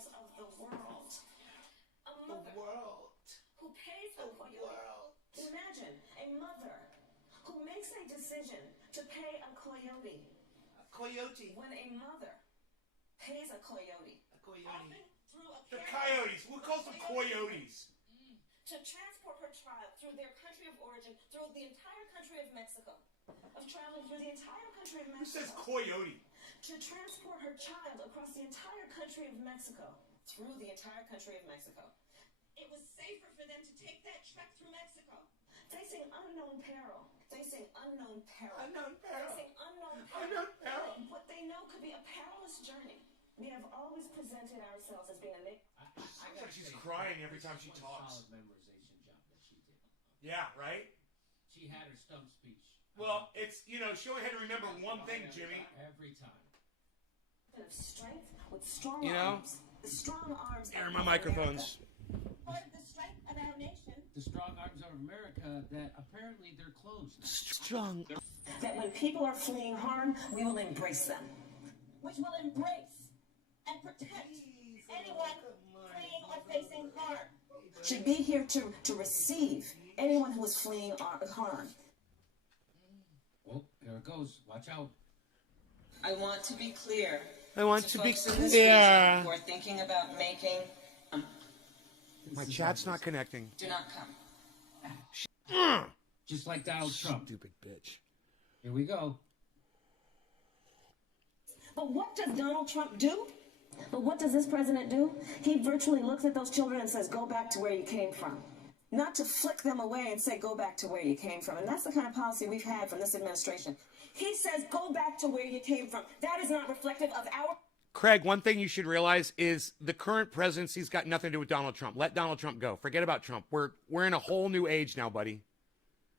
perils of the world. A mother who pays a coyote. Imagine a mother who makes a decision to pay a coyote. A coyote. When a mother pays a coyote. A coyote. The coyotes. We'll call them coyotes. To transport her child through their country of origin, through the entire country of Mexico. Of traveling through the entire country of Who Mexico. says coyote? To transport her child across the entire country of Mexico. Through the entire country of Mexico. It was safer for them to take that trek through Mexico. Facing unknown peril. Facing unknown peril. Unknown peril. Facing unknown peril. Unknown peril. What they know could be a perilous journey. We have always presented ourselves as being a nation. Sounds like she's crying every time she talks. Solid memorization job that she did. Yeah, right? She had her stump speech. Well, it's, she only had to remember one thing, Jimmy. Every time. Of strength with strong You know? arms. The strong arms. Here are of my microphones. Part of the strength of our nation. The strong arms of America that apparently they're closed. Strong. That when people are fleeing harm, we will embrace them. Which will embrace and protect anyone fleeing or facing harm. Should be here to receive anyone who is fleeing harm. Oh, there it goes. Watch out. I want to be clear. I want to be folks in this clear. region who are thinking about making. My chat's not connecting. Do not come. Just like Donald Trump. Stupid bitch. Here we go. But what does Donald Trump do? But what does this president do? He virtually looks at those children and says, go back to where you came from. Not to flick them away and say, go back to where you came from. And that's the kind of policy we've had from this administration. He says, go back to where you came from. That is not reflective of our... Craig, one thing you should realize is the current presidency's got nothing to do with Donald Trump. Let Donald Trump go. Forget about Trump. We're in a whole new age now, buddy.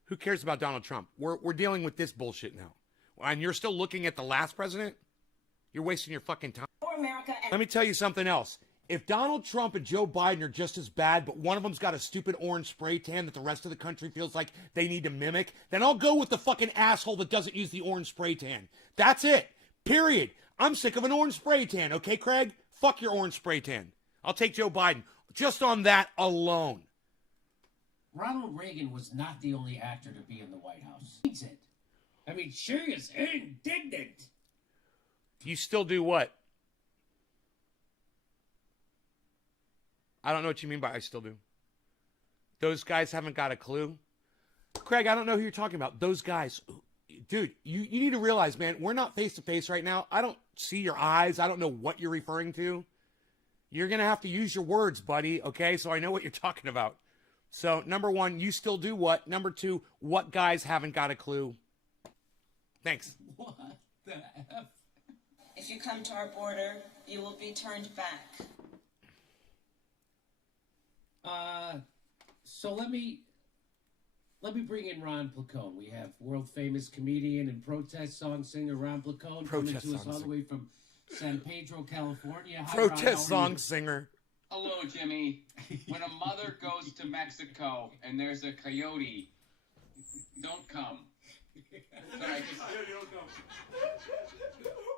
Who cares about Donald Trump? We're dealing with this bullshit now. And you're still looking at the last president? You're wasting your fucking time. America and Let me tell you something else. If Donald Trump and Joe Biden are just as bad, but one of them's got a stupid orange spray tan that the rest of the country feels like they need to mimic, then I'll go with the fucking asshole that doesn't use the orange spray tan. That's it. Period. I'm sick of an orange spray tan, okay, Craig? Fuck your orange spray tan. I'll take Joe Biden. Just on that alone. Ronald Reagan was not the only actor to be in the White House. He said, I mean, she is indignant. You still do what? I don't know what you mean by I still do. Those guys haven't got a clue. Craig, I don't know who you're talking about. Those guys. Dude, you need to realize, man, we're not face-to-face right now. I don't see your eyes. I don't know what you're referring to. You're going to have to use your words, buddy, okay? So I know what you're talking about. So, number one, you still do what? Number two, what guys haven't got a clue? Thanks. What the F? if you come to our border, you will be turned back. So let me bring in Ron Placone. We have world famous comedian and protest song singer Ron Placone coming to us all the way from San Pedro, California. Hi, Protest song singer. Hello, Jimmy. When a mother goes to Mexico and there's a coyote, don't come. Sorry,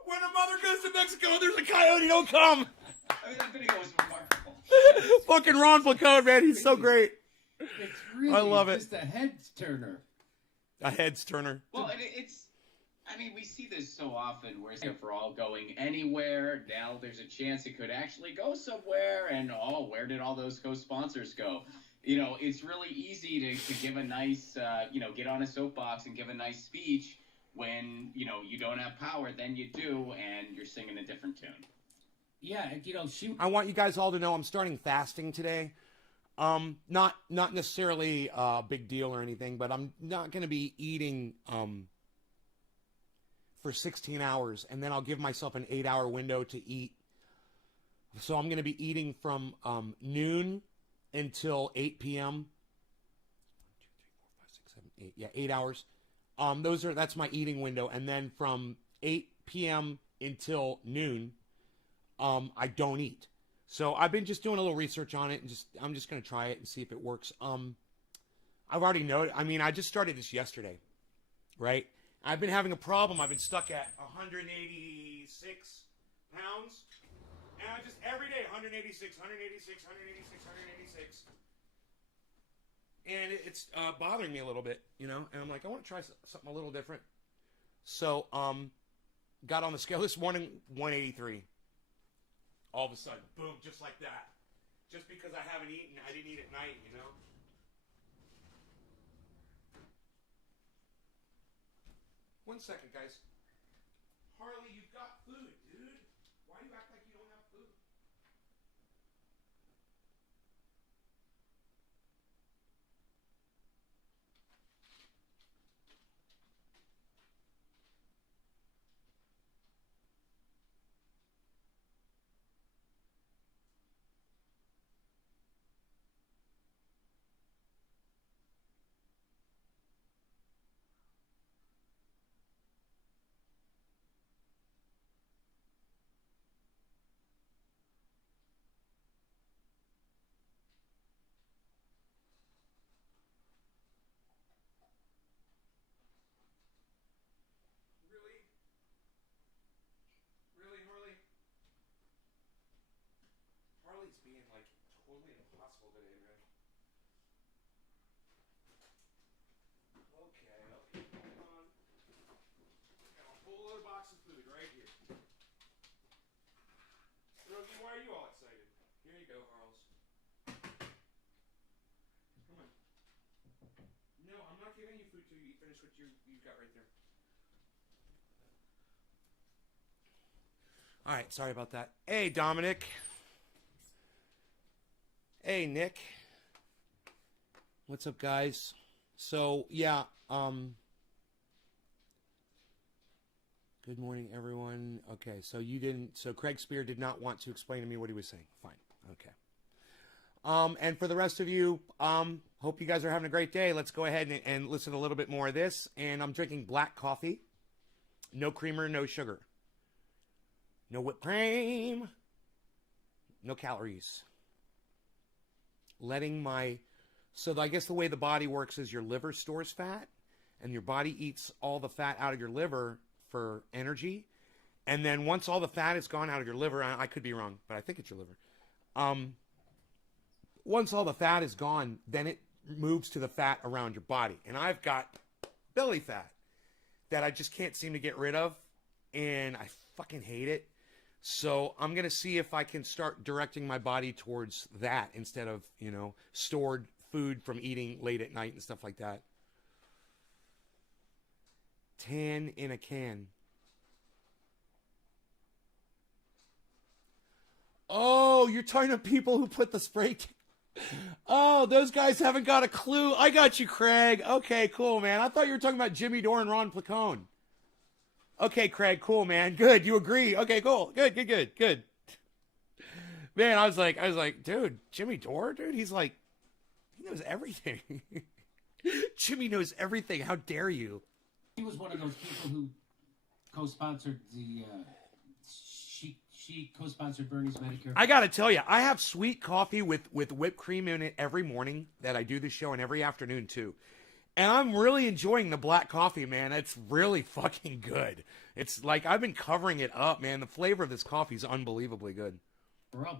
When a mother goes to Mexico, there's a coyote, don't come. I mean, that video was remarkable. Fucking Ron Placone, man. He's so great. It's really I love it. just a head turner. A heads turner. Well, it's, I mean, we see this so often where if we're all going anywhere, now there's a chance it could actually go somewhere, and oh, where did all those co-sponsors go? You know, it's really easy to give a nice, get on a soapbox and give a nice speech when, you don't have power, then you do, and you're singing a different tune. Yeah, I want you guys all to know I'm starting fasting today. Not necessarily a big deal or anything, but I'm not going to be eating for 16 hours, and then I'll give myself an 8-hour window to eat. So I'm going to be eating from noon until 8 p.m. 1, 2, 3, 4, 5, 6, 7, 8. Yeah, 8 hours. That's my eating window, and then from 8 p.m. until noon, I don't eat. So I've been just doing a little research on it, and I'm just going to try it and see if it works. I've already noted. I mean, I just started this yesterday, right? I've been having a problem. I've been stuck at 186 pounds, and every day, 186, 186, 186, 186. And it's bothering me a little bit, you know. And I'm like, I want to try something a little different. So, got on the scale this morning, 183. All of a sudden, boom, just like that. Just because I haven't eaten, I didn't eat at night, you know. One second, guys. Harley, you've got food, dude. Why do you act like you don't have food? Harley's being like totally impossible today, man. Okay, hold on. Got a whole other box of food right here. Rogie, why are you all excited? Here you go, Harles. Come on. No, I'm not giving you food till you finish what you've got right there. All right, sorry about that. Hey, Dominic. Hey, Nick. What's up, guys? So, yeah, good morning, everyone. Okay, so Craig Spear did not want to explain to me what he was saying. Fine, okay. And for the rest of you, hope you guys are having a great day. Let's go ahead and listen to a little bit more of this. And I'm drinking black coffee. No creamer, no sugar. No whipped cream. No calories. So I guess the way the body works is your liver stores fat, and your body eats all the fat out of your liver for energy. And then once all the fat is gone out of your liver, I could be wrong, but I think it's your liver. Once all the fat is gone, then it moves to the fat around your body. And I've got belly fat that I just can't seem to get rid of, and I fucking hate it. So I'm going to see if I can start directing my body towards that instead of, stored food from eating late at night and stuff like that. Tan in a can. Oh, you're talking to people who put the spray Oh, those guys haven't got a clue. I got you, Craig. Okay, cool, man. I thought you were talking about Jimmy Dore and Ron Placone. Okay, Craig, cool, man. Good, you agree. Okay, cool. Good. Man, I was like, dude, Jimmy Dore, dude, he knows everything. Jimmy knows everything. How dare you? He was one of those people who co-sponsored she co-sponsored Bernie's Medicare. I got to tell you, I have sweet coffee with whipped cream in it every morning that I do the show, and every afternoon, too. And I'm really enjoying the black coffee, man. It's really fucking good. It's like I've been covering it up, man. The flavor of this coffee is unbelievably good. Bill.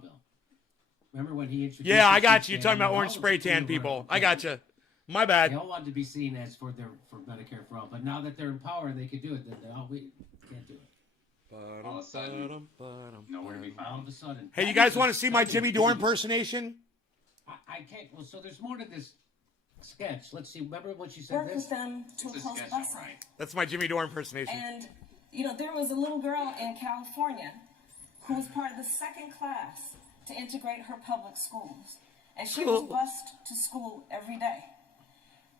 Remember when he introduced... Yeah, I got you. You're talking about orange spray tan people. I got you. My bad. They all wanted to be seen as for Medicare for all, but now that they're in power and they can do it, then we can't do it. All of a sudden, nowhere to be found. All of a sudden. Hey, you guys want to see my Jimmy Dore impersonation? I can't. Well, so there's more to this sketch. Let's see. Remember when she said Work this? with them to It's a oppose sketch, busing. right? That's my Jimmy Dore impersonation. And, there was a little girl in California who was part of the second class to integrate her public schools. And she was bused to school every day.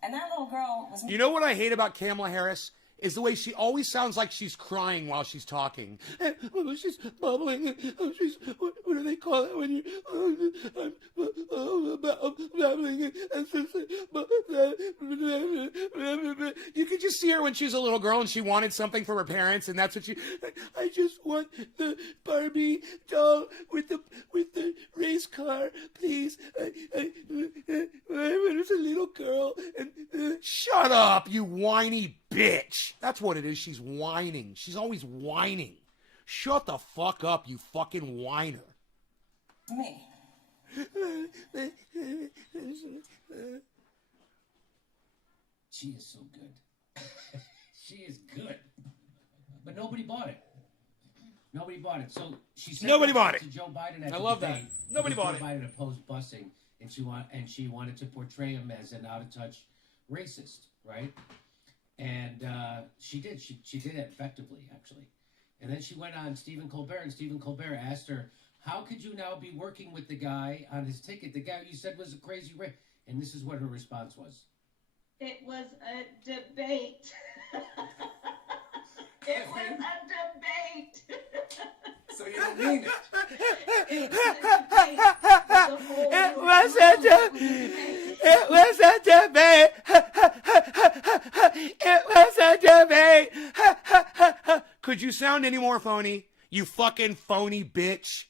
And that little girl was... You know what I hate about Kamala Harris? Is the way she always sounds like she's crying while she's talking. She's bubbling. What do they call it when you're babbling? You could just see her when she was a little girl and she wanted something from her parents, and that's what I just want the Barbie doll with the race car, please. I was a little girl. And shut up, you whiny bitch. That's what it is. She's whining. She's always whining. Shut the fuck up, you fucking whiner. Me. She is so good. She is good. But nobody bought it. Nobody bought it. So she said Nobody that bought it. to Joe Biden at I the love that. debate, Nobody because bought Joe it. Biden opposed busing, and she wanted to portray him as an out-of-touch racist, right? And she did. She did it effectively, actually. And then she went on Stephen Colbert, and Stephen Colbert asked her, "How could you now be working with the guy on his ticket? The guy you said was a crazy racist." And this is what her response was. It was a debate. It was a debate. So you don't mean it. It was a debate. It was a debate. It was a debate. Could you sound any more phony? You fucking phony bitch.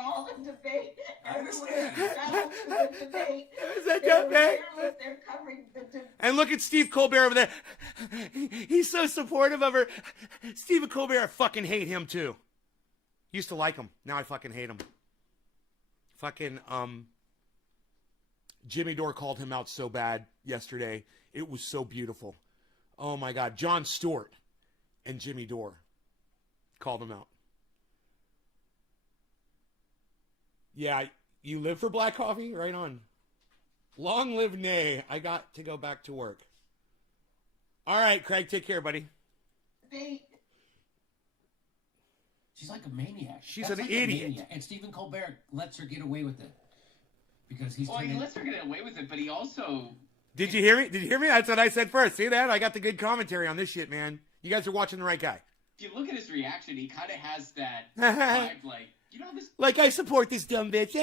All the debate. I understand. Everyone traveled to the debate. It was a They're debate. fearless. They're covering the debate. And look at Steve Colbert over there. He's so supportive of her. Stephen Colbert, I fucking hate him too. Used to like him. Now I fucking hate him. Fucking, Jimmy Dore called him out so bad yesterday. It was so beautiful. Oh my God. Jon Stewart and Jimmy Dore called him out. Yeah, you live for black coffee? Right on. Long live Nay. I got to go back to work. All right, Craig, take care, buddy. Debate. She's like a maniac. She's That's an like a idiot. maniac. And Stephen Colbert lets her get away with it. Because he's Well, he turning- lets her get away with it, but he also Did you hear me? Did you hear me? That's what I said first. See that? I got the good commentary on this shit, man. You guys are watching the right guy. if you look at his reaction, he kind of has that vibe, like, you know, this Like, I support this dumb bitch.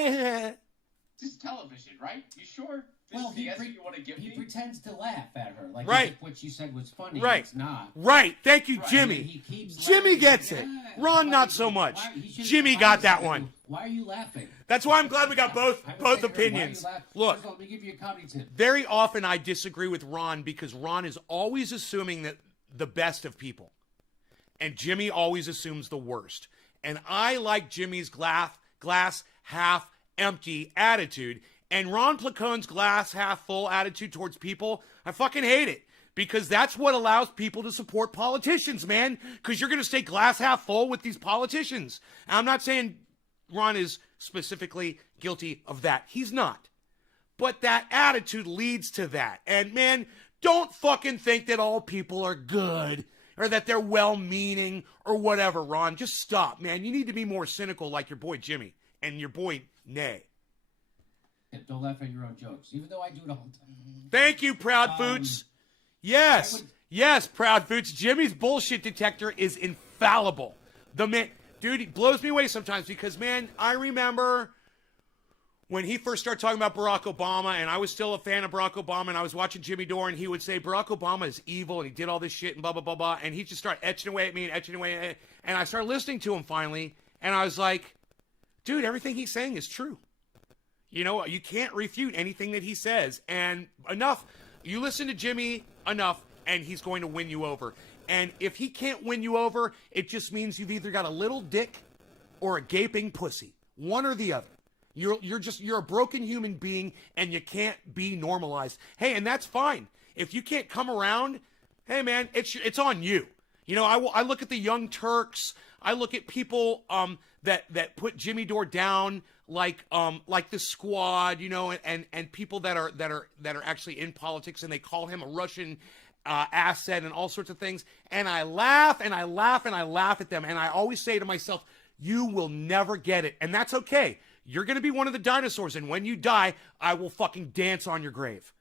is television, right? You sure? This Well, is the he, answer you want to give he me? pretends to laugh at her. Like Right. as if what she said was funny. Right. It's not. Right. Thank you, Right. And then Jimmy. he keeps Jimmy laughing. gets it. Yeah. Ron, Why- not so much. he should've- Jimmy why got is that it- one. Why are you laughing? That's why I'm glad we got both I would both say to her, why are you opinions. laughing? Look, First of all, let me give you a comedy tip. very often I disagree with Ron because Ron is always assuming that the best of people. And Jimmy always assumes the worst. And I like Jimmy's glass half empty attitude. And Ron Placone's glass half full attitude towards people, I fucking hate it. Because that's what allows people to support politicians, man. Because you're going to stay glass half full with these politicians. And I'm not saying Ron is specifically guilty of that. He's not. But that attitude leads to that. And man, don't fucking think that all people are good or that they're well-meaning or whatever, Ron. Just stop, man. You need to be more cynical like your boy Jimmy and your boy Nay. Don't laugh at your own jokes, even though I do it all the time. Thank you, Proud Foots. Yes, yes, Proud Foots. Jimmy's bullshit detector is infallible. The man, dude, he blows me away sometimes because, man, I remember when he first started talking about Barack Obama, and I was still a fan of Barack Obama, and I was watching Jimmy Dore, and he would say Barack Obama is evil, and he did all this shit, and blah, blah, blah, blah, and he just started etching away at me and etching away at me, and I started listening to him finally, and I was like, dude, everything he's saying is true. You know, you can't refute anything that he says, and enough, you listen to Jimmy enough, and he's going to win you over. And if he can't win you over, it just means you've either got a little dick or a gaping pussy. One or the other. You're a broken human being and you can't be normalized. Hey, and that's fine. If you can't come around, hey man, it's on you. You know, I look at the Young Turks. I look at people that put Jimmy Dore down like the Squad, you know, and people that are actually in politics, and they call him a Russian asset and all sorts of things. And I laugh and I laugh and I laugh at them, and I always say to myself, you will never get it, and that's okay. You're going to be one of the dinosaurs, and when you die, I will fucking dance on your grave.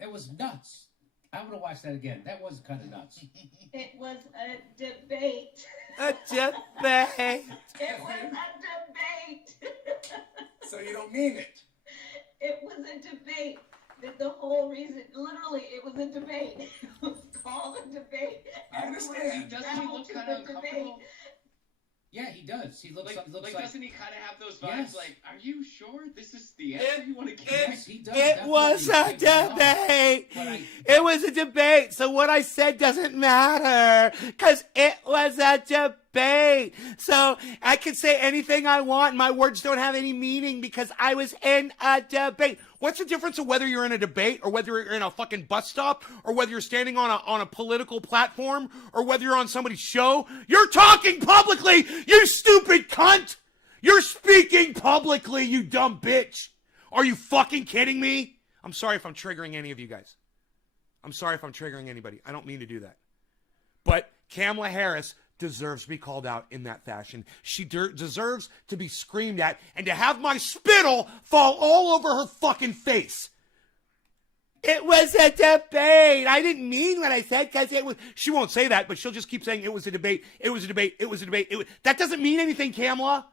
That was nuts. I'm going to watch that again. That was kind of nuts. It was a debate. A debate. It was a debate. So you don't mean it. It was a debate. The whole reason, literally, it was a debate. It was called a debate. I understand. Doesn't he Traveled look to kind the of uncomfortable? Yeah, he does. He looks Like, like doesn't he kind of have those vibes? Yes. Like, are you sure this is the answer you want to give? Yes, he does. It was a debate. It was a debate. So what I said doesn't matter because it was a debate. debate. So I can say anything I want and my words don't have any meaning because I was in a debate. What's the difference of whether you're in a debate or whether you're in a fucking bus stop or whether you're standing on a political platform or whether you're on somebody's show? You're talking publicly, you stupid cunt! You're speaking publicly, you dumb bitch! Are you fucking kidding me? I'm sorry if I'm triggering any of you guys. I'm sorry if I'm triggering anybody. I don't mean to do that. But Kamala Harris deserves to be called out in that fashion. She deserves to be screamed at and to have my spittle fall all over her fucking face. It was a debate. I didn't mean what I said because it was... She won't say that, but she'll just keep saying it was a debate. It was a debate. It was a debate. That doesn't mean anything, Kamala.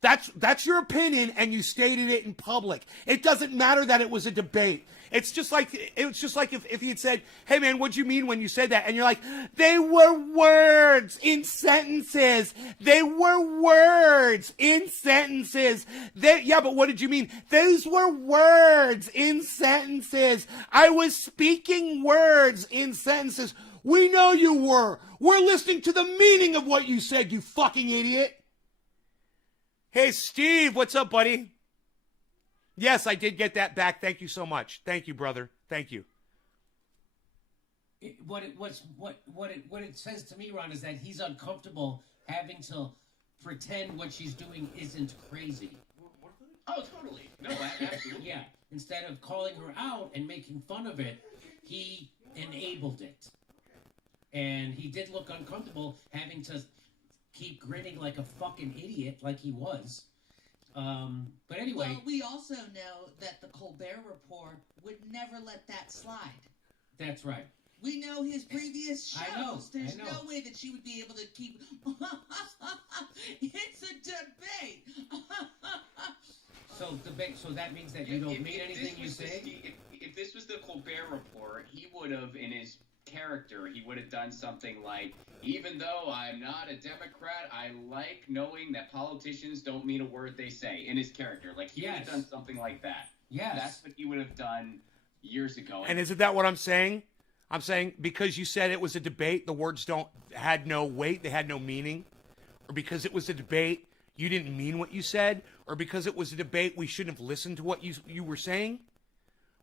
That's your opinion, and you stated it in public. It doesn't matter that it was a debate. It's just like if he had said, "Hey man, what'd you mean when you said that?" And you're like, "They were words in sentences. They were words in sentences." Yeah, but what did you mean? Those were words in sentences. I was speaking words in sentences. We know you were. We're listening to the meaning of what you said, you fucking idiot. Hey, Steve, what's up, buddy? Yes, I did get that back. Thank you so much. Thank you, brother. Thank you. What it says to me, Ron, is that he's uncomfortable having to pretend what she's doing isn't crazy. Oh, totally. No, absolutely. Yeah. Instead of calling her out and making fun of it, he enabled it. And he did look uncomfortable having to keep grinning like a fucking idiot, like he was. But anyway. Well, we also know that the Colbert Report would never let that slide. That's right. We know his previous shows. I know. There's no way that she would be able to keep... It's a debate. So that means that you don't mean anything you say? If this was the Colbert Report, he would have, in his character, he would have done something like, even though I'm not a Democrat, I like knowing that politicians don't mean a word they say, in his character. Like, he would have done something like that. Yes. That's what he would have done years ago. And isn't that what I'm saying? I'm saying because you said it was a debate, the words had no weight, they had no meaning. Or because it was a debate, you didn't mean what you said. Or because it was a debate, we shouldn't have listened to what you were saying.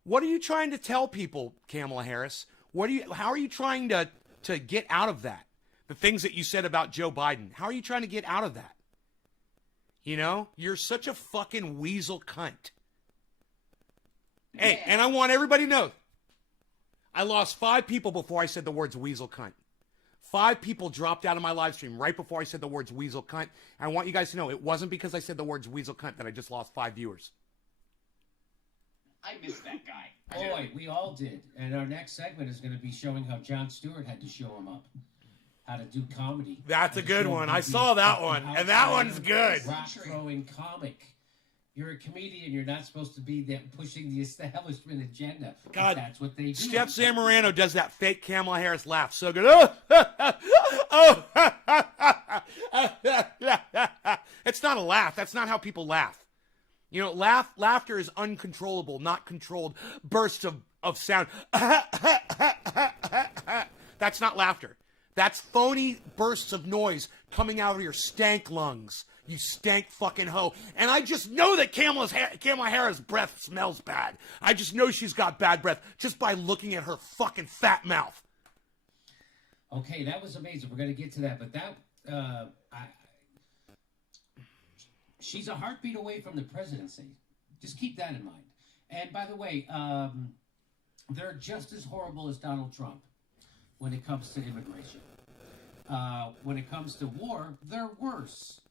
What are you trying to tell people, Kamala Harris? How are you trying to get out of that? The things that you said about Joe Biden. How are you trying to get out of that? You know, you're such a fucking weasel cunt. Hey, and I want everybody to know, I lost 5 people before I said the words weasel cunt. 5 people dropped out of my live stream right before I said the words weasel cunt. I want you guys to know it wasn't because I said the words weasel cunt that I just lost 5 viewers. I miss that guy. Boy, we all did. And our next segment is going to be showing how Jon Stewart had to show him up. How to do comedy. That's a good one. I saw that one. And that one's good. Rock-throwing comic. You're a comedian. You're not supposed to be there pushing the establishment agenda. God, that's what they do. Steph Zamorano does that fake Kamala Harris laugh so good. Oh, it's not a laugh. That's not how people laugh. You know, laughter is uncontrollable, not controlled bursts of sound. That's not laughter. That's phony bursts of noise coming out of your stank lungs. You stank fucking hoe. And I just know that Kamala Harris' breath smells bad. I just know she's got bad breath just by looking at her fucking fat mouth. Okay, that was amazing. We're going to get to that. But she's a heartbeat away from the presidency. Just keep that in mind. And by the way, they're just as horrible as Donald Trump when it comes to immigration. When it comes to war, they're worse.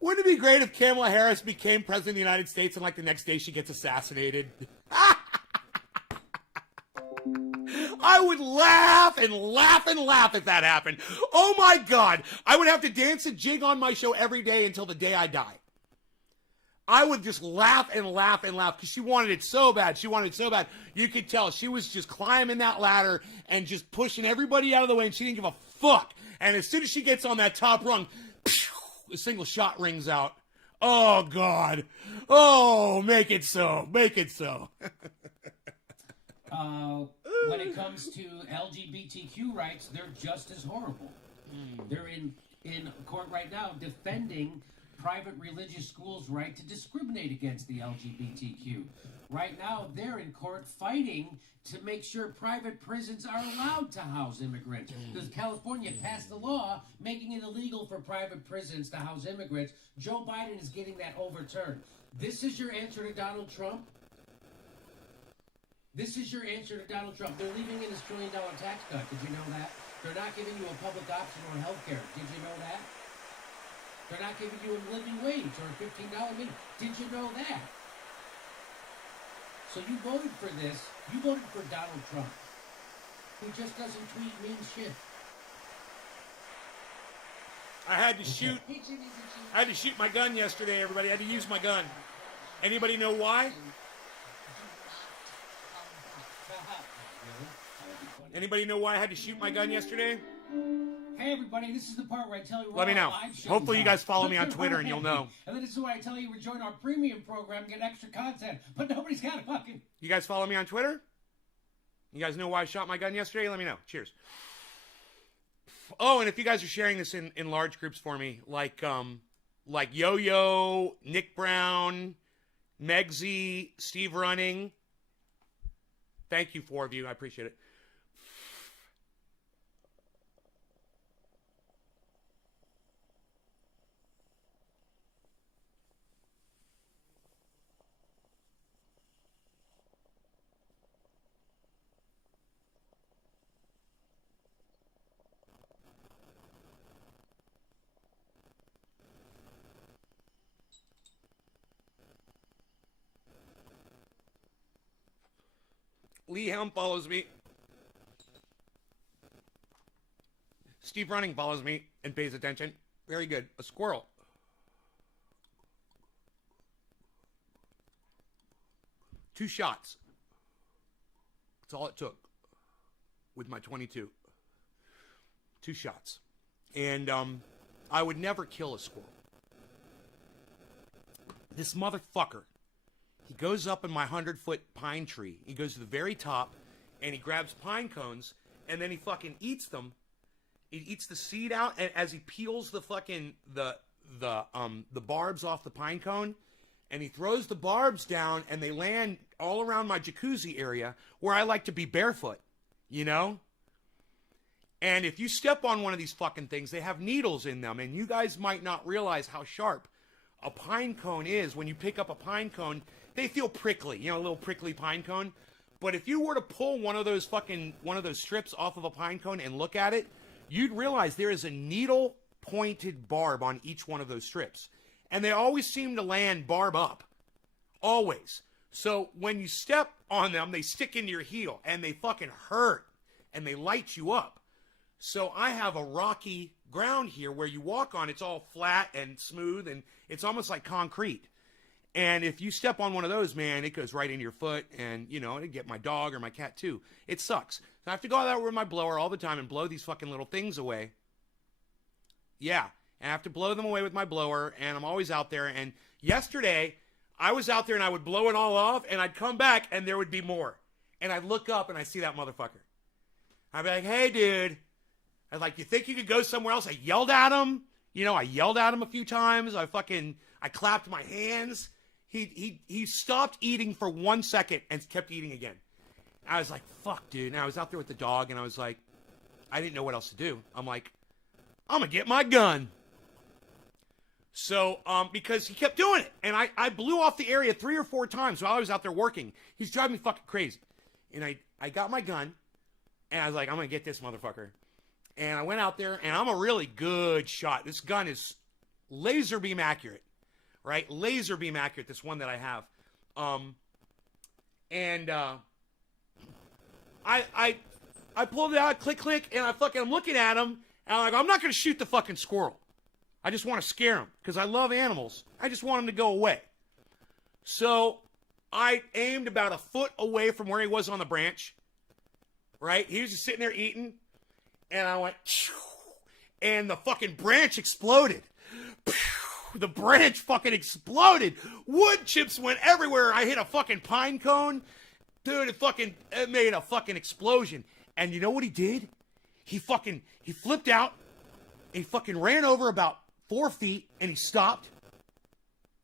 Wouldn't it be great if Kamala Harris became president of the United States and like the next day she gets assassinated? I would laugh and laugh and laugh if that happened. Oh my God. I would have to dance and jig on my show every day until the day I die. I would just laugh and laugh and laugh because she wanted it so bad. She wanted it so bad. You could tell she was just climbing that ladder and just pushing everybody out of the way, and she didn't give a fuck. And as soon as she gets on that top rung, a single shot rings out. Oh, God. Oh, make it so. Make it so. When it comes to LGBTQ rights, they're just as horrible. They're in court right now defending private religious schools' right to discriminate against the LGBTQ. Right now, they're in court fighting to make sure private prisons are allowed to house immigrants. Because California passed a law making it illegal for private prisons to house immigrants. Joe Biden is getting that overturned. This is your answer to Donald Trump? This is your answer to Donald Trump. They're leaving in his $1 trillion tax cut. Did you know that? They're not giving you a public option on health care. Did you know that? They're not giving you a living wage or a $15 minimum. Did you know that? So you voted for this. You voted for Donald Trump, who just doesn't tweet mean shit. I had to shoot. I had to shoot my gun yesterday, everybody. I had to use my gun. Anybody know why? Anybody know why I had to shoot my gun yesterday? Hey everybody, this is the part where I tell you Let me know. Hopefully you guys follow me on Click Twitter and you'll know. And then this is why I tell you to join our premium program and get extra content. But nobody's got a fucking... You guys follow me on Twitter? You guys know why I shot my gun yesterday? Let me know. Cheers. Oh, and if you guys are sharing this in large groups for me, like Yo-Yo, Nick Brown, Megsy, Steve Running. Thank you, 4 of you. I appreciate it. Lee Helm follows me. Steve Running follows me and pays attention. Very good. A squirrel. Two shots. That's all it took with my 22. 2 shots. And I would never kill a squirrel. This motherfucker, he goes up in my 100-foot pine tree. He goes to the very top, and he grabs pine cones, and then he fucking eats them. He eats the seed out, and as he peels the fucking the barbs off the pine cone, and he throws the barbs down, and they land all around my jacuzzi area where I like to be barefoot, you know? And if you step on one of these fucking things, they have needles in them, and you guys might not realize how sharp a pine cone is. When you pick up a pine cone, they feel prickly, you know, a little prickly pine cone. But if you were to pull one of those strips off of a pine cone and look at it, you'd realize there is a needle-pointed barb on each one of those strips. And they always seem to land barb up. Always. So when you step on them, they stick into your heel, and they fucking hurt, and they light you up. So I have a rocky ground here where you walk on, it's all flat and smooth, and it's almost like concrete. And if you step on one of those, man, it goes right into your foot, and, you know, it'd get my dog or my cat, too. It sucks. So I have to go out there with my blower all the time and blow these fucking little things away. Yeah, and I have to blow them away with my blower, and I'm always out there. And yesterday, I was out there, and I would blow it all off, and I'd come back, and there would be more. And I'd look up, and I see that motherfucker. I'd be like, hey, dude. I was like, you think you could go somewhere else? I yelled at him. You know, I yelled at him a few times. I clapped my hands. He stopped eating for 1 second and kept eating again. I was like, fuck, dude. And I was out there with the dog, and I was like, I didn't know what else to do. I'm like, I'm going to get my gun. So, because he kept doing it. And I blew off the area 3 or 4 times while I was out there working. He's driving me fucking crazy. And I got my gun, and I was like, I'm going to get this motherfucker. And I went out there, and I'm a really good shot. This gun is laser beam accurate, right? Laser beam accurate, this one that I have. I pulled it out, click, click, and I'm looking at him, and I'm like, I'm not going to shoot the fucking squirrel. I just want to scare him, because I love animals. I just want him to go away. So I aimed about a foot away from where he was on the branch, right? He was just sitting there eating. And I went, and the fucking branch exploded. The branch fucking exploded. Wood chips went everywhere. I hit a fucking pine cone. Dude, it made a fucking explosion. And you know what he did? He flipped out. He fucking ran over about 4 feet and he stopped,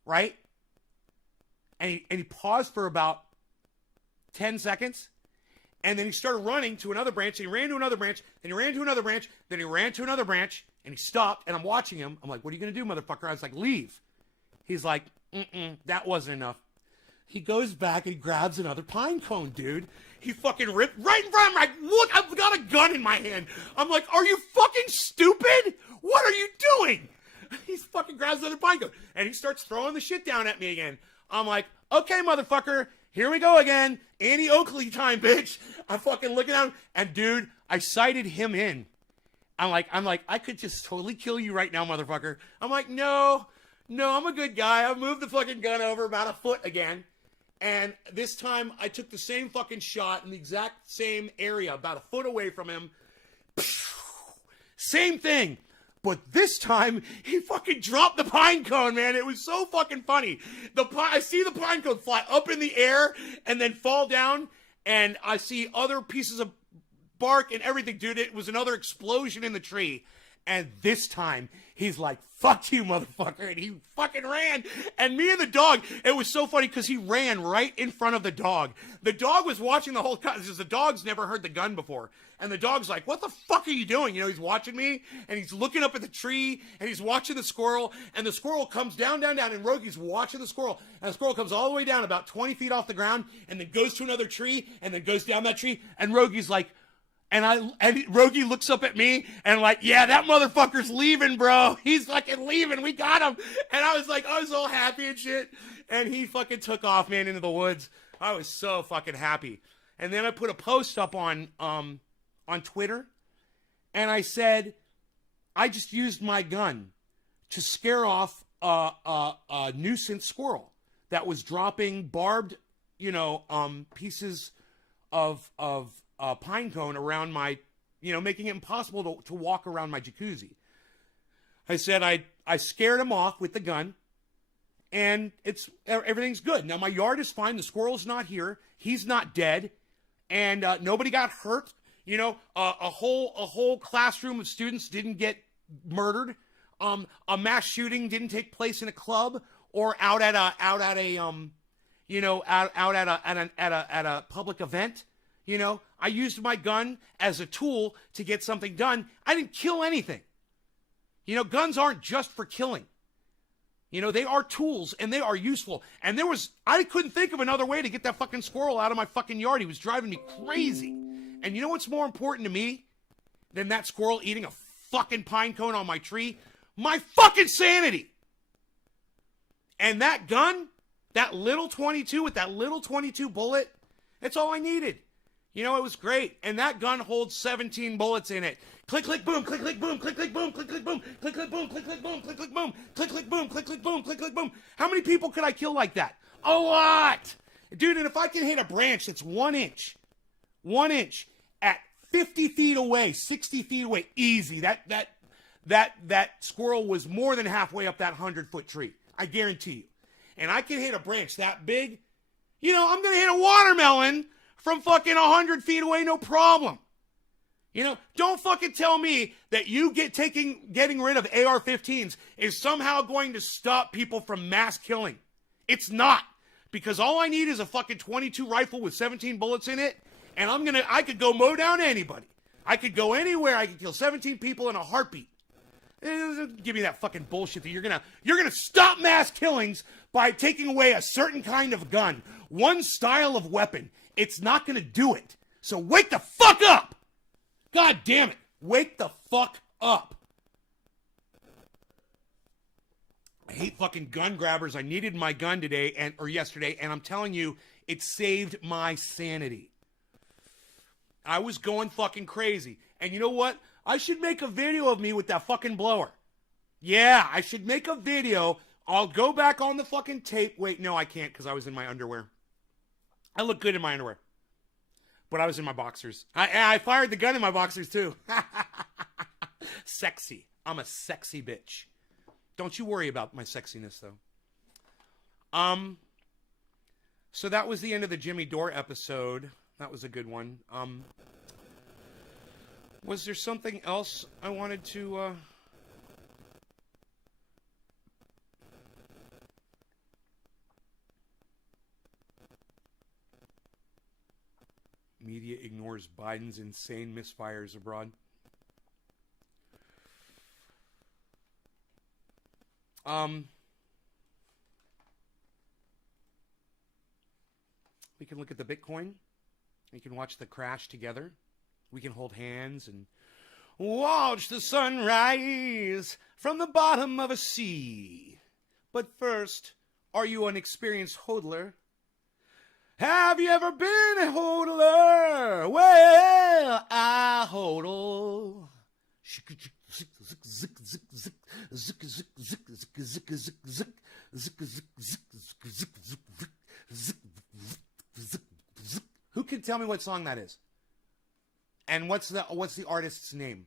right? And he paused for about 10 seconds. And then he started running to another branch. And he ran to another branch. Then he ran to another branch. Then he ran to another branch. And he stopped. And I'm watching him. I'm like, what are you going to do, motherfucker? I was like, leave. He's like, that wasn't enough. He goes back and he grabs another pine cone, dude. He fucking ripped right in front of him. Like, look, I've got a gun in my hand. I'm like, are you fucking stupid? What are you doing? He fucking grabs another pine cone. And he starts throwing the shit down at me again. I'm like, okay, motherfucker. Here we go again. Annie Oakley time, bitch. I'm fucking looking at him. And dude, I sighted him in. I'm like, I could just totally kill you right now, motherfucker. I'm like, no, I'm a good guy. I moved the fucking gun over about a foot again. And this time I took the same fucking shot in the exact same area, about a foot away from him. Same thing. But this time, he fucking dropped the pine cone, man. It was so fucking funny. I see the pine cone fly up in the air and then fall down. And I see other pieces of bark and everything. Dude, it was another explosion in the tree. And this time, he's like, fuck you, motherfucker. And he fucking ran. And me and the dog, it was so funny because he ran right in front of the dog. The dog was watching the whole time because the dog's never heard the gun before. And the dog's like, what the fuck are you doing? You know, he's watching me and he's looking up at the tree and he's watching the squirrel. And the squirrel comes down. And Rogi's watching the squirrel. And the squirrel comes all the way down about 20 feet off the ground and then goes to another tree and then goes down that tree. And Rogi's like, and Rogi looks up at me and like, yeah, that motherfucker's leaving, bro. He's fucking leaving. We got him. And I was like, I was all happy and shit. And he fucking took off, man, into the woods. I was so fucking happy. And then I put a post up on Twitter. And I said, I just used my gun to scare off a nuisance squirrel that was dropping barbed, pieces of pine cone around my, making it impossible to walk around my jacuzzi. I said I scared him off with the gun, and everything's good. Now my yard is fine. The squirrel's not here. He's not dead, and nobody got hurt. A whole classroom of students didn't get murdered. A mass shooting didn't take place in a club or out at a public event. I used my gun as a tool to get something done. I didn't kill anything. Guns aren't just for killing. They are tools and they are useful. And I couldn't think of another way to get that fucking squirrel out of my fucking yard. He was driving me crazy. And you know what's more important to me than that squirrel eating a fucking pine cone on my tree? My fucking sanity. And that gun, that little 22 with that little 22 bullet, that's all I needed. It was great. And that gun holds 17 bullets in it. Click, click, boom, click, click, boom, click, click, boom, click, click, boom, click, click, boom, click, click, boom, click, click, boom, click, click, boom, click, click, boom, click, click, boom. How many people could I kill like that? A lot. Dude, and if I can hit a branch that's 1 inch at 50 feet away, 60 feet away, easy. That squirrel was more than halfway up that 100-foot tree. I guarantee you. And I can hit a branch that big. I'm going to hit a watermelon from fucking 100 feet away, no problem. Don't fucking tell me that you getting rid of AR-15s is somehow going to stop people from mass killing. It's not. Because all I need is a fucking 22 rifle with 17 bullets in it, and I could go mow down anybody. I could go anywhere. I could kill 17 people in a heartbeat. Give me that fucking bullshit that you're gonna stop mass killings by taking away a certain kind of gun, one style of weapon. It's not gonna do it. So wake the fuck up! God damn it! Wake the fuck up! I hate fucking gun grabbers. I needed my gun today or yesterday, and I'm telling you, it saved my sanity. I was going fucking crazy. And you know what? I should make a video of me with that fucking blower. Yeah, I should make a video. I'll go back on the fucking tape. Wait, no, I can't because I was in my underwear. I look good in my underwear. But I was in my boxers. I fired the gun in my boxers too. Sexy. I'm a sexy bitch. Don't you worry about my sexiness though. So that was the end of the Jimmy Dore episode. That was a good one. Was there something else I wanted to Media ignores Biden's insane misfires abroad. We can look at the Bitcoin. We can watch the crash together. We can hold hands and watch the sun rise from the bottom of a sea. But first, are you an experienced hodler? Have you ever been a hodler? Well, I hodl. Who can tell me what song that is? And what's the artist's name?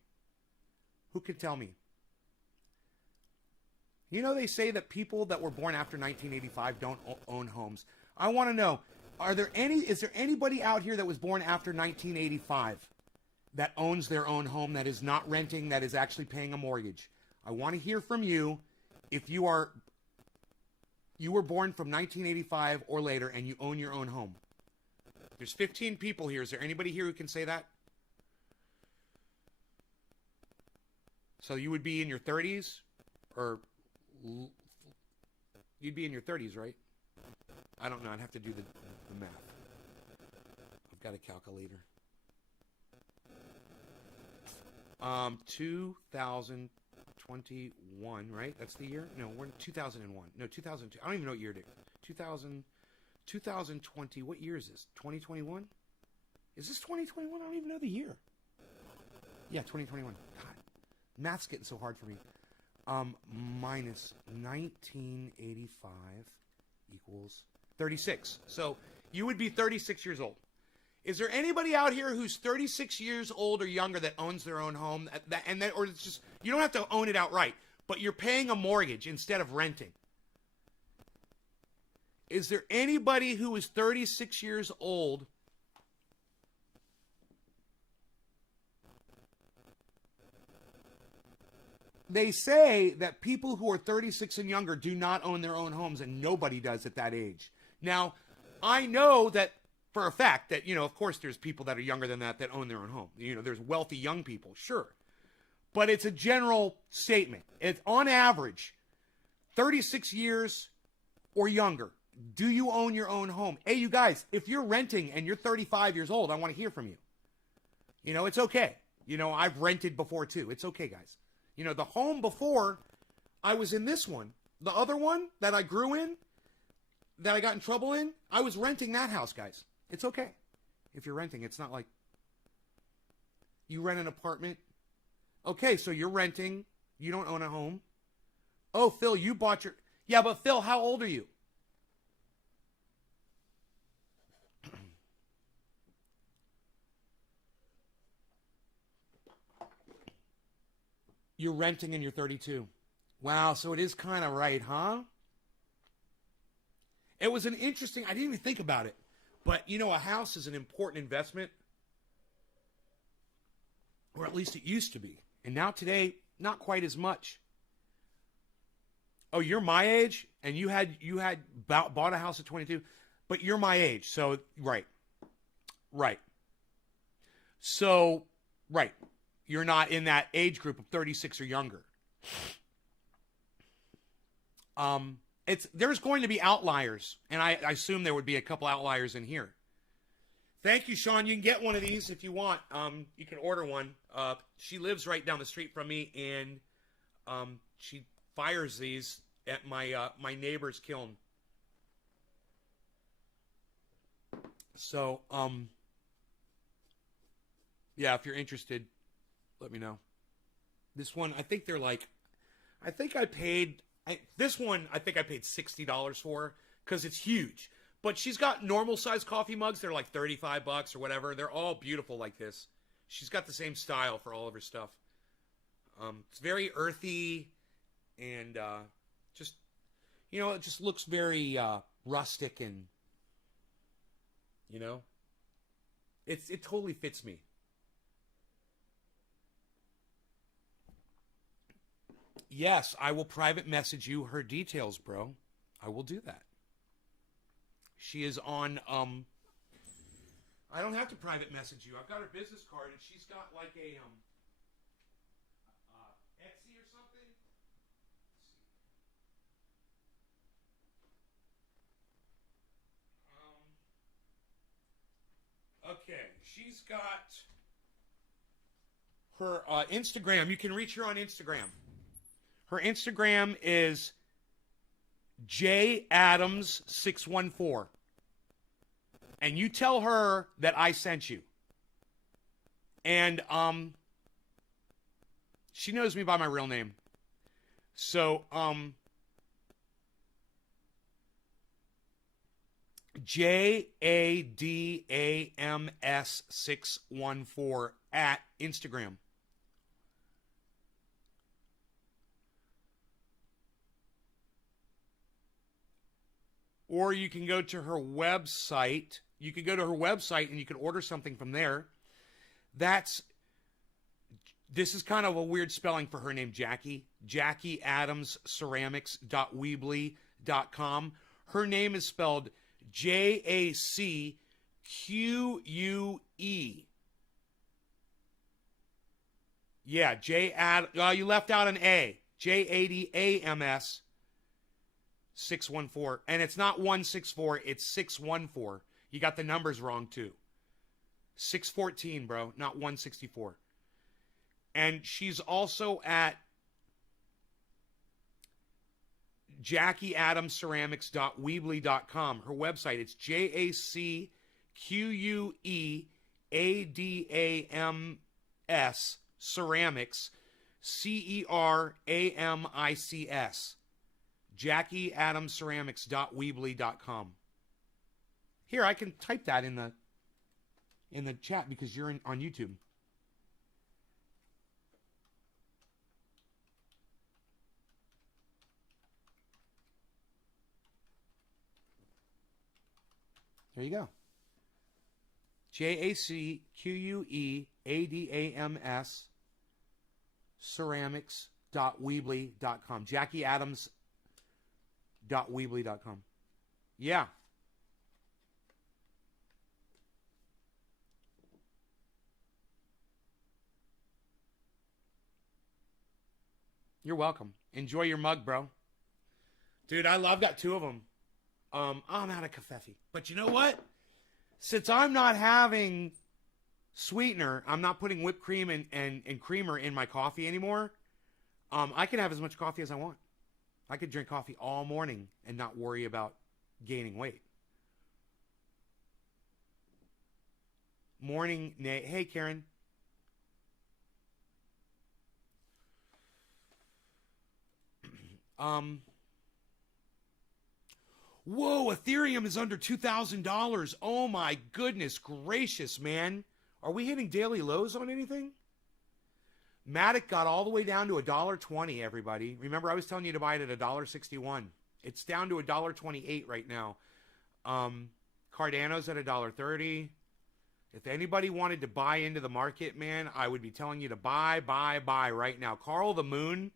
Who can tell me? You know, they say that people that were born after 1985 don't own homes. I want to know, is there anybody out here that was born after 1985 that owns their own home, that is not renting, that is actually paying a mortgage? I want to hear from you if you were born from 1985 or later and you own your own home. There's 15 people here. Is there anybody here who can say that? So you would be in your 30s, or you'd be in your 30s, right? I don't know. I'd have to do the math. I've got a calculator. 2021, right? That's the year? No, we're in 2001. No, 2002. I don't even know what year it is. 2020. What year is this? 2021? Is this 2021? I don't even know the year. Yeah, 2021. God, math's getting so hard for me. Minus 1985 equals 36. So you would be 36 years old. Is there anybody out here who's 36 years old or younger that owns their own home? Or it's just, you don't have to own it outright, but you're paying a mortgage instead of renting. Is there anybody who is 36 years old They say that people who are 36 and younger do not own their own homes, and nobody does at that age. Now, I know that for a fact that, of course there's people that are younger than that own their own home. There's wealthy young people, sure. But it's a general statement. It's on average, 36 years or younger. Do you own your own home? Hey, you guys, if you're renting and you're 35 years old, I want to hear from you. It's okay. I've rented before too. It's okay, guys. The home before, I was in this one. The other one that I grew in, that I got in trouble in, I was renting that house, guys. It's okay. If you're renting, it's not like you rent an apartment. Okay, so you're renting. You don't own a home. Oh, Phil, you bought your... Yeah, but Phil, how old are you? You're renting and you're 32. Wow, so it is kind of right, huh? It was an interesting... I didn't even think about it. But, a house is an important investment. Or at least it used to be. And now today, not quite as much. Oh, you're my age? And you had bought a house at 22? But you're my age, so... Right. So, right. You're not in that age group of 36 or younger. There's going to be outliers, and I assume there would be a couple outliers in here. Thank you, Sean. You can get one of these if you want. You can order one. She lives right down the street from me, and she fires these at my neighbor's kiln. So, yeah, if you're interested, let me know. This one, I think I paid $60 for, because it's huge. But she's got normal size coffee mugs. They're like $35 or whatever. They're all beautiful like this. She's got the same style for all of her stuff. It's very earthy, and just, it just looks very rustic, and, it totally fits me. Yes, I will private message you her details, bro. I will do that. She is on, I don't have to private message you. I've got her business card, and she's got like a Etsy or something. Okay, she's got her Instagram. You can reach her on Instagram. Her Instagram is JAdams614. And you tell her that I sent you. And she knows me by my real name. So JADAMS614 at Instagram. Or you can go to her website. You can go to her website and you can order something from there. This is kind of a weird spelling for her name, Jackie. JackieAdamsCeramics.weebly.com. Her name is spelled JACQUE. Yeah, you left out an A. JADAMS 614. And it's not 164, it's 614. You got the numbers wrong too. 614, bro, not 164. And she's also at JackieAdamsCeramics.weebly.com. Her website, it's JACQUEADAMS Ceramics, CERAMICS. JackieAdamsCeramics.weebly.com. Here, I can type that in the chat because you're on YouTube. There you go. JACQUEADAMS ceramics.weebly.com. JackieAdams.weebly.com. Yeah. You're welcome. Enjoy your mug, bro. Dude, I've got two of them. I'm out of kefefe. But you know what? Since I'm not having sweetener, I'm not putting whipped cream and creamer in my coffee anymore. I can have as much coffee as I want. I could drink coffee all morning and not worry about gaining weight. Morning, hey, Karen. Whoa, Ethereum is under $2,000. Oh my goodness gracious, man. Are we hitting daily lows on anything? Matic got all the way down to $1.20, everybody. Remember, I was telling you to buy it at $1.61. It's down to $1.28 right now. Cardano's at $1.30. If anybody wanted to buy into the market, man, I would be telling you to buy right now. Carl the Moon,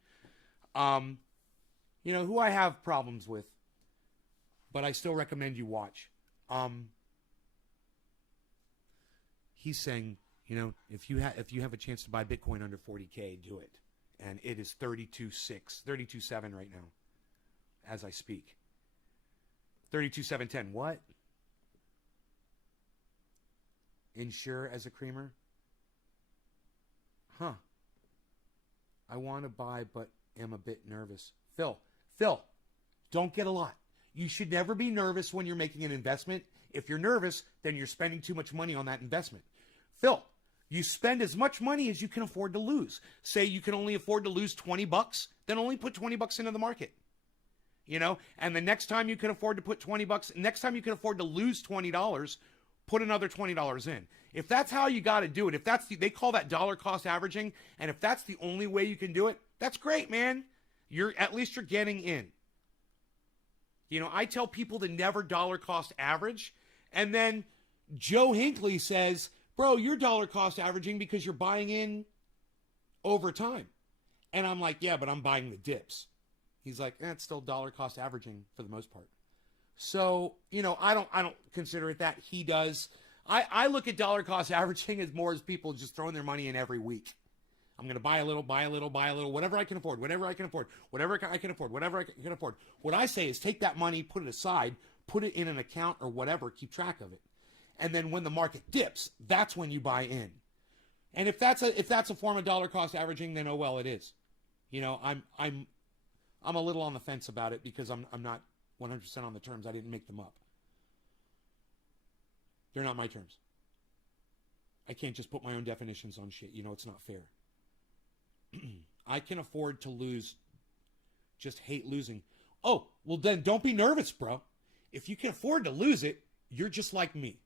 you know, who I have problems with, but I still recommend you watch. He's saying, you know, if you have a chance to buy Bitcoin under 40K, do it. And it is 32.7 right now, as I speak. 32.710. What? Insure as a creamer? Huh. I want to buy, but am a bit nervous. Phil, don't get a lot. You should never be nervous when you're making an investment. If you're nervous, then you're spending too much money on that investment. Phil, you spend as much money as you can afford to lose. Say you can only afford to lose $20, then only put $20 into the market. You know, and the next time you can afford to put $20, next time you can afford to lose $20, put another $20 in. If that's how you got to do it, if that's they call that dollar cost averaging, and if that's the only way you can do it, that's great, man. At least you're getting in. You know, I tell people to never dollar cost average, and then Joe Hinckley says, bro, you're dollar cost averaging because you're buying in over time. And I'm like, yeah, but I'm buying the dips. He's like, it's still dollar cost averaging for the most part. So, you know, I don't consider it that. He does. I look at dollar cost averaging as more as people just throwing their money in every week. I'm going to buy a little, whatever I can afford, whatever I can afford. What I say is take that money, put it aside, put it in an account or whatever, keep track of it. And then when the market dips, that's when you buy in. And if that's a form of dollar cost averaging, then oh well, it is. You know, I'm a little on the fence about it because I'm not 100% on the terms. I didn't make them up. They're not my terms. I can't just put my own definitions on shit. You know, it's not fair. I can afford to lose, just hate losing. Oh, well then don't be nervous, bro. If you can afford to lose it, you're just like me.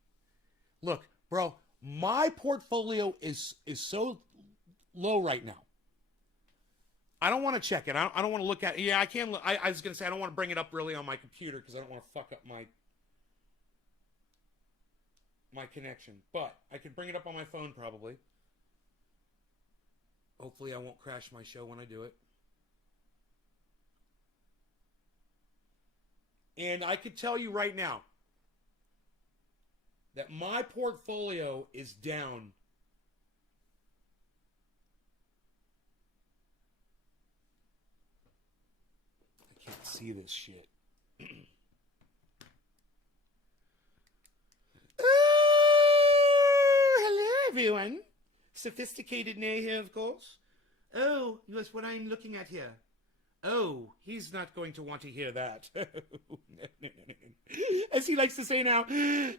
Look, bro, my portfolio is so low right now. I don't want to check it. I don't want to look at it. Yeah, I can look. I was going to say I don't want to bring it up really on my computer because I don't want to fuck up my connection. But I could bring it up on my phone probably. Hopefully I won't crash my show when I do it. And I could tell you right now that my portfolio is down. I can't see this shit. Oh, hello everyone. Sophisticated Nay here, of course. Oh, that's what I'm looking at here. Oh, he's not going to want to hear that. As he likes to say now, no.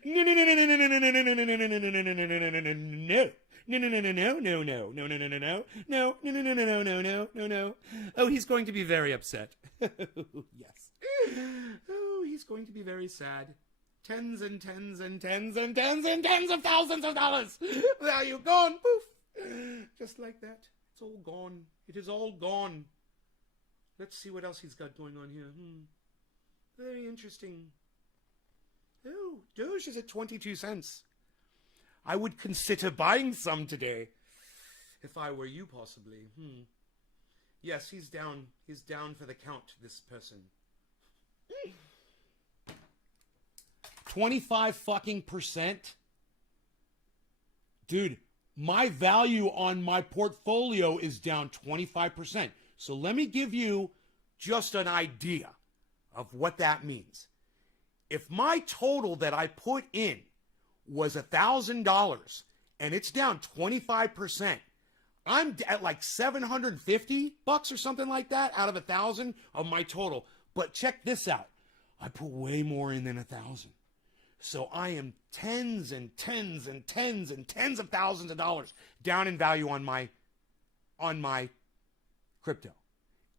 Oh, he's going to be very upset. Yes. Oh, he's going to be very sad. Tens and tens and tens and tens and tens of thousands of dollars. Value gone. Poof. Just like that. It's all gone. It is all gone. Let's see what else he's got going on here. Very interesting. Oh, Doge is at 22 cents. I would consider buying some today. If I were you, possibly. Yes, he's down. He's down for the count, this person. 25 fucking percent? Dude, my value on my portfolio is down 25%. So let me give you just an idea of what that means. If my total that I put in was $1,000 and it's down 25%, I'm at like $750 or something like that out of 1,000 of my total. But check this out. I put way more in than 1,000. So I am tens and tens and tens and tens of thousands of dollars down in value on my crypto.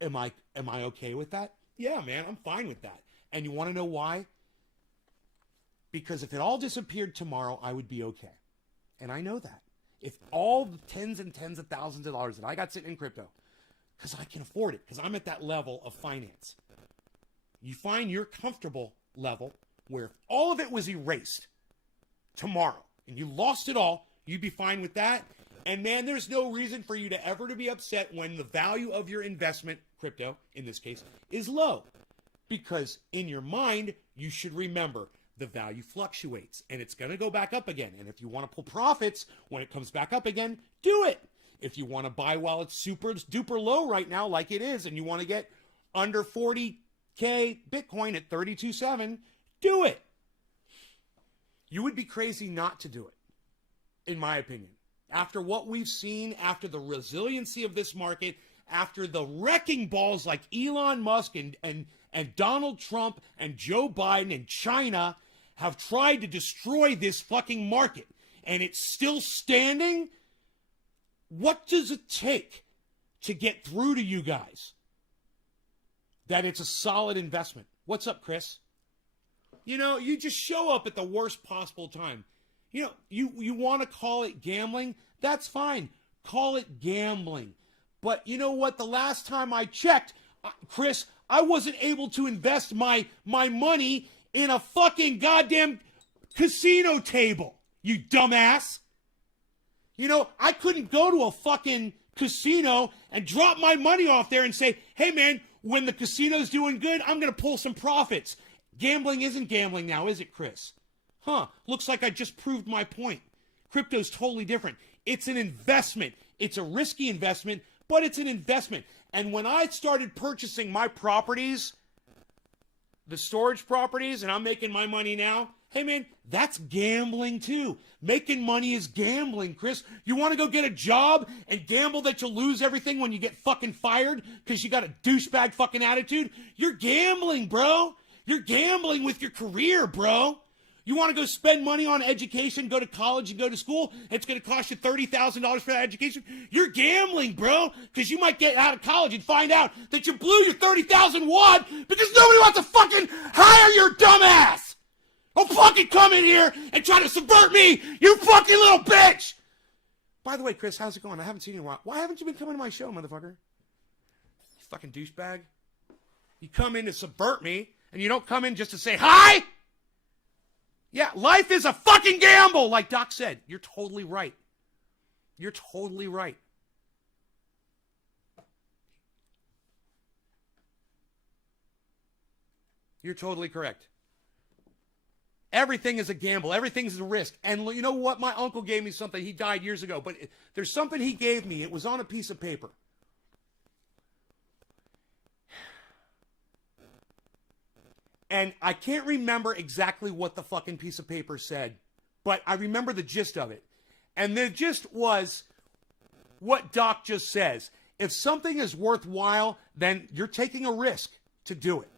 Am I okay with that? Yeah, man, I'm fine with that. And you want to know why? Because if it all disappeared tomorrow, I would be okay. And I know that. If all the tens and tens of thousands of dollars that I got sitting in crypto, because I can afford it, because I'm at that level of finance. You find your comfortable level where if all of it was erased tomorrow and you lost it all, you'd be fine with that. And man, there's no reason for you to ever to be upset when the value of your investment, crypto in this case, is low. Because in your mind, you should remember the value fluctuates and it's going to go back up again. And if you want to pull profits when it comes back up again, do it. If you want to buy while it's super duper low right now, like it is, and you want to get under 40K Bitcoin at 32.7, do it. You would be crazy not to do it, in my opinion. After what we've seen, after the resiliency of this market, after the wrecking balls like Elon Musk and Donald Trump and Joe Biden and China have tried to destroy this fucking market, and it's still standing, what does it take to get through to you guys that it's a solid investment? What's up, Chris? You know, you just show up at the worst possible time. You know, you want to call it gambling? That's fine. Call it gambling. But you know what? The last time I checked, Chris, I wasn't able to invest my money in a fucking goddamn casino table, you dumbass. You know, I couldn't go to a fucking casino and drop my money off there and say, hey, man, when the casino's doing good, I'm going to pull some profits. Gambling isn't gambling now, is it, Chris? Looks like I just proved my point. Crypto's totally different. It's an investment. It's a risky investment, but it's an investment. And when I started purchasing my properties, the storage properties, and I'm making my money now, hey man, that's gambling too. Making money is gambling, Chris. You want to go get a job and gamble that you'll lose everything when you get fucking fired because you got a douchebag fucking attitude? You're gambling, bro. You're gambling with your career, bro. You want to go spend money on education, go to college and go to school, it's going to cost you $30,000 for that education? You're gambling, bro, because you might get out of college and find out that you blew your 30,000 wad because nobody wants to fucking hire your dumbass. Don't fucking come in here and try to subvert me, you fucking little bitch. By the way, Chris, how's it going? I haven't seen you in a while. Why haven't you been coming to my show, motherfucker? You fucking douchebag. You come in to subvert me, and you don't come in just to say hi? Yeah, life is a fucking gamble, like Doc said. You're totally right. You're totally right. You're totally correct. Everything is a gamble. Everything is a risk. And you know what? My uncle gave me something. He died years ago. But there's something he gave me. It was on a piece of paper. And I can't remember exactly what the fucking piece of paper said, but I remember the gist of it. And the gist was what Doc just says. If something is worthwhile, then you're taking a risk to do it.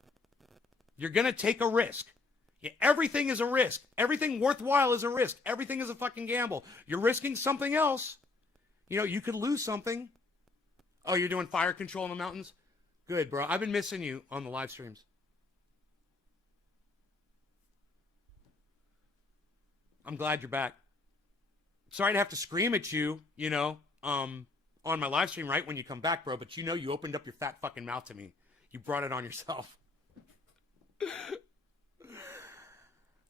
You're going to take a risk. Yeah, everything is a risk. Everything worthwhile is a risk. Everything is a fucking gamble. You're risking something else. You know, you could lose something. Oh, you're doing fire control in the mountains? Good, bro. I've been missing you on the live streams. I'm glad you're back. Sorry to have to scream at you, you know, on my live stream right when you come back, bro. But you know you opened up your fat fucking mouth to me. You brought it on yourself.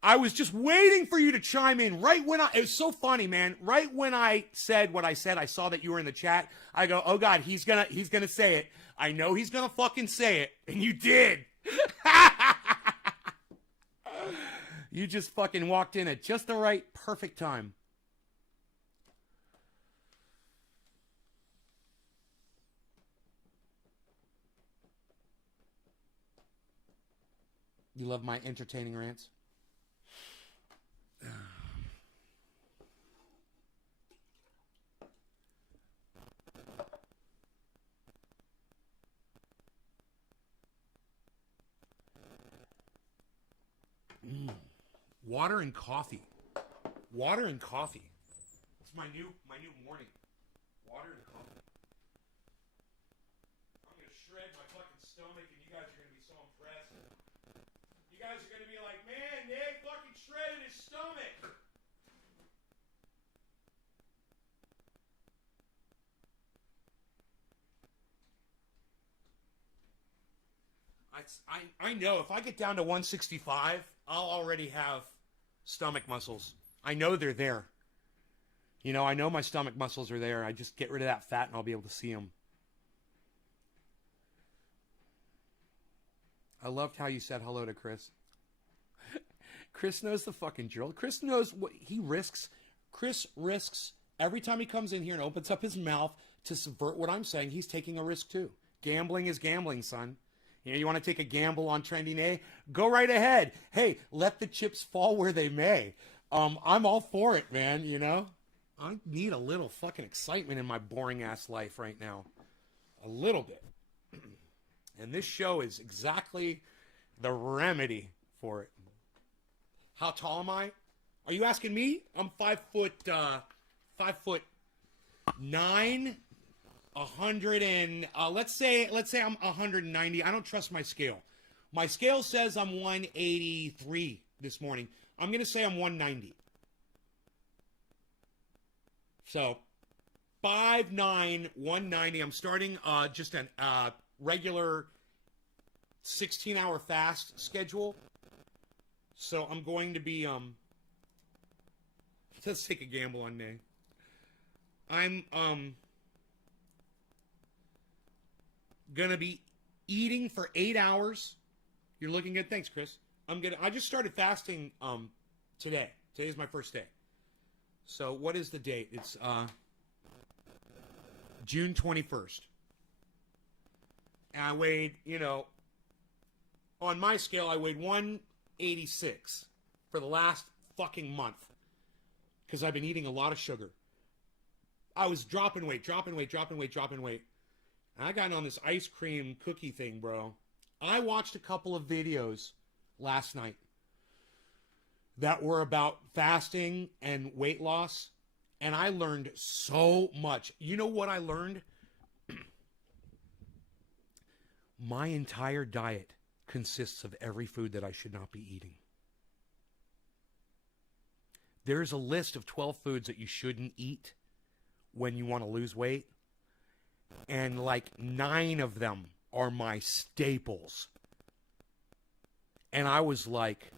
I was just waiting for you to chime in right when it was so funny, man. Right when I said what I said, I saw that you were in the chat. I go, oh God, he's gonna say it. I know he's gonna fucking say it. And you did. You just fucking walked in at just the right, perfect time. You love my entertaining rants? Water and coffee. Water and coffee. It's my new morning. Water and coffee. I'm gonna shred my fucking stomach, and you guys are gonna be so impressed. You guys are gonna be like, man, Nick fucking shredded his stomach. I know if I get down to 165, I'll already have stomach muscles. I know they're there. You know, I know my stomach muscles are there. I just get rid of that fat and I'll be able to see them. I loved how you said hello to Chris. Chris knows the fucking drill. Chris knows what he risks. Chris risks every time he comes in here and opens up his mouth to subvert what I'm saying. He's taking a risk too. Gambling is gambling, son. You know, you want to take a gamble on Trending A? Go right ahead. Hey, let the chips fall where they may. I'm all for it, man, you know? I need a little fucking excitement in my boring ass life right now. A little bit. And this show is exactly the remedy for it. How tall am I? Are you asking me? I'm 5'9", 100 and let's say I'm 190. I don't trust my scale. My scale says I'm 183 this morning. I'm gonna say I'm 190. So 5'9", 190. I'm starting just a regular 16-hour fast schedule. So I'm going to be let's take a gamble on Nay. I'm gonna be eating for 8 hours. You're looking good. Thanks, Chris. I just started fasting Today. Today's my first day. So what is the date? It's June 21st. And I weighed, on my scale, I weighed 186 for the last fucking month. Because I've been eating a lot of sugar. I was dropping weight. And I got on this ice cream cookie thing, bro. I watched a couple of videos last night that were about fasting and weight loss, and I learned so much. You know what I learned? My entire diet consists of every food that I should not be eating. There's a list of 12 foods that you shouldn't eat when you want to lose weight, and like 9 of them are my staples. And I was like,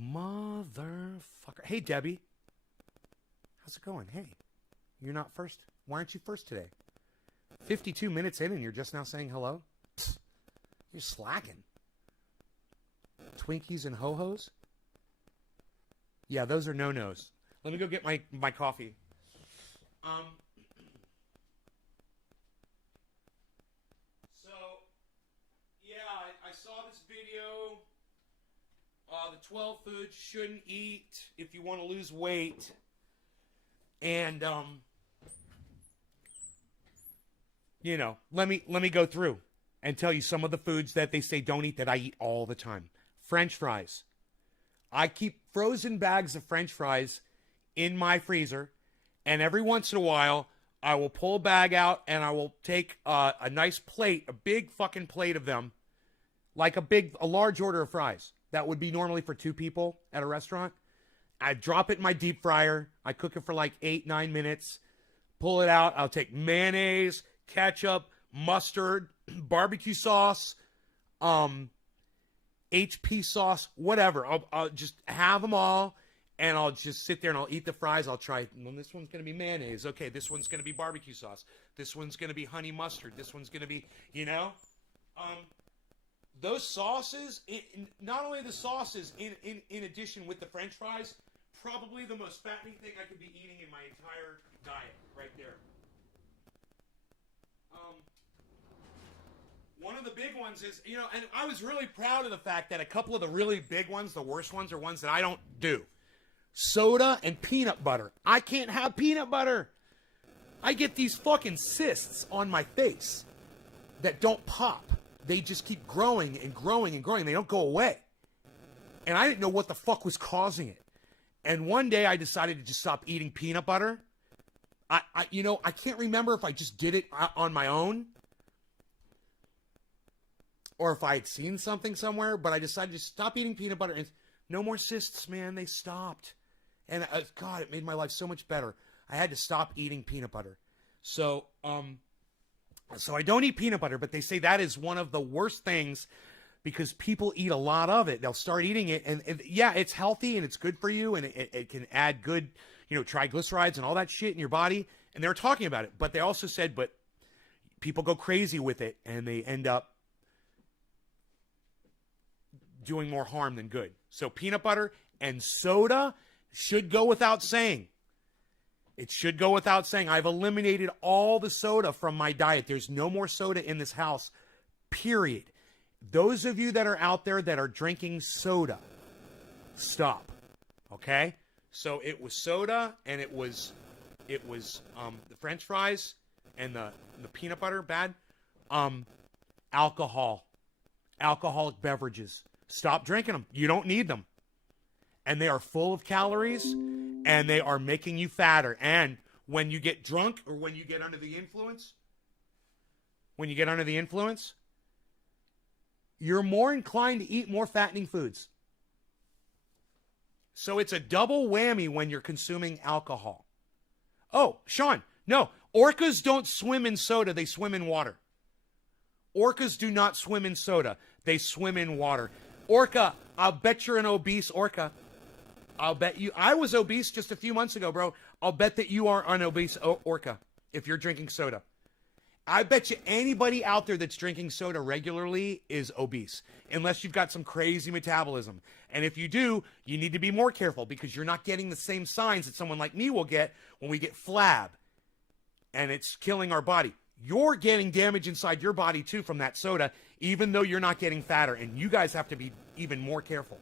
motherfucker. Hey, Debbie. How's it going? Hey, you're not first? Why aren't you first today? 52 minutes in and you're just now saying hello? Psst, you're slacking. Twinkies and ho-hos? Yeah, those are no-nos. Let me go get my coffee. So, yeah, I saw this video. The 12 foods you shouldn't eat if you want to lose weight. And, let me go through and tell you some of the foods that they say don't eat that I eat all the time. French fries. I keep frozen bags of French fries in my freezer, and every once in a while, I will pull a bag out and I will take a nice plate, a big fucking plate of them, like a large order of fries. That would be normally for 2 people at a restaurant. I drop it in my deep fryer. I cook it for like 8-9 minutes. Pull it out. I'll take mayonnaise, ketchup, mustard, barbecue sauce, HP sauce, whatever. I'll just have them all, and I'll just sit there and I'll eat the fries. I'll try, well, this one's going to be mayonnaise. Okay, this one's going to be barbecue sauce. This one's going to be honey mustard. This one's going to be, those sauces, not only the sauces, in addition with the French fries, probably the most fattening thing I could be eating in my entire diet, right there. One of the big ones is, and I was really proud of the fact that a couple of the really big ones, the worst ones, are ones that I don't do. Soda and peanut butter. I can't have peanut butter. I get these fucking cysts on my face that don't pop. They just keep growing and growing and growing. They don't go away. And I didn't know what the fuck was causing it. And one day I decided to just stop eating peanut butter. I can't remember if I just did it on my own or if I had seen something somewhere, but I decided to stop eating peanut butter, and no more cysts, man. They stopped. And God, it made my life so much better. I had to stop eating peanut butter. So I don't eat peanut butter, but they say that is one of the worst things because people eat a lot of it. They'll start eating it, and yeah, it's healthy and it's good for you, and it can add good, triglycerides and all that shit in your body. And they were talking about it, but they also said, but people go crazy with it, and they end up doing more harm than good. So peanut butter and soda should go without saying. It should go without saying. I've eliminated all the soda from my diet. There's no more soda in this house, period. Those of you that are out there that are drinking soda, stop. Okay? So it was soda, and it was the French fries and the peanut butter, bad. Alcohol. Alcoholic beverages. Stop drinking them. You don't need them. And they are full of calories, and they are making you fatter. And when you get drunk or when you get under the influence, you're more inclined to eat more fattening foods. So it's a double whammy when you're consuming alcohol. Oh, Sean, no. Orcas don't swim in soda. They swim in water. Orcas do not swim in soda. They swim in water. Orca, I'll bet you're an obese orca. I'll bet you. I was obese just a few months ago, bro. I'll bet that you are an obese orca if you're drinking soda. I bet you anybody out there that's drinking soda regularly is obese, unless you've got some crazy metabolism. And if you do, you need to be more careful because you're not getting the same signs that someone like me will get when we get flab and it's killing our body. You're getting damage inside your body too from that soda, even though you're not getting fatter. And you guys have to be even more careful.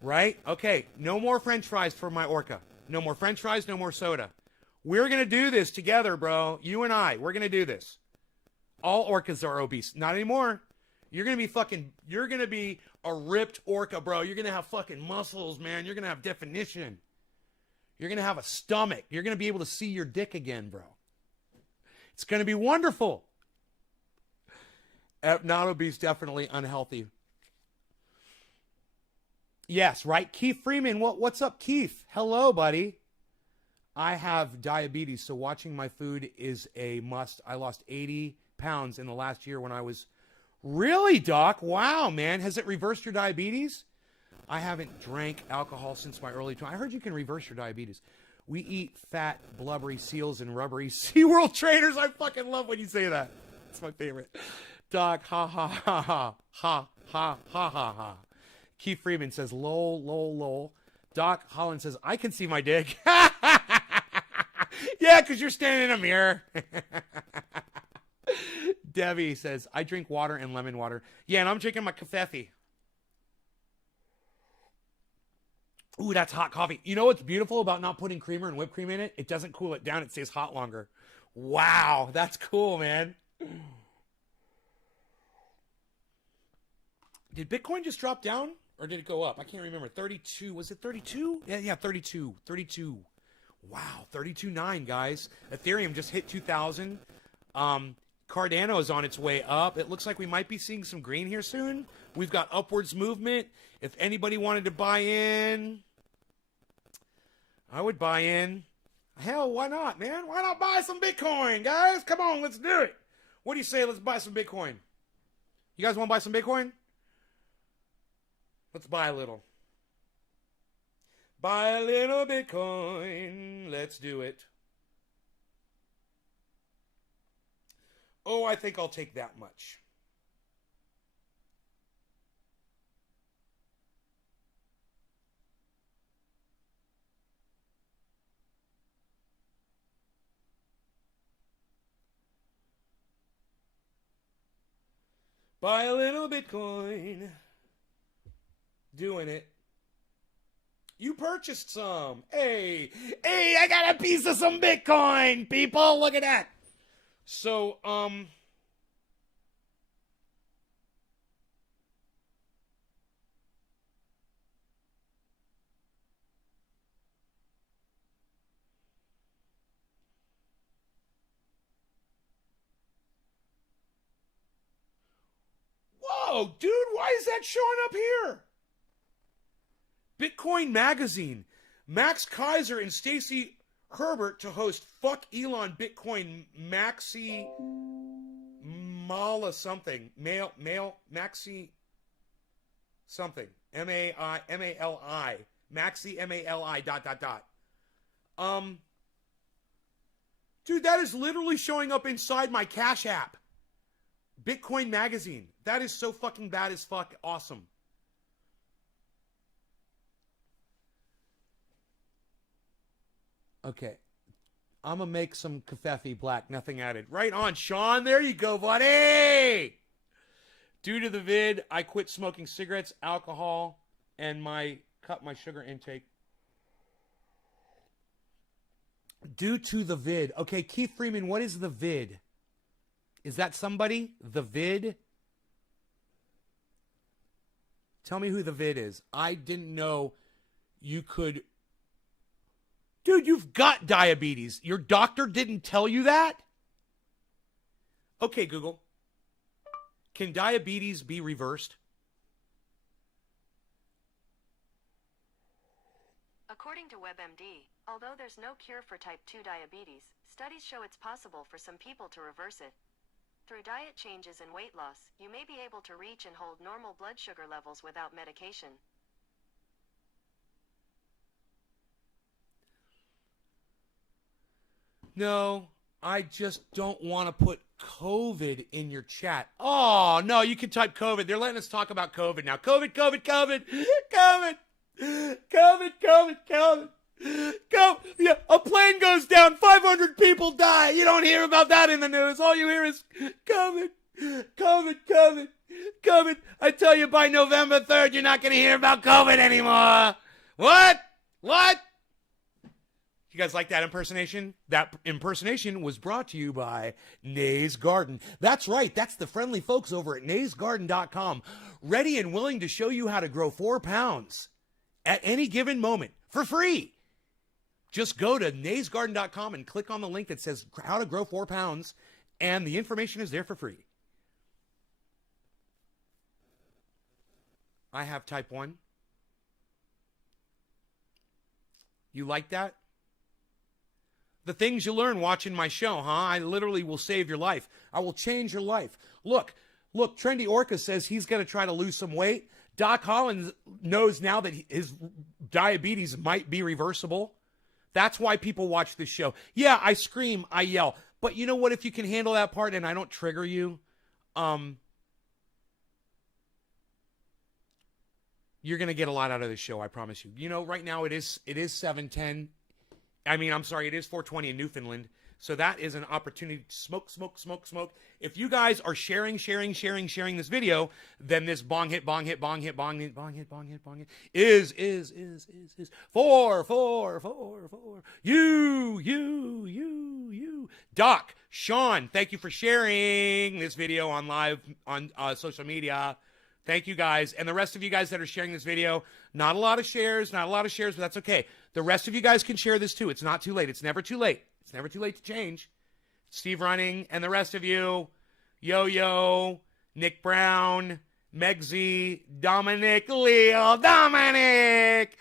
Right? Okay, no more French fries for my orca. No more French fries, no more soda. We're going to do this together, bro. You and I, we're going to do this. All orcas are obese. Not anymore. You're going to be a ripped orca, bro. You're going to have fucking muscles, man. You're going to have definition. You're going to have a stomach. You're going to be able to see your dick again, bro. It's going to be wonderful. Not obese, definitely unhealthy. Yes, right? Keith Freeman. What's up, Keith? Hello, buddy. I have diabetes, so watching my food is a must. I lost 80 pounds in the last year when I was... Really, Doc? Wow, man. Has it reversed your diabetes? I haven't drank alcohol since my early 20s. I heard you can reverse your diabetes. We eat fat, blubbery seals and rubbery SeaWorld trainers. I fucking love when you say that. It's my favorite. Doc, ha, ha, ha, ha, ha, ha, ha, ha, ha. Keith Freeman says, lol, lol, lol. Doc Holland says, I can see my dick. Yeah, because you're standing in a mirror. Debbie says, I drink water and lemon water. Yeah, and I'm drinking my cafefe. Ooh, that's hot coffee. You know what's beautiful about not putting creamer and whipped cream in it? It doesn't cool it down. It stays hot longer. Wow, that's cool, man. Did Bitcoin just drop down? Or did it go up? I can't remember. 32. Was it 32? Yeah, 32. 32. Wow, 32.9, guys. Ethereum just hit 2,000. Cardano is on its way up. It looks like we might be seeing some green here soon. We've got upwards movement. If anybody wanted to buy in, I would buy in. Hell, why not, man? Why not buy some Bitcoin, guys? Come on, let's do it. What do you say? Let's buy some Bitcoin. You guys want to buy some Bitcoin? Let's buy a little. Buy a little Bitcoin. Let's do it. Oh, I think I'll take that much. Buy a little Bitcoin. Doing it. You purchased some. Hey, I got a piece of some Bitcoin, people. Look at that. So, whoa, dude, why is that showing up here? Bitcoin Magazine. Max Kaiser and Stacey Herbert to host Fuck Elon Bitcoin Maxi Mala something. Maxi something. M-A-L-I. Maxi M-A-L-I ... Dude, that is literally showing up inside my Cash App. Bitcoin Magazine. That is so fucking bad as fuck awesome. Okay. I'm going to make some Cafefe black, nothing added. Right on, Sean. There you go, buddy. Due to the vid, I quit smoking cigarettes, alcohol, and cut my sugar intake. Due to the vid. Okay, Keith Freeman, what is the vid? Is that somebody? The vid? Tell me who the vid is. I didn't know you could... Dude, you've got diabetes. Your doctor didn't tell you that? Okay, Google. Can diabetes be reversed? According to WebMD, although there's no cure for type 2 diabetes, studies show it's possible for some people to reverse it. Through diet changes and weight loss, you may be able to reach and hold normal blood sugar levels without medication. No, I just don't want to put COVID in your chat. Oh, no, you can type COVID. They're letting us talk about COVID now. COVID, COVID, COVID, COVID, COVID, COVID, COVID. Go, yeah, a plane goes down, 500 people die. You don't hear about that in the news. All you hear is COVID, COVID, COVID, COVID. I tell you, by November 3rd, you're not going to hear about COVID anymore. What? What? You guys like that impersonation? That impersonation was brought to you by Nay's Garden. That's right. That's the friendly folks over at naysgarden.com, ready and willing to show you how to grow 4 pounds at any given moment for free. Just go to naysgarden.com and click on the link that says how to grow 4 pounds, and the information is there for free. I have type 1. You like that? The things you learn watching my show, huh? I literally will save your life. I will change your life. Look, Trendy Orca says he's going to try to lose some weight. Doc Hollins knows now that his diabetes might be reversible. That's why people watch this show. Yeah, I scream, I yell. But you know what? If you can handle that part and I don't trigger you, you're going to get a lot out of this show, I promise you. You know, right now it is 7:10. I mean, I'm sorry, it is 4:20 in Newfoundland. So that is an opportunity to smoke, smoke, smoke, smoke. If you guys are sharing this video, then this bong hit is 4. You. Doc, Sean, thank you for sharing this video on live on social media. Thank you guys. And the rest of you guys that are sharing this video, not a lot of shares, but that's okay. The rest of you guys can share this too. It's not too late. It's never too late. It's never too late to change. Steve Running and the rest of you, Yo-Yo, Nick Brown, Megzy, Dominic, Leo, Dominic,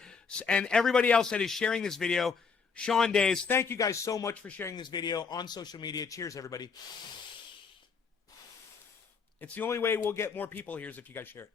and everybody else that is sharing this video. Sean Days, thank you guys so much for sharing this video on social media. Cheers, everybody. It's the only way we'll get more people here is if you guys share it.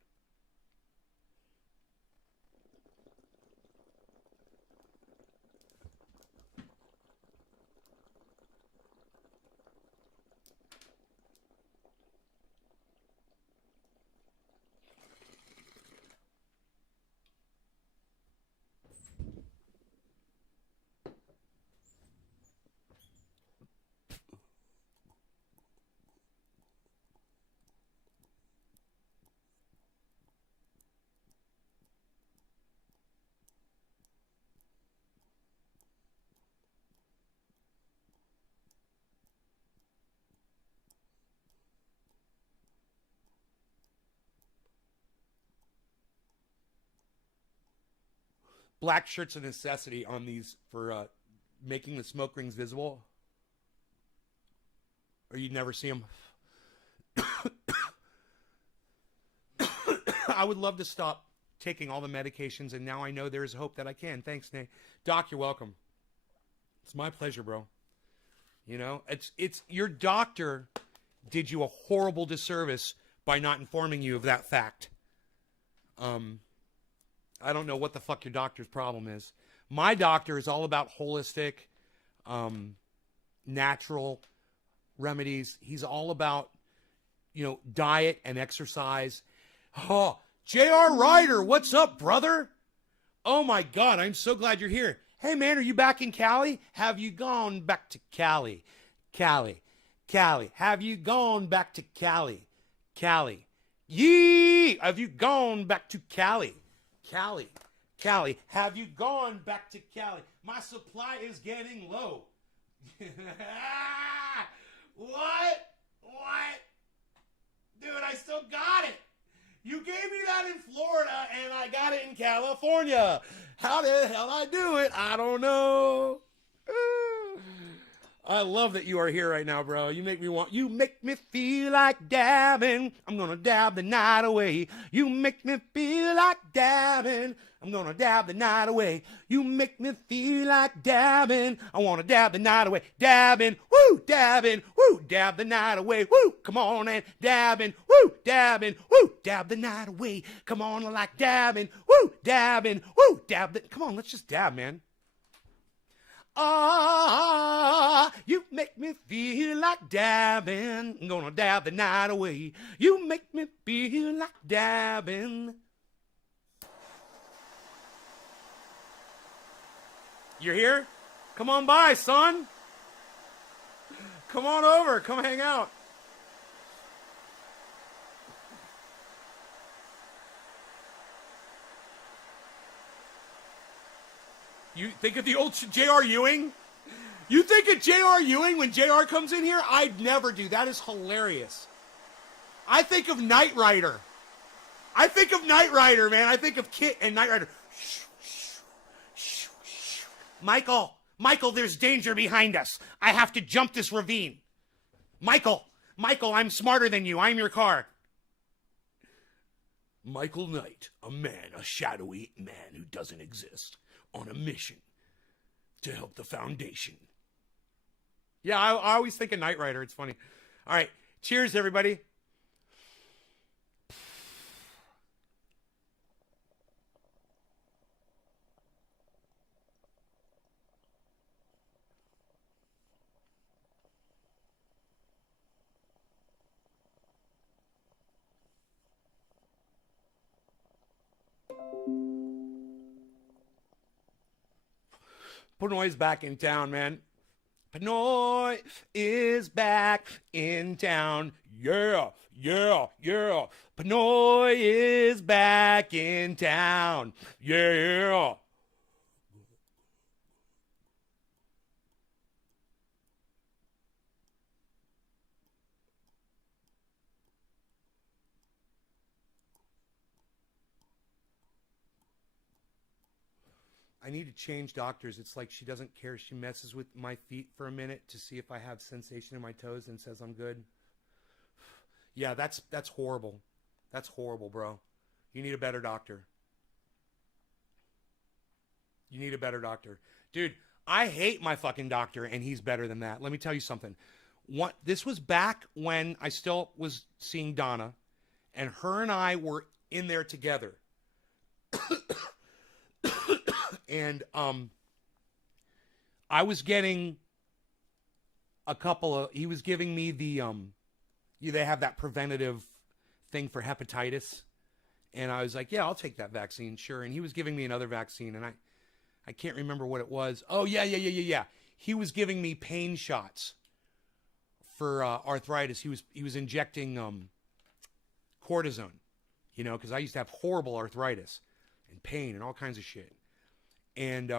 Black shirt's a necessity on these for making the smoke rings visible. Or you'd never see them. I would love to stop taking all the medications, and now I know there's hope that I can. Thanks, Nate. Doc, you're welcome. It's my pleasure, bro. You know, it's your doctor did you a horrible disservice by not informing you of that fact. I don't know what the fuck your doctor's problem is. My doctor is all about holistic, natural remedies. He's all about, you know, diet and exercise. Oh, J.R. Ryder, what's up, brother? Oh, my God, I'm so glad you're here. Hey, man, are you back in Cali? Have you gone back to Cali? Cali. Have you gone back to Cali? Cali. Yee! Have you gone back to Cali? Cali, have you gone back to Cali? My supply is getting low. What? Dude, I still got it. You gave me that in Florida, and I got it in California. How the hell I do it? I don't know. I love that you are here right now, bro. You make me feel like dabbing. I'm gonna dab the night away. You make me feel like dabbing. I'm gonna dab the night away. You make me feel like dabbing. I wanna dab the night away. Dabbing, woo, dab the night away. Woo, come on and dabbing, woo, dab the night away. Come on, I like dabbing, woo, dab the, come on, let's just dab, man. Ah, you make me feel like dabbing. I'm gonna dab the night away. You make me feel like dabbing. You're here? Come on by, son. Come on over. Come hang out. You think of the old J.R. Ewing? You think of J.R. Ewing when J.R. comes in here? I'd never do. That is hilarious. I think of Knight Rider. I think of Knight Rider, man. I think of Kit and Knight Rider. Michael, there's danger behind us. I have to jump this ravine. Michael, I'm smarter than you. I'm your car. Michael Knight, a shadowy man who doesn't exist, on a mission to help the Foundation. Yeah, I always think of Knight Rider. It's funny. All right. Cheers, everybody. Pinoy's back in town, man. Pinoy is back in town. Yeah. Pinoy is back in town. Yeah. I need to change doctors. It's like she doesn't care. She messes with my feet for a minute to see if I have sensation in my toes and says I'm good. Yeah, that's horrible. That's horrible, bro. You need a better doctor. You need a better doctor. Dude, I hate my fucking doctor, and he's better than that. Let me tell you something. This was back when I still was seeing Donna, and her and I were in there together. And I was getting he was giving me the they have that preventative thing for hepatitis, and I was like, yeah, I'll take that vaccine, sure. And he was giving me another vaccine, and I can't remember what it was. Oh yeah. He was giving me pain shots for arthritis. He was injecting cortisone, because I used to have horrible arthritis and pain and all kinds of shit. And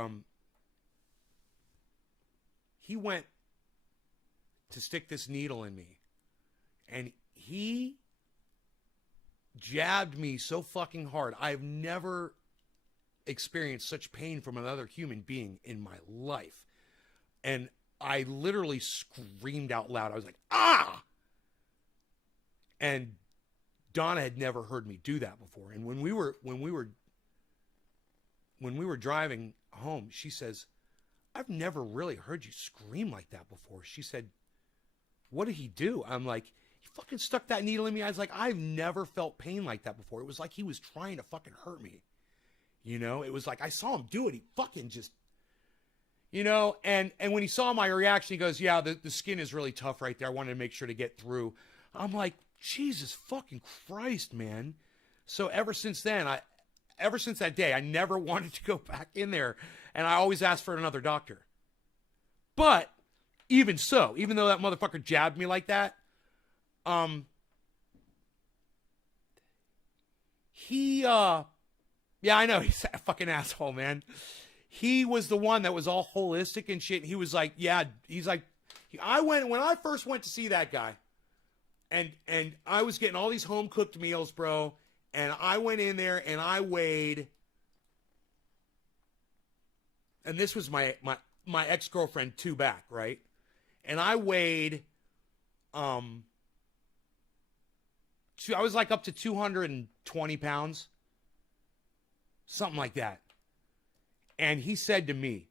he went to stick this needle in me, and he jabbed me so fucking hard. I've never experienced such pain from another human being in my life. And I literally screamed out loud. I was like, ah! And Donna had never heard me do that before. And when we were driving home, she says, I've never really heard you scream like that before. She said, what did he do? I'm like, he fucking stuck that needle in me. I was like, I've never felt pain like that before. It was like he was trying to fucking hurt me. It was like, I saw him do it. He fucking just, and when he saw my reaction, he goes, yeah, the skin is really tough right there. I wanted to make sure to get through. I'm like, Jesus fucking Christ, man. So ever since that day, I never wanted to go back in there, and I always asked for another doctor. But even so, even though that motherfucker jabbed me like that, yeah, I know, he's a fucking asshole, man. He was the one that was all holistic and shit. He was like, yeah, he's like, when I first went to see that guy, and I was getting all these home-cooked meals, bro, and I went in there and I weighed, and this was my ex-girlfriend 2 back, right? And I weighed, I was like up to 220 pounds, something like that. And he said to me,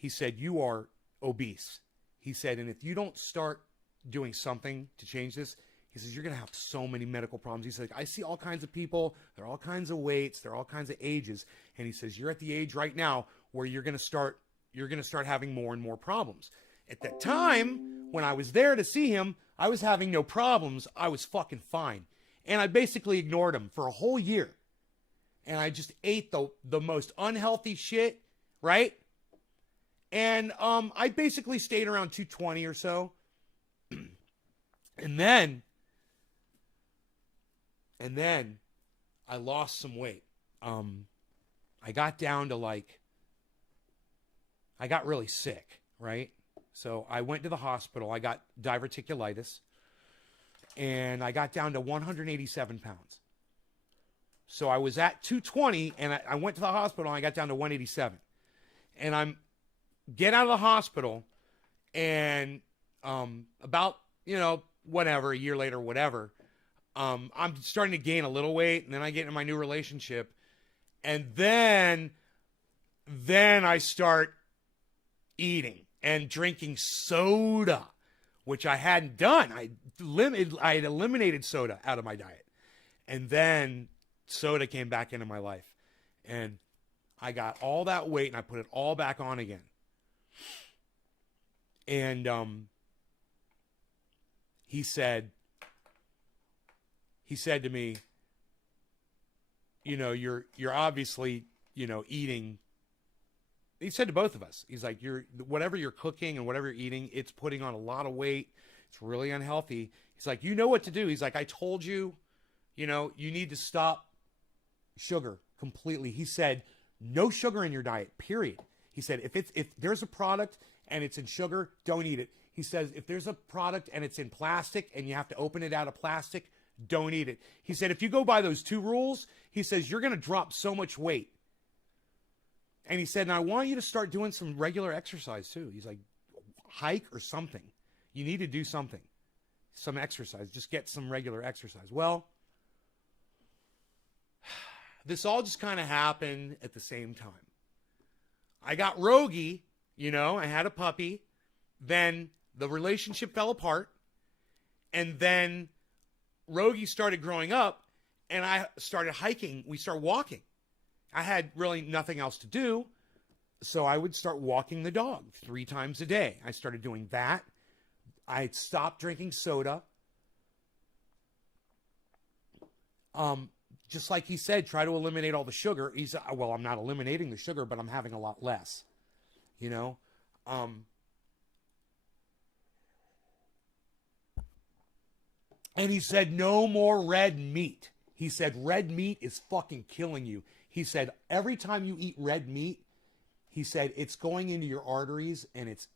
you are obese. He said, and if you don't start doing something to change this, he says, you're going to have so many medical problems. He says, I see all kinds of people. They're all kinds of weights. They're all kinds of ages. And he says, you're at the age right now where you're going to start you're going to start having more and more problems. At that time, when I was there to see him, I was having no problems. I was fucking fine. And I basically ignored him for a whole year. And I just ate the most unhealthy shit, right? And I basically stayed around 220 or so. And then I lost some weight. I got down to I got really sick, right? So I went to the hospital. I got diverticulitis. And I got down to 187 pounds. So I was at 220, and I went to the hospital, and I got down to 187. And I'm get out of the hospital, and about, whatever, a year later, whatever, I'm starting to gain a little weight, and then I get into my new relationship, and then I start eating and drinking soda, which I hadn't done. I had eliminated soda out of my diet. And then soda came back into my life. And I got all that weight and I put it all back on again. And he said to me, you're obviously, eating. He said to both of us, he's like, whatever you're cooking and whatever you're eating, it's putting on a lot of weight. It's really unhealthy. He's like, you know what to do. He's like, I told you, you need to stop sugar completely. He said, no sugar in your diet, period. He said, if there's a product and it's in sugar, don't eat it. He says, if there's a product and it's in plastic and you have to open it out of plastic, don't eat it. He said, if you go by those 2 rules, he says, you're going to drop so much weight. And he said, and I want you to start doing some regular exercise too. He's like, hike or something. You need to do something. Some exercise. Just get some regular exercise. Well, this all just kind of happened at the same time. I got Rogie, I had a puppy. Then the relationship fell apart. And then Rogie started growing up and I started hiking. We started walking. I had really nothing else to do, so I would start walking the dog 3 times a day. I started doing that. I stopped drinking soda. Just like he said, try to eliminate all the sugar. Well, I'm not eliminating the sugar, but I'm having a lot less, And he said, no more red meat. He said, red meat is fucking killing you. He said, every time you eat red meat, he said, it's going into your arteries and it's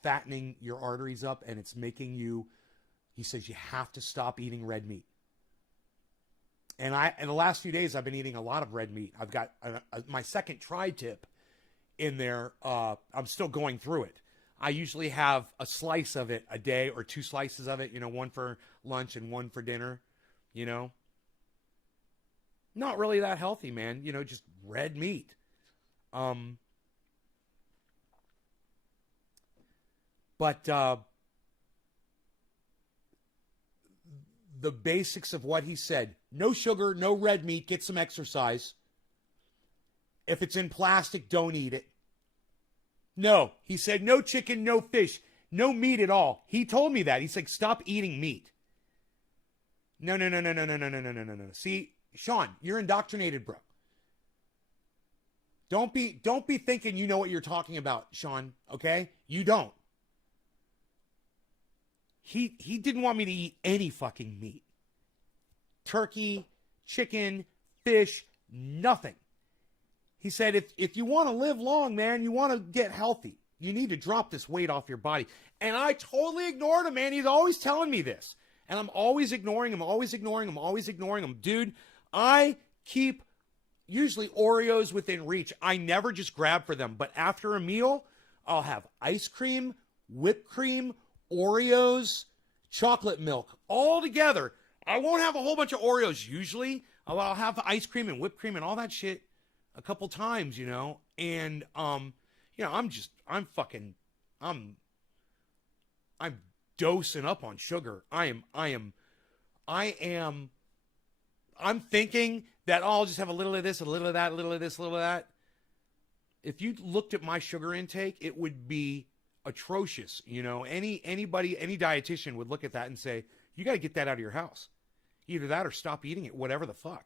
fattening your arteries up and it's making you, he says, you have to stop eating red meat. And in the last few days, I've been eating a lot of red meat. I've got my second tri-tip in there. I'm still going through it. I usually have a slice of it a day or 2 slices of it, one for lunch and 1 for dinner, Not really that healthy, man. Just red meat. But the basics of what he said, no sugar, no red meat, get some exercise. If it's in plastic, don't eat it. No, he said no chicken, no fish, no meat at all. He told me that. He's like, stop eating meat. No. See, Sean, you're indoctrinated, bro. Don't be thinking you know what you're talking about, Sean, okay? You don't. He didn't want me to eat any fucking meat. Turkey, chicken, fish, nothing. He said, if you want to live long, man, you want to get healthy, you need to drop this weight off your body. And I totally ignored him, man. He's always telling me this. And I'm always ignoring him. Dude, I keep usually Oreos within reach. I never just grab for them. But after a meal, I'll have ice cream, whipped cream, Oreos, chocolate milk, all together. I won't have a whole bunch of Oreos usually. I'll have ice cream and whipped cream and all that shit a couple times, And, I'm dosing up on sugar. I'm thinking that I'll just have a little of this, a little of that, a little of this, a little of that. if you looked at my sugar intake, it would be atrocious. You know, any dietitian would look at that and say, you got to get that out of your house. Either that or stop eating it, whatever the fuck.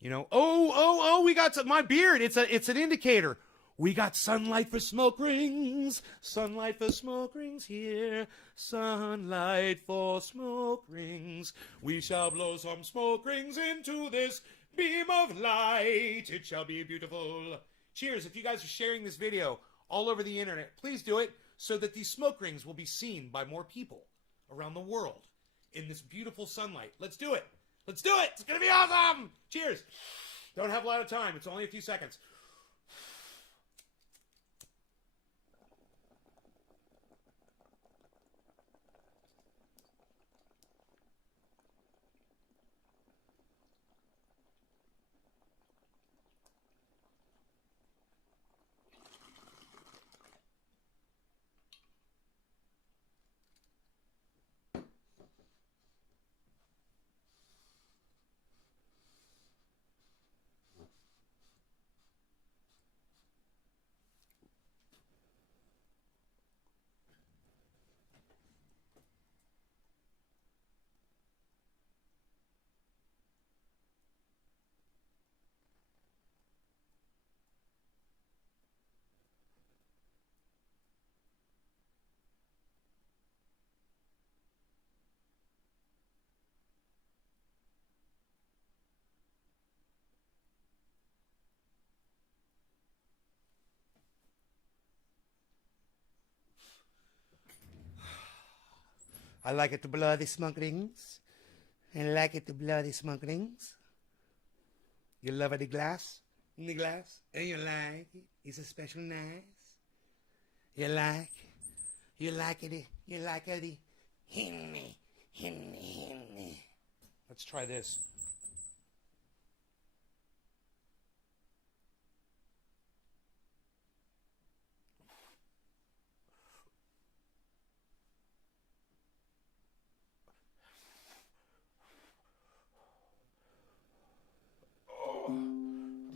You know, we got my beard. It's an indicator. We got sunlight for smoke rings. Sunlight for smoke rings here. Sunlight for smoke rings. We shall blow some smoke rings into this beam of light. It shall be beautiful. Cheers. If you guys are sharing this video all over the internet, please do it so that these smoke rings will be seen by more people around the world in this beautiful sunlight. Let's do it. Let's do it. It's going to be awesome. Cheers. Don't have a lot of time. It's only a few seconds. I like it to blow the smoke rings. I like it to blow the smoke rings. You love the glass? In the glass? And you like it? It's a special nice. You like it? You like it? You like it? Hinny. Let's try this.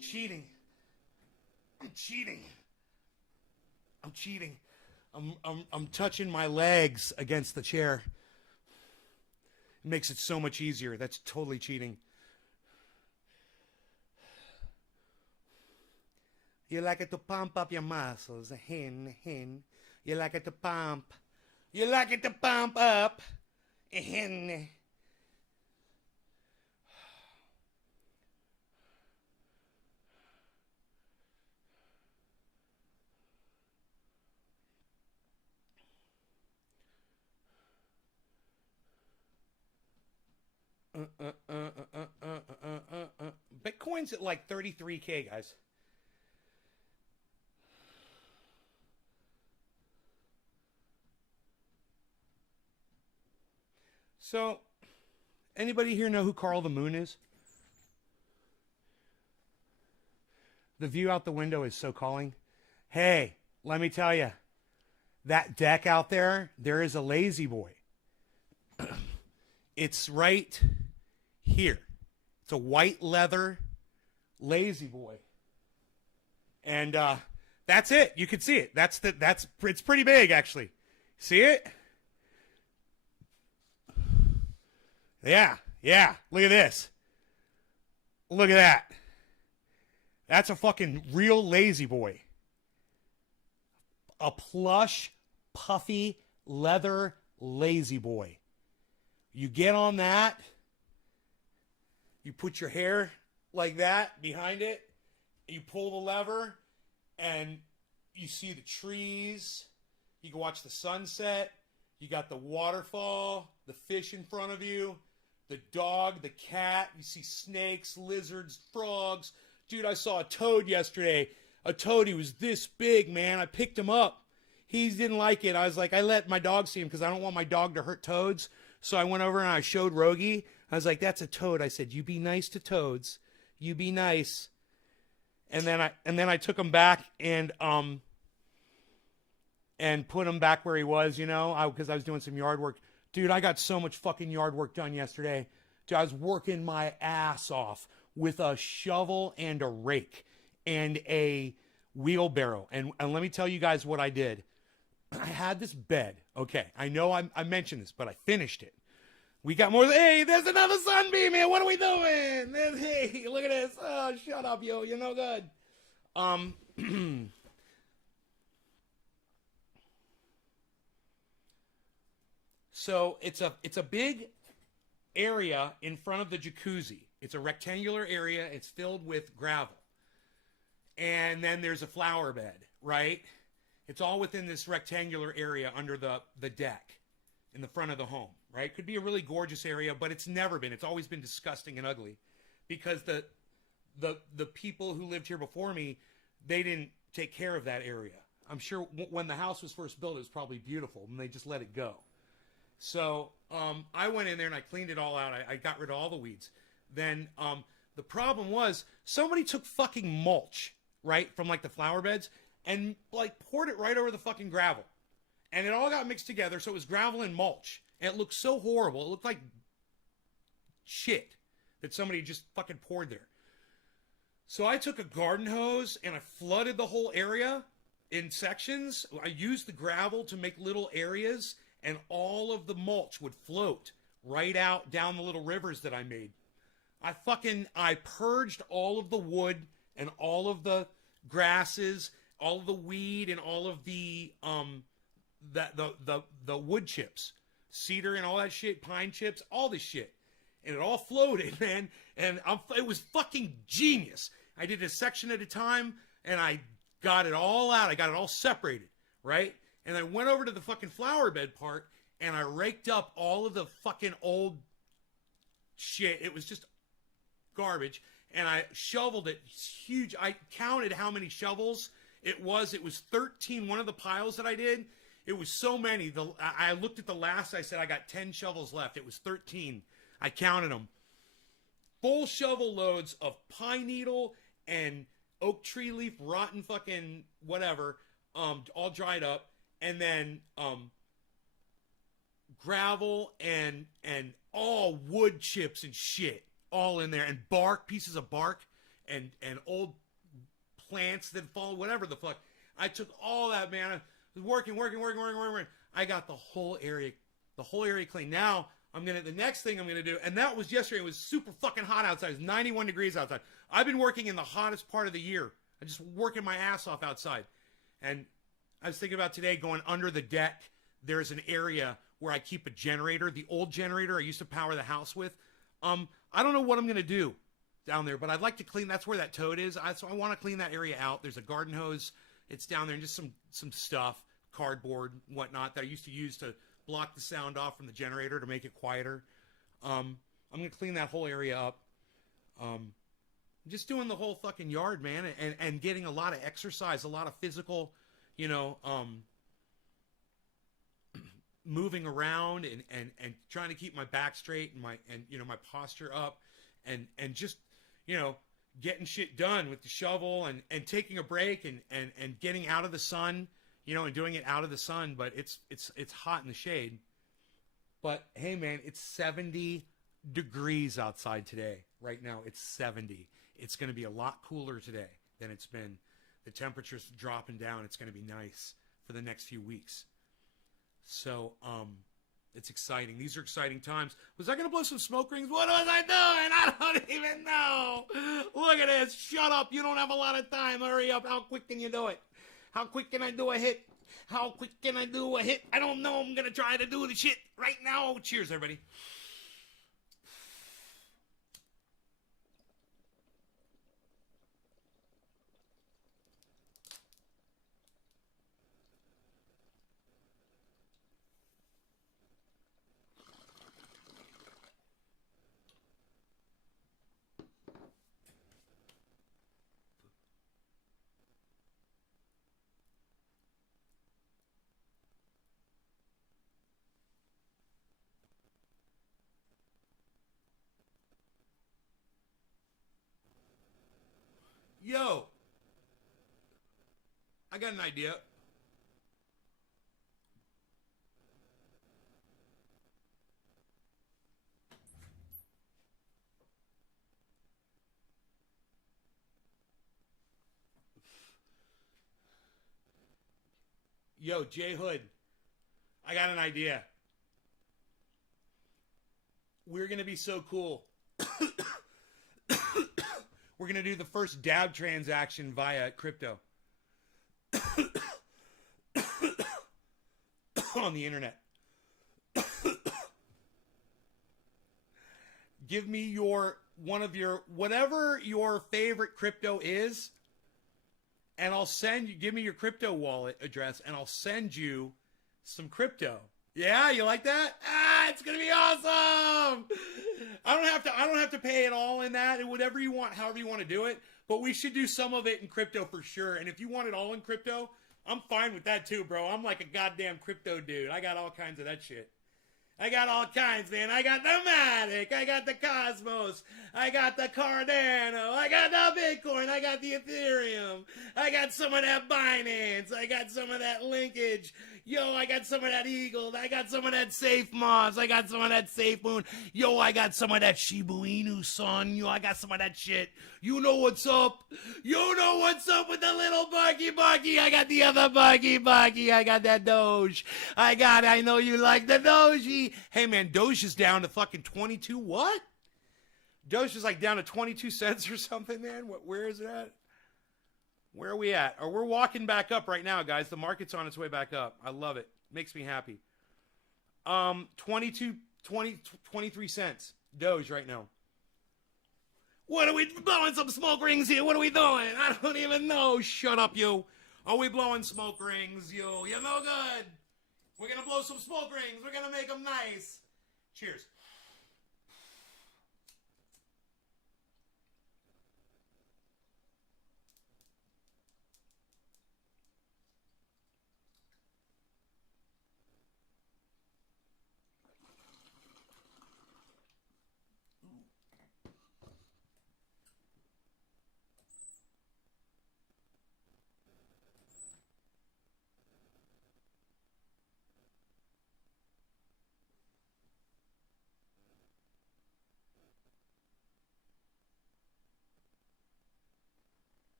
Cheating. I'm cheating. I'm cheating. I'm touching my legs against the chair. It makes it so much easier. That's totally cheating. You like it to pump up your muscles. Hen. You like it to pump. You like it to pump up. Hen. Bitcoin's at like 33K, guys. So, anybody here know who Carl the Moon is? The view out the window is so calling. Hey, let me tell you, that deck out there, there is a lazy boy. It's right here. It's a white leather lazy boy. And that's it. You can see it. It's pretty big, actually. See it? Yeah. Look at this. Look at that. That's a fucking real lazy boy. A plush, puffy, leather lazy boy. You get on that. You put your hair like that behind it. You pull the lever and you see the trees. You can watch the sunset. You got the waterfall, the fish in front of you, the dog, the cat. You see snakes, lizards, frogs. Dude, I saw a toad yesterday. A toad, he was this big, man. I picked him up. He didn't like it. I was like, I let my dog see him because I don't want my dog to hurt toads. So I went over and I showed Rogie. I was like, that's a toad. I said, you be nice to toads. You be nice. And then I took him back and put him back where he was, you know, because I was doing some yard work. Dude, I got so much fucking yard work done yesterday. Dude, I was working my ass off with a shovel and a rake and a wheelbarrow. And let me tell you guys what I did. I had this bed. Okay, I know I mentioned this, but I finished it. We got more. Hey, there's another sunbeam here. What are we doing? Hey, look at this. Oh, shut up, yo. You're no good. So it's a big area in front of the jacuzzi. It's a rectangular area. It's filled with gravel. And then there's a flower bed, right? It's all within this rectangular area under the deck in the front of the home, right? Could be a really gorgeous area, but it's never been. It's always been disgusting and ugly because the people who lived here before me, they didn't take care of that area. I'm sure when the house was first built, it was probably beautiful, and they just let it go. So I went in there and I cleaned it all out. I got rid of all the weeds. Then the problem was somebody took fucking mulch, right, from like the flower beds and like poured it right over the fucking gravel. And it all got mixed together, so it was gravel and mulch. And it looked so horrible. It looked like shit that somebody just fucking poured there. So I took a garden hose and I flooded the whole area in sections. I used the gravel to make little areas, and all of the mulch would float right out down the little rivers that I made. I purged all of the wood and all of the grasses, all of the weed and all of the wood chips, cedar and all that shit, pine chips, all this shit. And it all floated, man. And it was fucking genius. I did a section at a time and I got it all out. I got it all separated, right? And I went over to the fucking flower bed part and I raked up all of the fucking old shit. It was just garbage. And I shoveled it huge. I counted how many shovels it was. It was 13. One of the piles that I did, it was so many. I looked at the last. I said I got 10 shovels left. It was 13. I counted them. Full shovel loads of pine needle and oak tree leaf, rotten fucking whatever, all dried up, and then gravel and all wood chips and shit all in there, and bark, pieces of bark, and old plants that fall, whatever the fuck. I took all that, man. I was working. I got the whole area clean. Now the next thing I'm gonna do, and that was yesterday. It was super fucking hot outside. It was 91 degrees outside. I've been working in the hottest part of the year. I'm just working my ass off outside. And I was thinking about today going under the deck. There's an area where I keep a generator, the old generator I used to power the house with. I don't know what I'm going to do down there, but I'd like to clean. That's where that toad is. So I want to clean that area out. There's a garden hose. It's down there, and just some stuff, cardboard, whatnot, that I used to use to block the sound off from the generator to make it quieter. I'm going to clean that whole area up. Just doing the whole fucking yard, man, and getting a lot of exercise, a lot of physical, moving around and trying to keep my back straight and my posture up and just, getting shit done with the shovel and taking a break and getting out of the sun, and doing it out of the sun. But it's hot in the shade. But hey, man, it's 70 degrees outside today. Right now, it's 70. It's going to be a lot cooler today than it's been. The temperature's dropping down. It's going to be nice for the next few weeks. So, it's exciting. These are exciting times. Was I going to blow some smoke rings? What was I doing? I don't even know. Look at this. Shut up. You don't have a lot of time. Hurry up. How quick can you do it? How quick can I do a hit? How quick can I do a hit? I don't know. I'm going to try to do the shit right now. Cheers, everybody. Yo, I got an idea. Yo, Jay Hood, I got an idea. We're going to be so cool. We're going to do the first dab transaction via crypto. On the internet. Give me whatever your favorite crypto is, and I'll send you, give me your crypto wallet address, and I'll send you some crypto. Yeah, you like that? It's gonna be awesome. I don't have to pay it all in that, and whatever you want, however you want to do it. But we should do some of it in crypto for sure. And if you want it all in crypto, I'm fine with that too, bro. I'm like a goddamn crypto dude. I got all kinds of that shit. I got all kinds, man. I got the Matic. I got the Cosmos. I got the Cardano. I got the Bitcoin. I got the Ethereum. I got some of that Binance. I got some of that linkage. Yo, I got some of that Eagle. I got some of that Safe Moss. I got some of that Safe Moon. Yo, I got some of that Shiba Inu, son. Yo, I got some of that shit. You know what's up. You know what's up with the little Bucky. I got the other Bucky. I got that Doge. I know you like the Doji. Hey, man, Doge is down to fucking 22. What? Doge is like down to 22 cents or something, man. Where is it at? Where are we at? Or we're walking back up right now, guys. The market's on its way back up. I love it. Makes me happy. 23 cents. Doge right now. What are we blowing some smoke rings here? What are we doing? I don't even know. Shut up, you. Are we blowing smoke rings, you? You're no good. We're going to blow some smoke rings. We're going to make them nice. Cheers.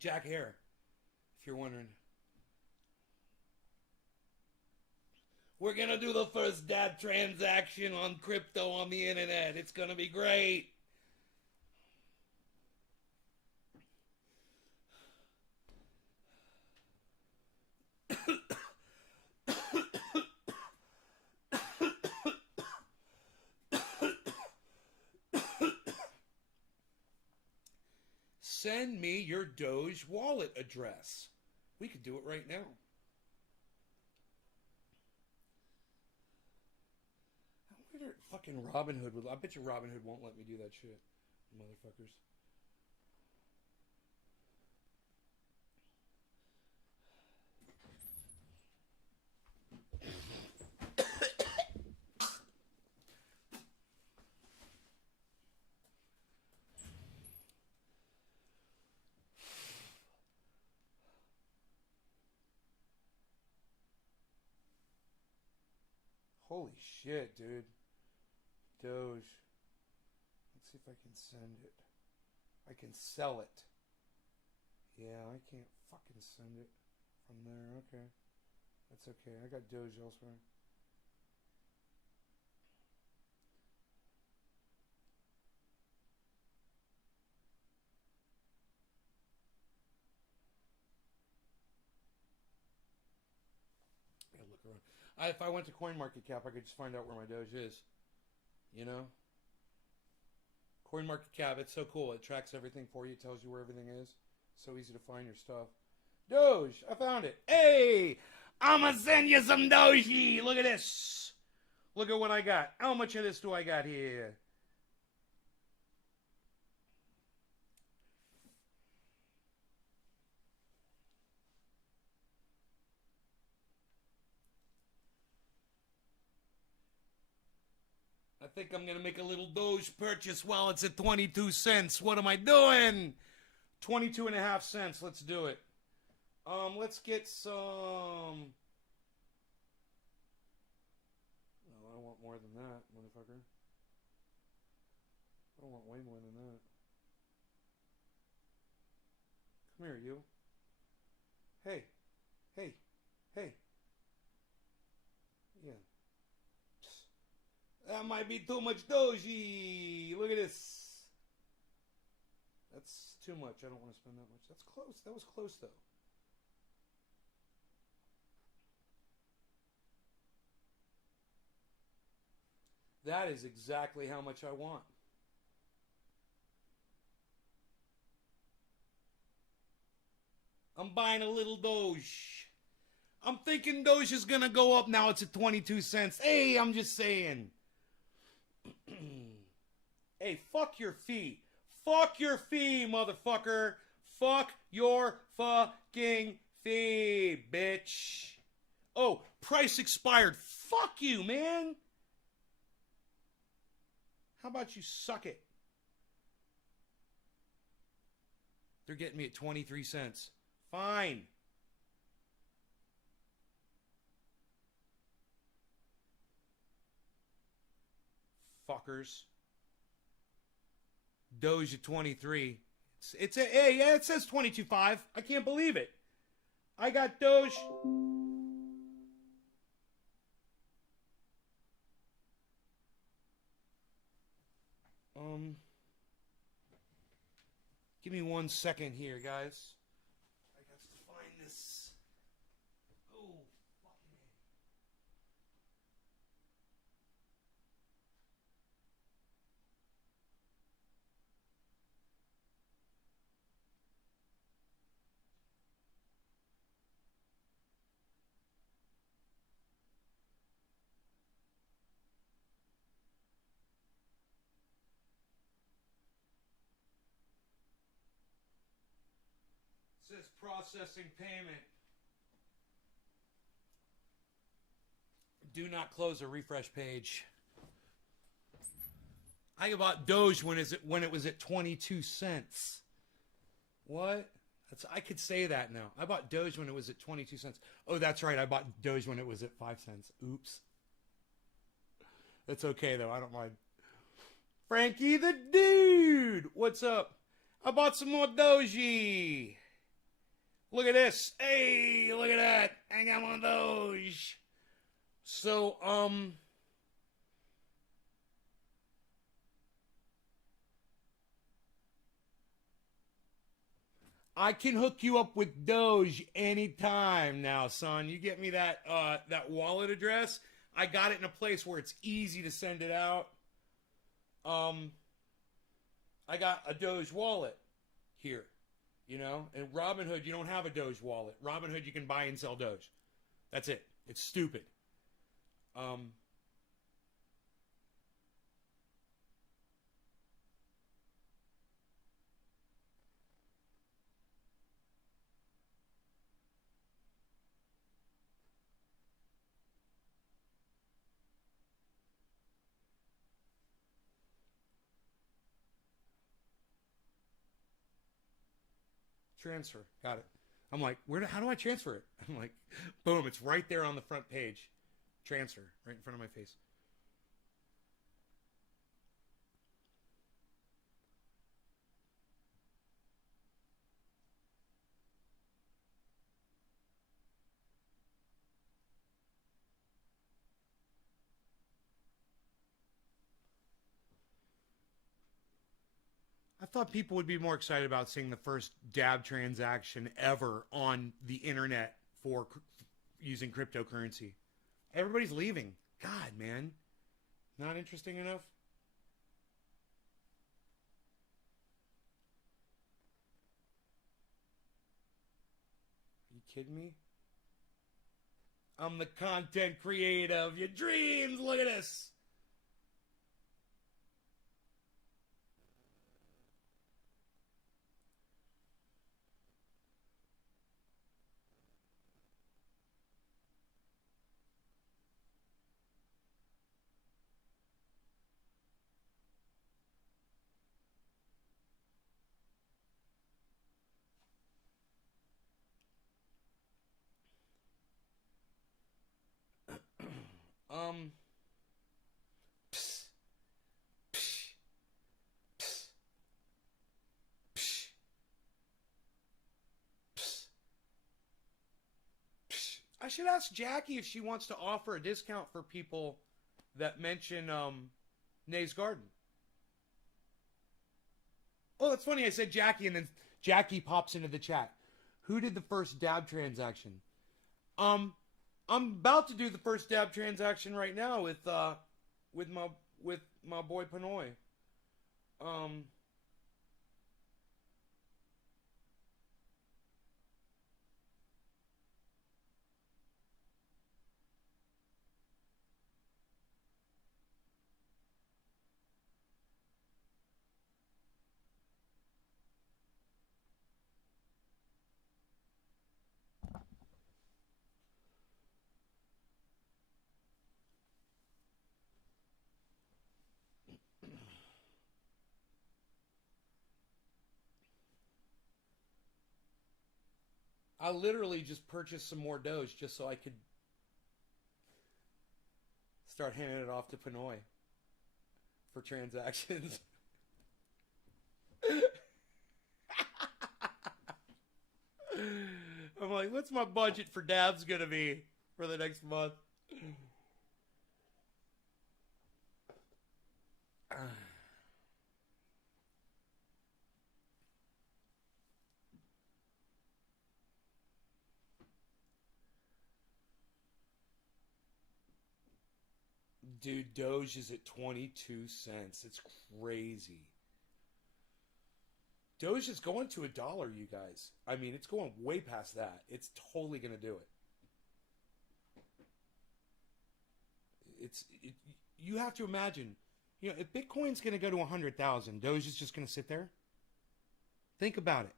Jack Hare, if you're wondering. We're going to do the first dab transaction on crypto on the internet. It's going to be great. Send me your Doge wallet address. We could do it right now. I wonder if fucking Robinhood would. I bet you Robinhood won't let me do that shit, motherfuckers. Holy shit, dude. Doge. Let's see if I can send it. I can sell it. Yeah, I can't fucking send it from there. Okay. That's okay. I got Doge elsewhere. Yeah, look around. If I went to CoinMarketCap, I could just find out where my Doge is. You know? CoinMarketCap, it's so cool. It tracks everything for you. It tells you where everything is. So easy to find your stuff. Doge! I found it. Hey! I'ma send you some Doji! Look at this! Look at what I got. How much of this do I got here? I think I'm going to make a little Doge purchase while it's at 22 cents. What am I doing? 22.5 cents. Let's do it. Let's get some. No, I want more than that, motherfucker. I want way more than that. Come here, you. Hey. Hey. Hey. Yeah. That might be too much doji. Look at this. That's too much. I don't want to spend that much. That's close. That was close, though. That is exactly how much I want. I'm buying a little Doge. I'm thinking Doge is going to go up. Now it's at 22 cents. Hey, I'm just saying. Hey, fuck your fee. Fuck your fee, motherfucker. Fuck your fucking fee, bitch. Oh, price expired. Fuck you, man. How about you suck it? They're getting me at 23 cents. Fine. Fuckers. Doge at 23. Hey, yeah, it says 22.5. I can't believe it. I got Doge. Give me 1 second here, guys. I got to find this. Oh, fucking A. It says processing payment. Do not close a refresh page. I bought Doge when it was at 22 cents. What? I could say that now. I bought Doge when it was at 22 cents. Oh, that's right. I bought Doge when it was at 5 cents. Oops. That's okay, though. I don't mind. Frankie the Dude. What's up? I bought some more Doji. Look at this. Hey, look at that. I got one of those. So, I can hook you up with Doge anytime now, son. You get me that wallet address? I got it in a place where it's easy to send it out. I got a Doge wallet here. You know, and Robinhood, you don't have a Doge wallet. Robinhood, you can buy and sell Doge. That's it. It's stupid. Transfer. Got it. I'm like, how do I transfer it? I'm like, boom, it's right there on the front page. Transfer, right in front of my face. I thought people would be more excited about seeing the first dab transaction ever on the internet for using cryptocurrency. Everybody's leaving. God, man. Not interesting enough? Are you kidding me? I'm the content creator of your dreams. Look at this. Psst. Psst. Psst. Psst. Psst. Psst. I should ask Jackie if she wants to offer a discount for people that mention Nay's Garden. Oh, that's funny. I said Jackie, and then Jackie pops into the chat. Who did the first dab transaction? I'm about to do the first dab transaction right now with my boy Pinoy. I literally just purchased some more Doge just so I could start handing it off to Pinoy for transactions. I'm like, what's my budget for dabs gonna be for the next month? Dude, Doge is at 22 cents. It's crazy. Doge is going to $1, you guys. I mean, it's going way past that. It's totally going to do it. You have to imagine, you know, if Bitcoin's going to go to 100,000, Doge is just going to sit there. Think about it.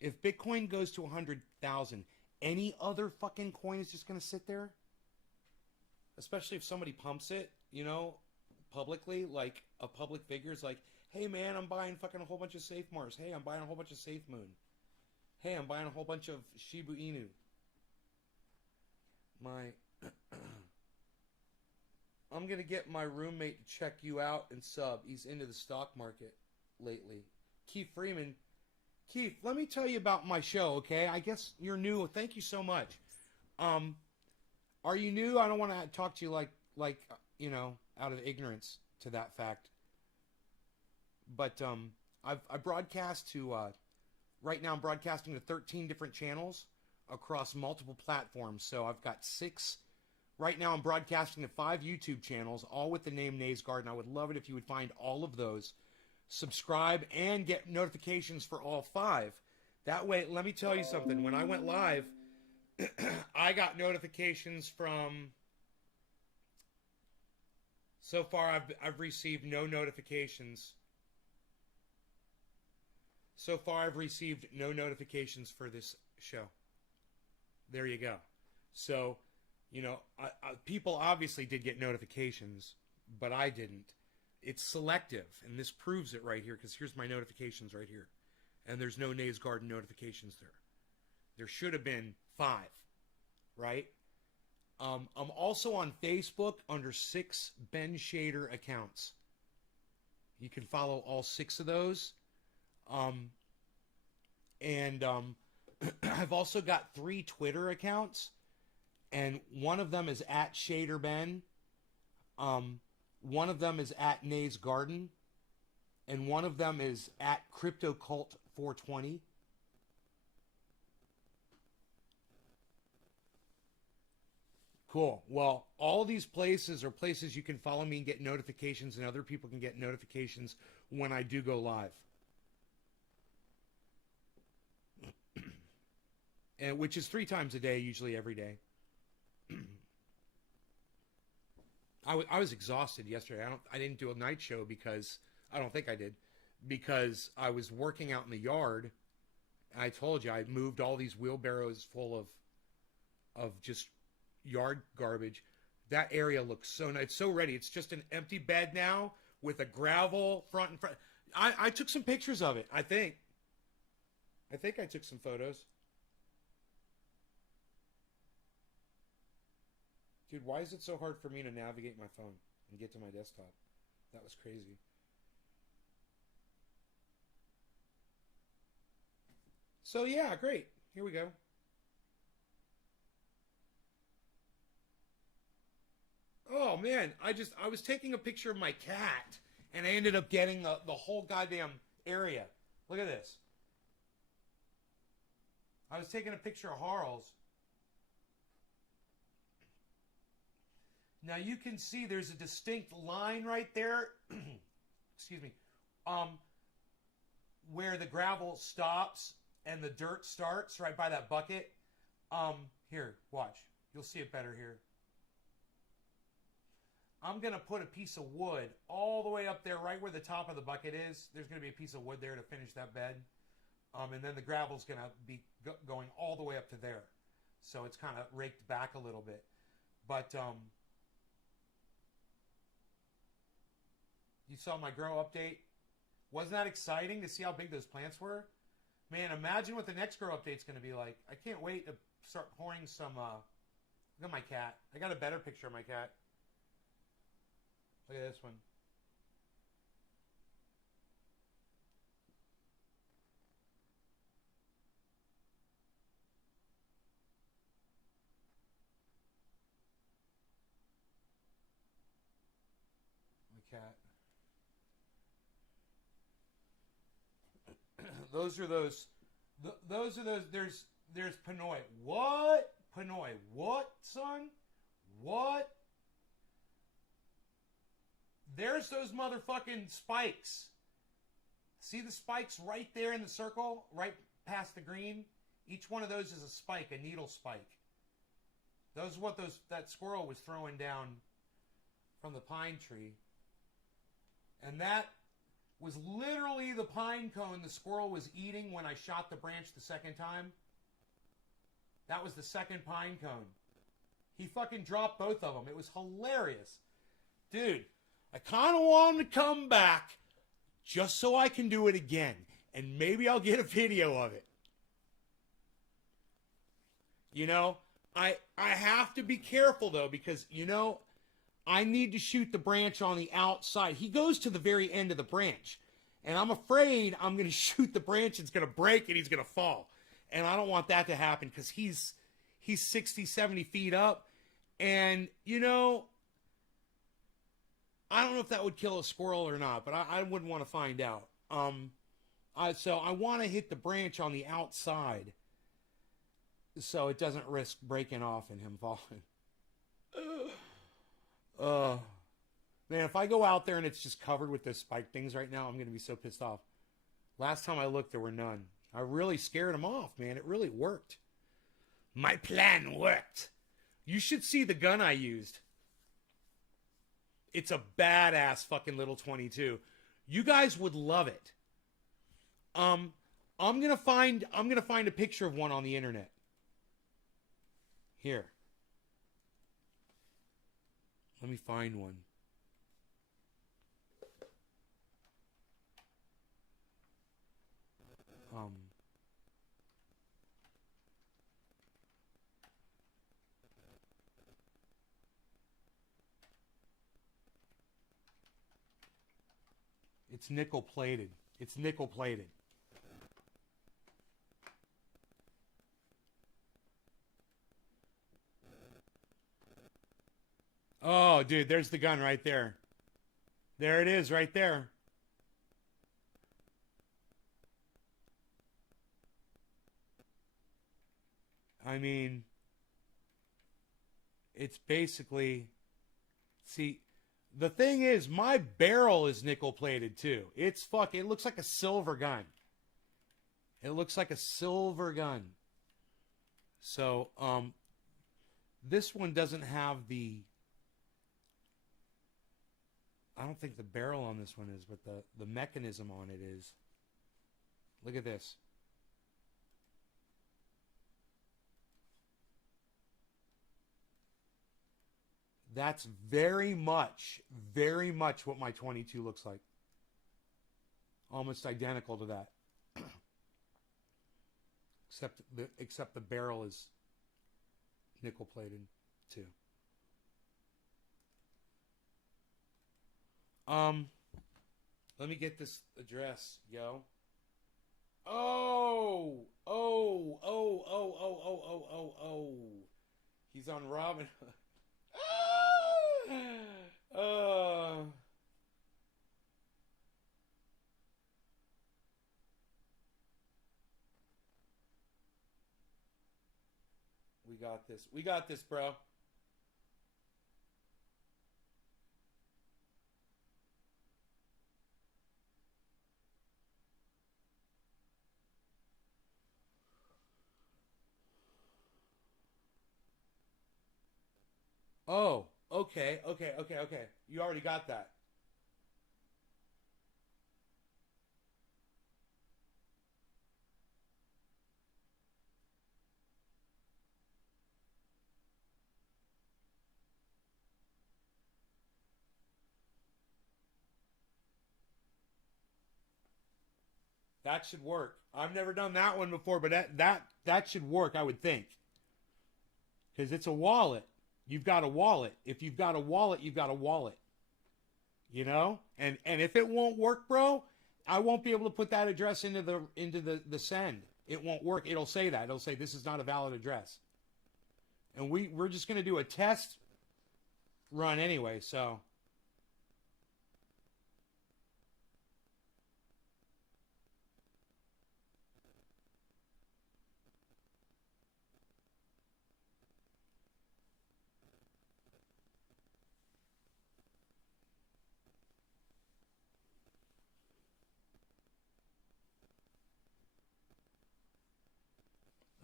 If Bitcoin goes to 100,000, any other fucking coin is just going to sit there? Especially if somebody pumps it, you know, publicly, like a public figure's like, hey man, I'm buying fucking a whole bunch of Safe Mars. Hey, I'm buying a whole bunch of Safe Moon. Hey, I'm buying a whole bunch of Shiba Inu. I'm going to get my roommate to check you out and sub. He's into the stock market lately. Keith Freeman. Keith, let me tell you about my show, okay? I guess you're new. Thank you so much. Are you new? I don't want to talk to you like you know, out of ignorance to that fact. But I broadcast to right now I'm broadcasting to 13 different channels across multiple platforms. So I've got 6. Right now I'm broadcasting to 5 YouTube channels, all with the name Nay's Garden. I would love it if you would find all of those, subscribe, and get notifications for all 5. That way, let me tell you something. When I went live, I got notifications from... So far, I've received no notifications. So far, I've received no notifications for this show. There you go. So, you know, people obviously did get notifications, but I didn't. It's selective, and this proves it right here, because here's my notifications right here. And there's no Nay's Garden notifications there. There should have been 5, right? I'm also on Facebook under 6 Ben Shader accounts. You can follow all 6 of those. I've also got 3 Twitter accounts, and one of them is at ShaderBen. One of them is at Nay's Garden, and one of them is at CryptoCult420. Cool. Well, all these places are places you can follow me and get notifications, and other people can get notifications when I do go live. And which is 3 times a day, usually every day. I was exhausted yesterday. I didn't do a night show because I don't think I did, because I was working out in the yard. I told you I moved all these wheelbarrows full of just yard garbage. That area looks so nice. It's so ready. It's just an empty bed now with a gravel front and front. I took some pictures of it. I think I took some photos. Dude, why is it so hard for me to navigate my phone and get to my desktop? That was crazy. So yeah, great. Here we go. Oh man, I was taking a picture of my cat and I ended up getting the whole goddamn area. Look at this. I was taking a picture of Harles. Now you can see there's a distinct line right there. Excuse me. Where the gravel stops and the dirt starts right by that bucket. Here, watch. You'll see it better here. I'm going to put a piece of wood all the way up there right where the top of the bucket is. There's going to be a piece of wood there to finish that bed. And then the gravel's going to be going all the way up to there. So it's kind of raked back a little bit. But you saw my grow update? Wasn't that exciting to see how big those plants were? Man, imagine what the next grow update's going to be like. I can't wait to start pouring some... look at my cat. I got a better picture of my cat. Look at this one. My cat. Those are those. There's Pinoy. What? Pinoy. What, son? What? There's those motherfucking spikes. See the spikes right there in the circle, right past the green? Each one of those is a spike, a needle spike. Those are what that squirrel was throwing down from the pine tree. And that was literally the pine cone the squirrel was eating when I shot the branch the second time. That was the second pine cone. He fucking dropped both of them. It was hilarious. Dude, I kind of want him to come back just so I can do it again. And maybe I'll get a video of it. You know, I have to be careful, though, because, you know, I need to shoot the branch on the outside. He goes to the very end of the branch. And I'm afraid I'm going to shoot the branch. It's going to break and he's going to fall. And I don't want that to happen because he's 60, 70 feet up. And, you know, I don't know if that would kill a squirrel or not, but I wouldn't want to find out. So I want to hit the branch on the outside so it doesn't risk breaking off and him falling. Man, if I go out there and it's just covered with those spike things right now, I'm going to be so pissed off. Last time I looked, there were none. I really scared him off, man. It really worked. My plan worked. You should see the gun I used. It's a badass fucking little 22. You guys would love it. I'm gonna find a picture of one on the internet. Here. Let me find one. It's nickel plated. It's nickel plated. Oh, dude, there's the gun right there. There it is right there. I mean, it's basically, see, the thing is, my barrel is nickel plated too. It looks like a silver gun. It looks like a silver gun. So, this one doesn't have I don't think the barrel on this one is, but the mechanism on it is. Look at this. That's very much what my 22 looks like. Almost identical to that. Except the barrel is nickel plated too. Let me get this address, yo. Oh. He's on Robin Hood. We got this. We got this, bro. Oh, okay. You already got that. That should work. I've never done that one before, but that should work, I would think. Because it's a wallet. You've got a wallet. If you've got a wallet, you've got a wallet. You know? And if it won't work, bro, I won't be able to put that address into the send. It won't work. It'll say that. It'll say this is not a valid address. And we're just gonna do a test run anyway, so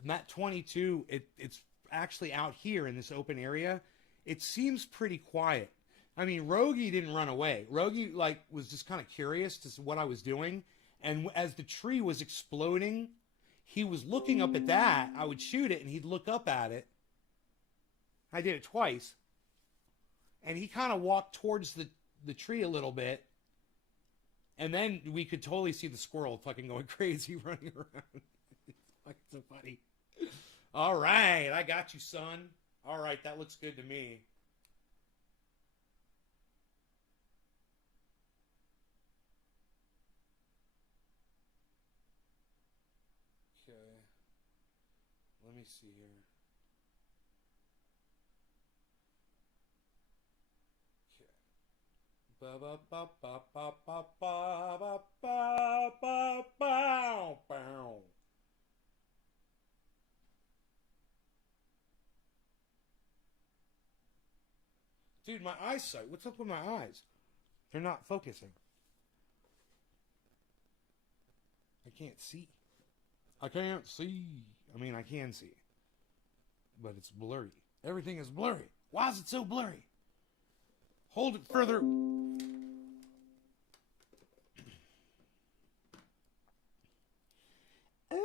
Mat 22, it's actually out here in this open area. It seems pretty quiet. I mean, Rogie didn't run away. Rogie was just kind of curious to what I was doing, and as the tree was exploding, he was looking up at that. I would shoot it, and he'd look up at it. I did it twice, and he kind of walked towards the tree a little bit, and then we could totally see the squirrel fucking going crazy running around. It's fucking so funny. All right, I got you, son. All right, that looks good to me. Okay. Let me see here. Okay. Ba ba ba ba ba ba ba ba ba ba ba ba. Dude, my eyesight. What's up with my eyes? They're not focusing. I can't see. I can't see. I mean, I can see. But it's blurry. Everything is blurry. Why is it so blurry? Hold it further. Oh,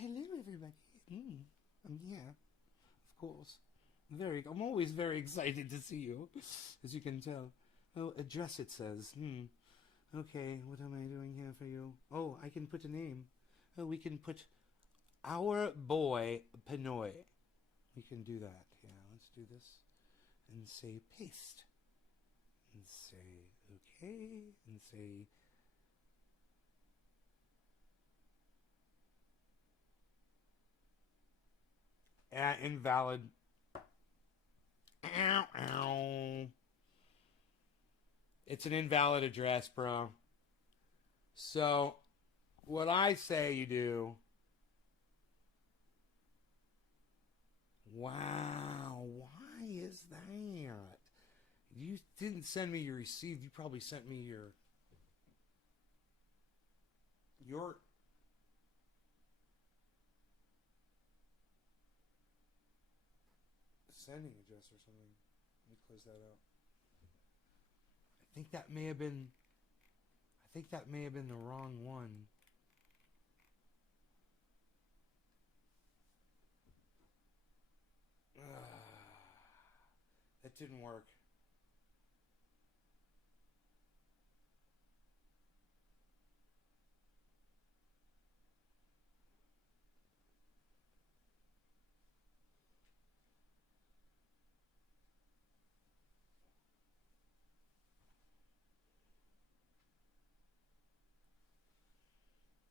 hello, everybody. Yeah, of course. I'm always very excited to see you, as you can tell. Oh, address it says. Okay, what am I doing here for you? Oh, I can put a name. Oh, we can put our boy Pinoy. We can do that. Yeah, let's do this. And say paste. And say okay. And say invalid. Ow, ow. It's an invalid address, bro. So, what I say you do... Wow, why is that? You didn't send me your receipt. You probably sent me your sending address or something. Let me close that out. I think that may have been the wrong one. That didn't work.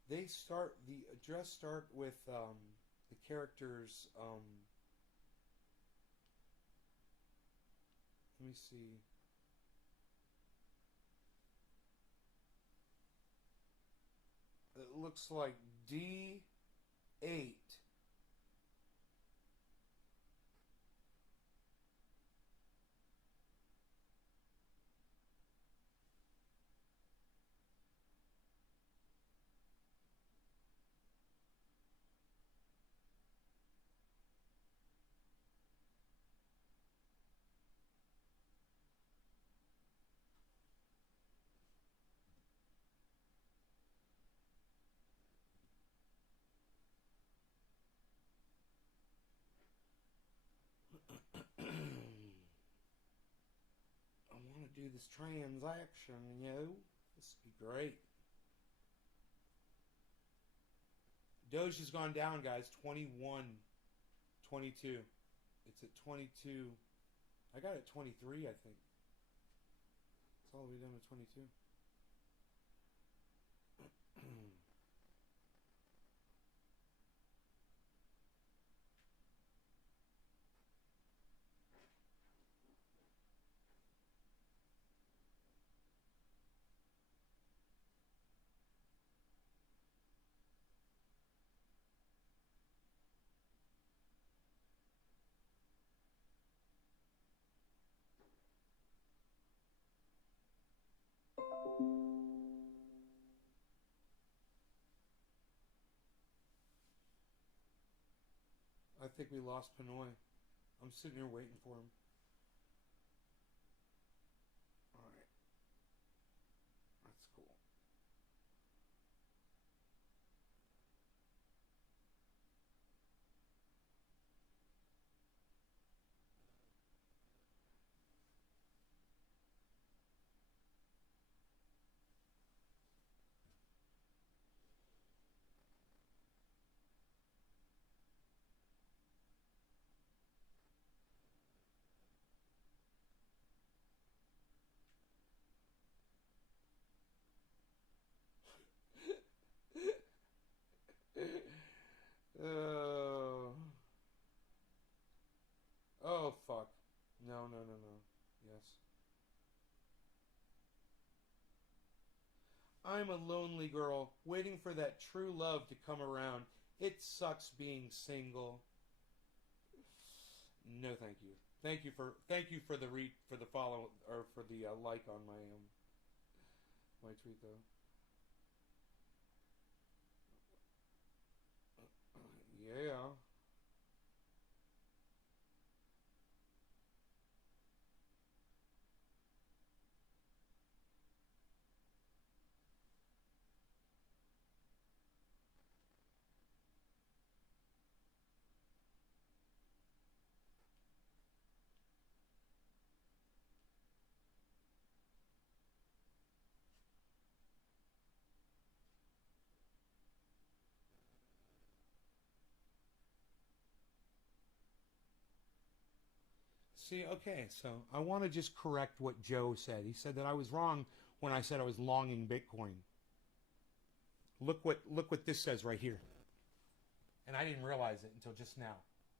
They start the address start with the characters. Let me see. It looks like D8. I want to do this transaction, This would be great. Doge has gone down, guys. 21, 22. It's at 22. I got it at 23, I think. It's all the way down to 22. I think we lost Pinoy. I'm sitting here waiting for him. Alright. That's cool. Oh, fuck. No. Yes. I'm a lonely girl, waiting for that true love to come around. It sucks being single. No, thank you. Thank you for the follow or for the like on my tweet though. Yeah. See, okay, so I want to just correct what Joe said. He said that I was wrong when I said I was longing Bitcoin. Look what this says right here. And I didn't realize it until just now.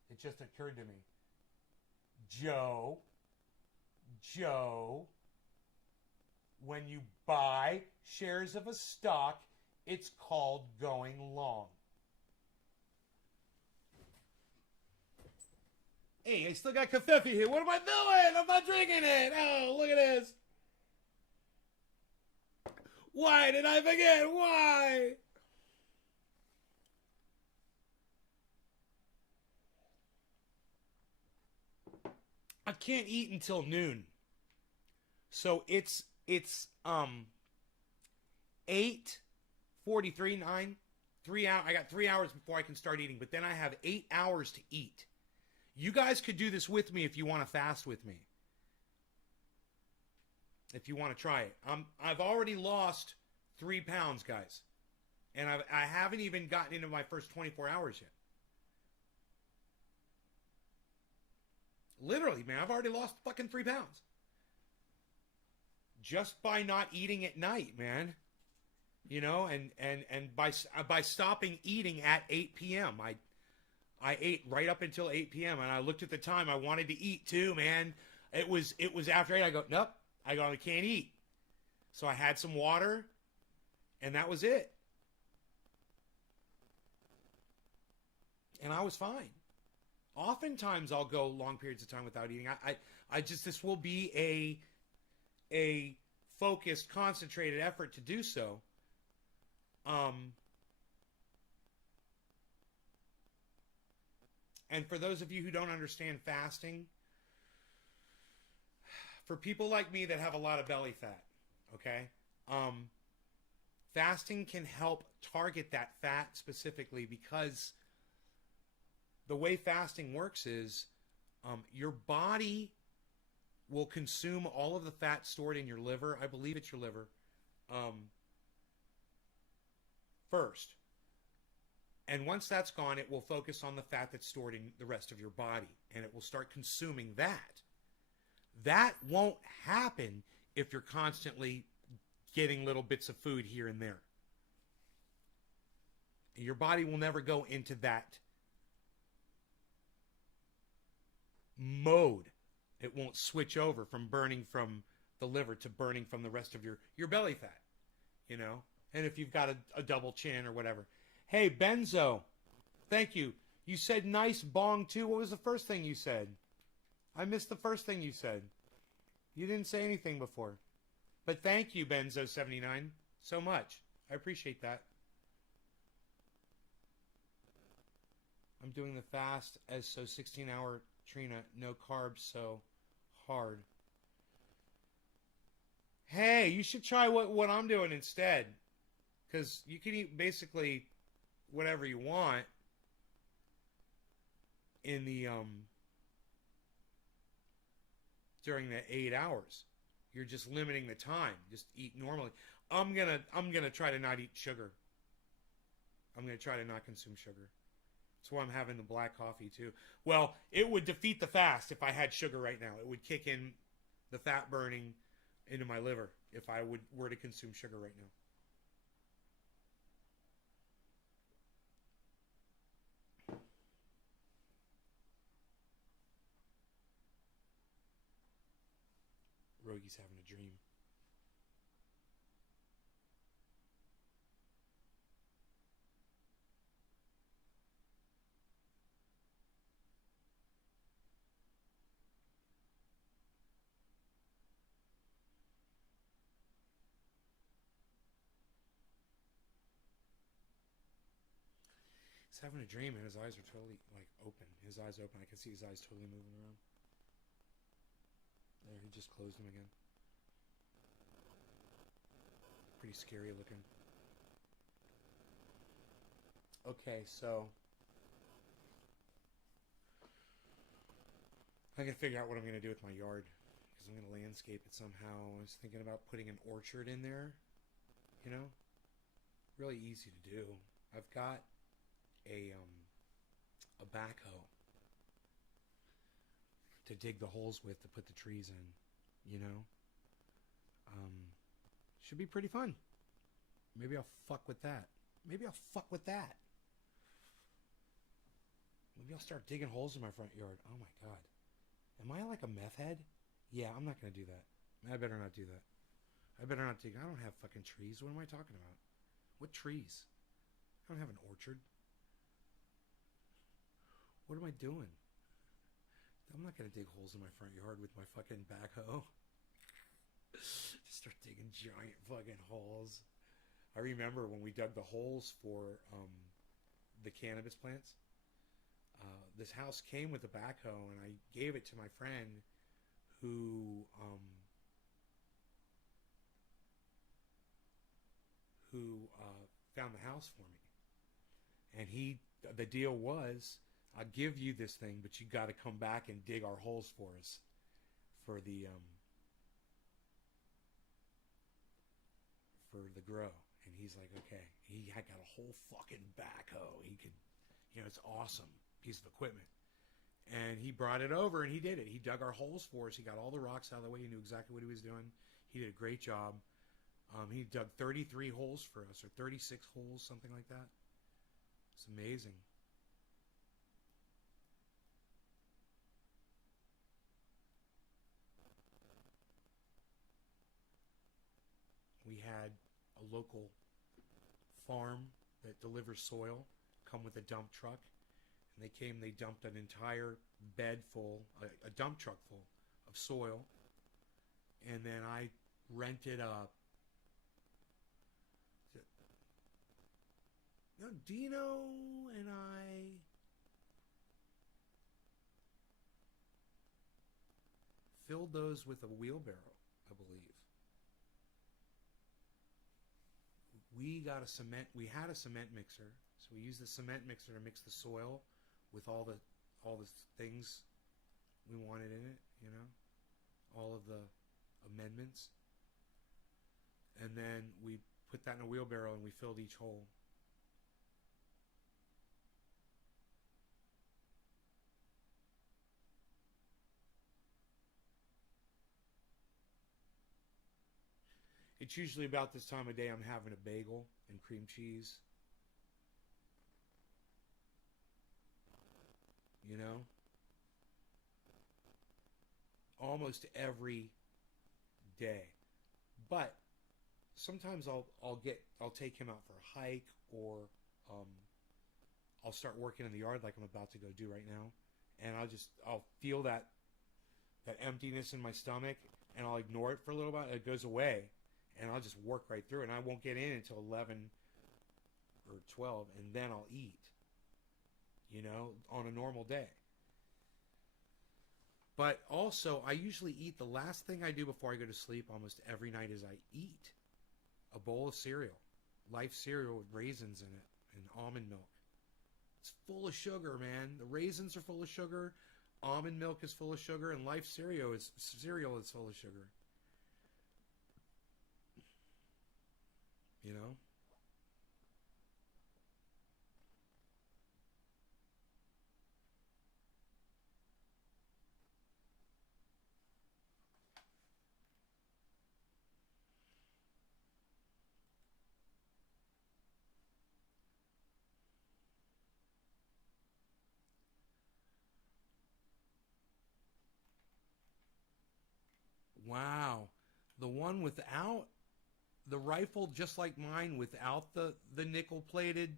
It just occurred to me. Joe, when you buy shares of a stock, it's called going long. Hey, I still got Covfefe here. What am I doing? I'm not drinking it. Oh, look at this. Why did I forget? Why? I can't eat until noon. So it's 8:43, 9, 3 hours. I got 3 hours before I can start eating, but then I have 8 hours to eat. You guys could do this with me if you want to fast with me. If you want to try it. I've already lost 3 pounds, guys. And I haven't even gotten into my first 24 hours yet. Literally, man, I've already lost fucking 3 pounds. Just by not eating at night, man. you know, and by stopping eating at 8 p.m. I ate right up until 8 p.m. and I looked at the time. I wanted to eat too, man. It was after 8. I go, nope. I can't eat. So I had some water, and that was it. And I was fine. Oftentimes I'll go long periods of time without eating. I just, this will be a focused, concentrated effort to do so. And for those of you who don't understand fasting, for people like me that have a lot of belly fat, okay, fasting can help target that fat specifically, because the way fasting works is your body will consume all of the fat stored in your liver. I believe it's your liver first. And once that's gone, it will focus on the fat that's stored in the rest of your body, and it will start consuming that. That won't happen if you're constantly getting little bits of food here and there. Your body will never go into that mode. It won't switch over from burning from the liver to burning from the rest of your belly fat, you know? And if you've got a double chin or whatever. Hey, Benzo, thank you. You said nice bong too. What was the first thing you said? I missed the first thing you said. You didn't say anything before. But thank you, Benzo79, so much. I appreciate that. I'm doing the fast as so 16-hour Trina, no carbs, so hard. Hey, you should try what I'm doing instead. Because you can eat basically whatever you want in the during the 8 hours. You're just limiting the time. Just eat normally. I'm gonna try to not eat sugar. I'm gonna try to not consume sugar. That's why I'm having the black coffee too. Well, it would defeat the fast if I had sugar right now. It would kick in the fat burning into my liver if I were to consume sugar right now. Rogi's having a dream. He's having a dream and his eyes are totally like open. His eyes open. I can see his eyes totally moving around. There, he just closed them again. Pretty scary looking. Okay, so I gotta figure out what I'm gonna do with my yard, because I'm gonna landscape it somehow. I was thinking about putting an orchard in there. You know, really easy to do. I've got a backhoe to dig the holes with to put the trees in, you know. Should be pretty fun. Maybe I'll fuck with that. Maybe I'll start digging holes in my front yard. Oh my god. Am I like a meth head? Yeah, I'm not gonna do that. I better not do that. I better not dig. I don't have fucking trees. What am I talking about? What trees? I don't have an orchard. What am I doing? I'm not going to dig holes in my front yard with my fucking backhoe. Just start digging giant fucking holes. I remember when we dug the holes for the cannabis plants. This house came with a backhoe, and I gave it to my friend who found the house for me. And the deal was, I'll give you this thing, but you got to come back and dig our holes for us for the grow. And he's like, okay. He had got a whole fucking backhoe. He could, you know, it's awesome piece of equipment. And he brought it over and he did it. He dug our holes for us. He got all the rocks out of the way. He knew exactly what he was doing. He did a great job. He dug 33 holes for us, or 36 holes, something like that. It's amazing. We had a local farm that delivers soil come with a dump truck, and they came, they dumped an entire bed full, a dump truck full of soil, and then I rented a, no, Dino and I filled those with a wheelbarrow, I believe. We got a cement, we had a cement mixer, so we used the cement mixer to mix the soil with all the things we wanted in it, you know, all of the amendments. And then we put that in a wheelbarrow and we filled each hole. It's usually about this time of day I'm having a bagel and cream cheese. You know? Almost every day. But sometimes I'll take him out for a hike, or I'll start working in the yard like I'm about to go do right now, and I'll feel that emptiness in my stomach, and I'll ignore it for a little while. It goes away, and I'll just work right through it, and I won't get in until 11 or 12, and then I'll eat, you know, on a normal day. But also, I usually eat, the last thing I do before I go to sleep almost every night is I eat a bowl of cereal. Life cereal with raisins in it and almond milk. It's full of sugar, man. The raisins are full of sugar. Almond milk is full of sugar, and Life cereal is full of sugar. You know? Wow. The one without the rifle, just like mine, without the nickel-plated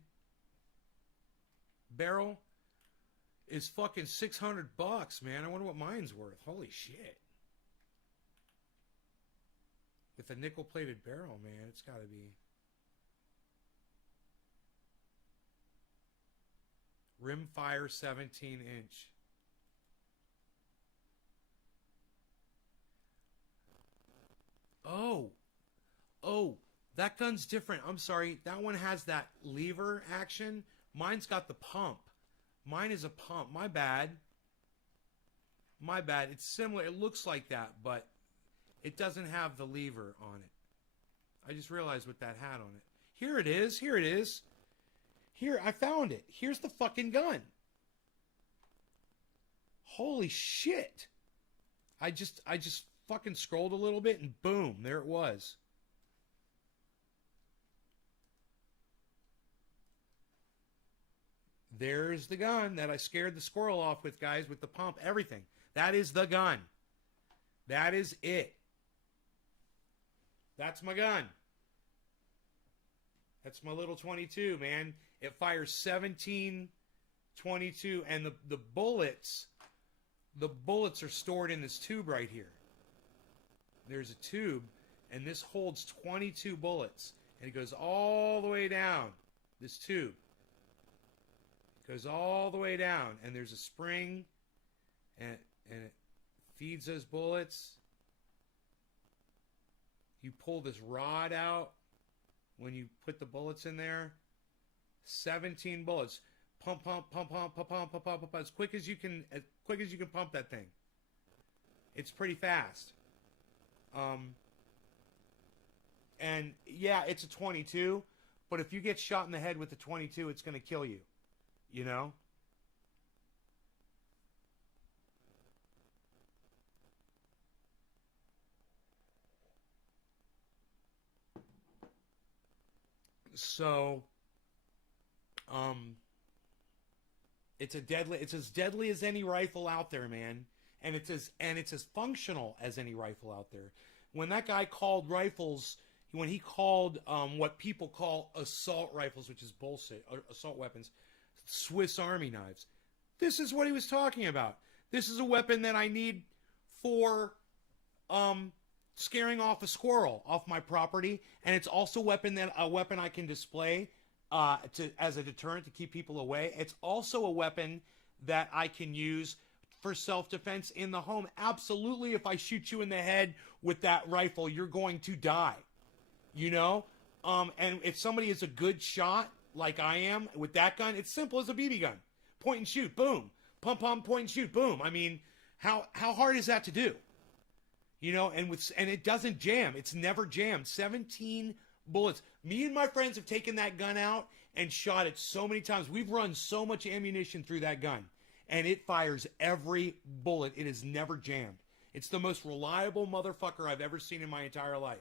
barrel, is fucking $600, man. I wonder what mine's worth. Holy shit. With a nickel-plated barrel, man, it's got to be. Rimfire 17-inch. Oh, that gun's different. I'm sorry. That one has that lever action. Mine's got the pump. Mine is a pump. My bad. My bad. It's similar. It looks like that, but it doesn't have the lever on it. I just realized what that had on it. Here it is. Here it is. Here, I found it. Here's the fucking gun. Holy shit. I just fucking scrolled a little bit and boom, there it was. There's the gun that I scared the squirrel off with, guys, with the pump, everything. That is the gun. That is it. That's my gun. That's my little 22, man. It fires 17, 22, and the bullets are stored in this tube right here. There's a tube, and this holds 22 bullets, and it goes all the way down, this tube. It goes all the way down, and there's a spring, and it feeds those bullets. You pull this rod out when you put the bullets in there. 17 bullets. Pump, pump, pump, pump, pump, pump, pump, pump, pump, as quick as you can pump that thing. It's pretty fast. And yeah, it's a 22, but if you get shot in the head with a 22, it's going to kill you, you know? So, it's as deadly as any rifle out there, man. And it's as functional as any rifle out there. When that guy called rifles, when he called what people call assault rifles, which is bullshit, assault weapons, Swiss Army knives, this is what he was talking about. This is a weapon that I need for scaring off a squirrel off my property, and it's also a weapon I can display as a deterrent to keep people away. It's also a weapon that I can use for self-defense in the home. Absolutely, if I shoot you in the head with that rifle, you're going to die. You know? And if somebody is a good shot, like I am, with that gun, it's simple as a BB gun. Point and shoot, boom. Pump, point and shoot, boom. I mean, how hard is that to do? You know, and it doesn't jam. It's never jammed. 17 bullets. Me and my friends have taken that gun out and shot it so many times. We've run so much ammunition through that gun. And it fires every bullet. It is never jammed. It's the most reliable motherfucker I've ever seen in my entire life.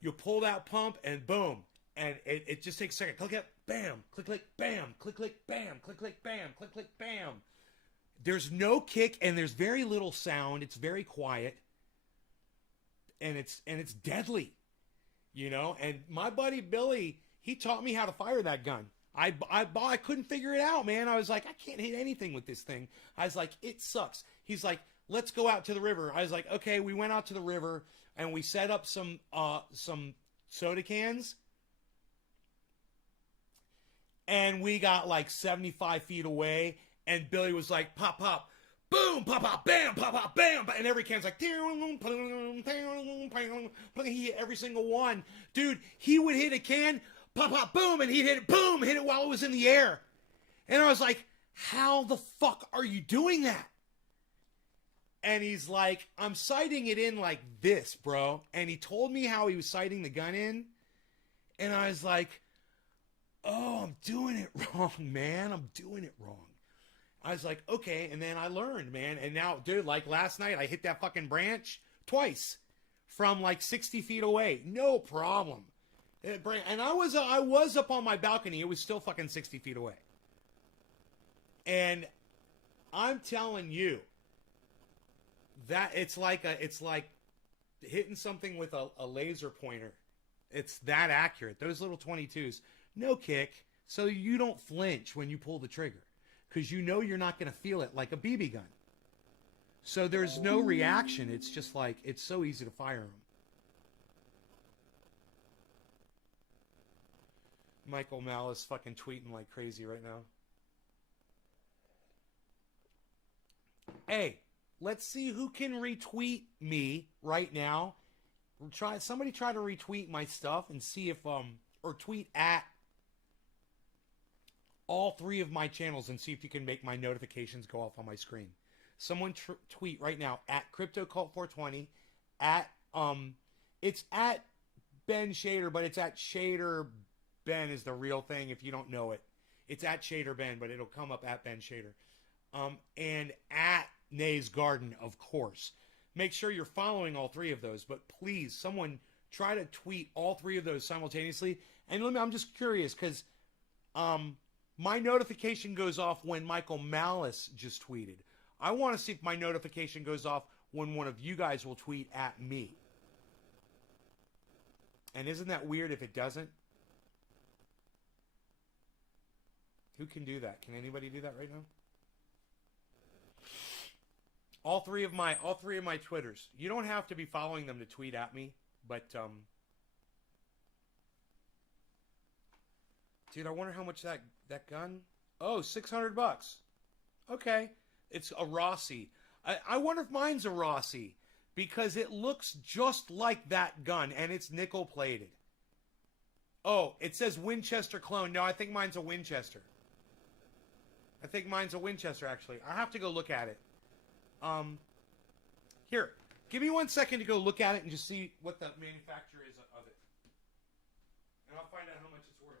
You pull that pump and boom. And it just takes a second. Click it, bam. Click, click, bam. Click, click, bam. Click, click, bam. Click, click, bam. There's no kick and there's very little sound. It's very quiet. And it's deadly. You know? And my buddy Billy, he taught me how to fire that gun. I couldn't figure it out, man. I was like, I can't hit anything with this thing. I was like, it sucks. He's like, let's go out to the river. I was like, okay. We went out to the river and we set up some soda cans. And we got like 75 feet away. And Billy was like, pop, pop, boom, pop, pop, bam, pop, pop, bam. And every can's like, he hit every single one. Dude, he would hit a can, pop, pop, boom, and he'd hit it, boom, hit it while it was in the air. And I was like, how the fuck are you doing that? And he's like, I'm sighting it in like this, bro. And he told me how he was sighting the gun in. And I was like, oh, I'm doing it wrong, man. I'm doing it wrong. I was like, okay. And then I learned, man. And now, dude, like last night, I hit that fucking branch twice from like 60 feet away. No problem. And I was up on my balcony. It was still fucking 60 feet away. And I'm telling you that it's like hitting something with a laser pointer. It's that accurate. Those little 22s, no kick. So you don't flinch when you pull the trigger because you know you're not going to feel it like a BB gun. So there's no reaction. It's just like, it's so easy to fire them. Michael Malice fucking tweeting like crazy right now. Hey, let's see who can retweet me right now. Somebody try to retweet my stuff and see if or tweet at all three of my channels and see if you can make my notifications go off on my screen. Someone tweet right now at CryptoCult420 at it's at Ben Shader, but it's at Shader Ben is the real thing if you don't know it. It's at Shader Ben, but it'll come up at Ben Shader. And at Nay's Garden, of course. Make sure you're following all three of those, but please, someone try to tweet all three of those simultaneously. And I'm just curious because my notification goes off when Michael Malice just tweeted. I want to see if my notification goes off when one of you guys will tweet at me. And isn't that weird if it doesn't? Who can do that? Can anybody do that right now? All three of my Twitters. You don't have to be following them to tweet at me, but dude, I wonder how much that gun. Oh, $600. Okay, it's a Rossi. I wonder if mine's a Rossi because it looks just like that gun and it's nickel plated. Oh, it says Winchester clone. No, I think mine's a Winchester. I think mine's a Winchester actually. I have to go look at it. Here, give me 1 second to go look at it and just see what the manufacturer is of it. And I'll find out how much it's worth.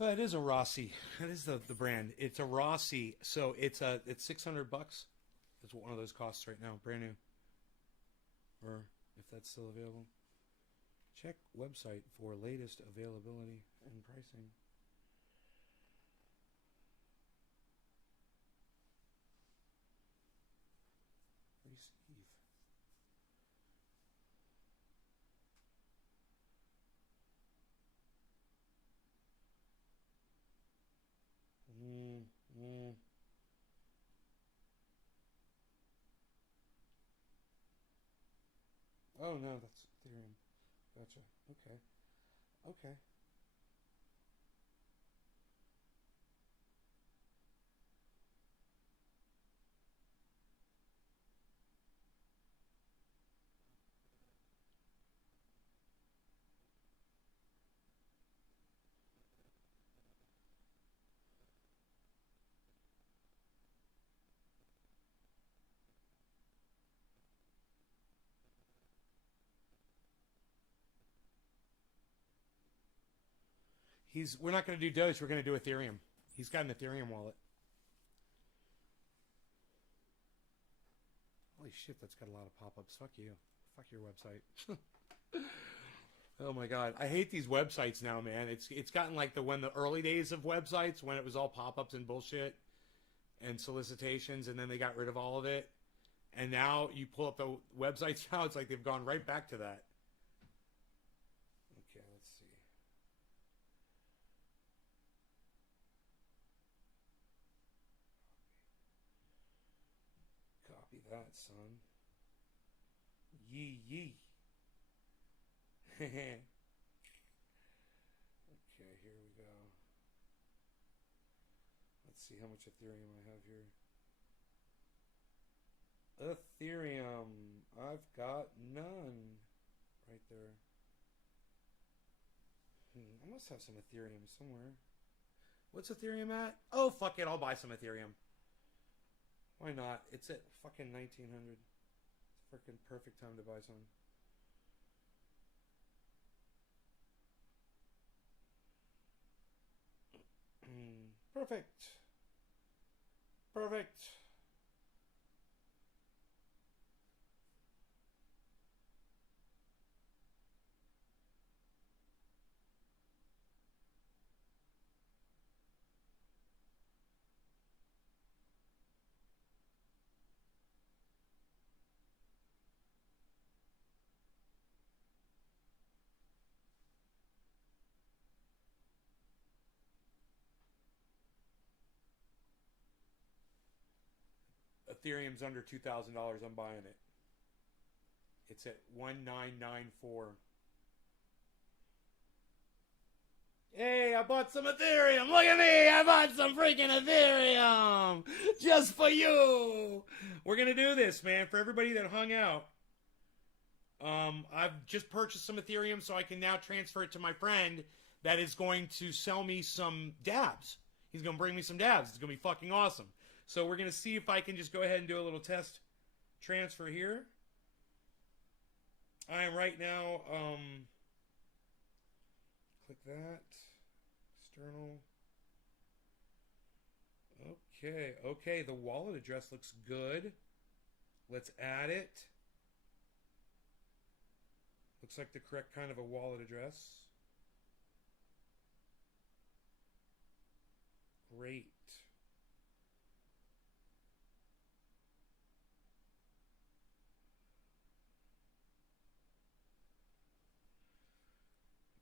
It is a Rossi. That is the brand. It's a Rossi. So it's $600. That's what one of those costs right now, brand new. Or if that's still available. Check website for latest availability and pricing. Receive. Oh no, that's Ethereum. Gotcha. Okay. Okay. We're not going to do Doge. We're going to do Ethereum. He's got an Ethereum wallet. Holy shit, that's got a lot of pop-ups. Fuck you. Fuck your website. Oh my god, I hate these websites now, man. It's gotten like the early days of websites when it was all pop-ups and bullshit and solicitations, and then they got rid of all of it. And now you pull up the websites now, it's like they've gone right back to that. Okay, let's see. Copy that, son. Yee yee. Okay, here we go. Let's see how much Ethereum I have here. Ethereum. I've got none. Right there. I must have some Ethereum somewhere. What's Ethereum at? Oh, fuck it. I'll buy some Ethereum. Why not? It's at fucking 1900. It's a freaking perfect time to buy some. Perfect. Perfect. Ethereum's under $2,000. I'm buying it. It's at 1994. Hey, I bought some Ethereum. Look at me. I bought some freaking Ethereum. Just for you. We're going to do this, man. For everybody that hung out. I've just purchased some Ethereum so I can now transfer it to my friend that is going to sell me some dabs. He's going to bring me some dabs. It's going to be fucking awesome. So we're going to see if I can just go ahead and do a little test transfer here. I am right now, click that, external. Okay, the wallet address looks good. Let's add it. Looks like the correct kind of a wallet address. Great.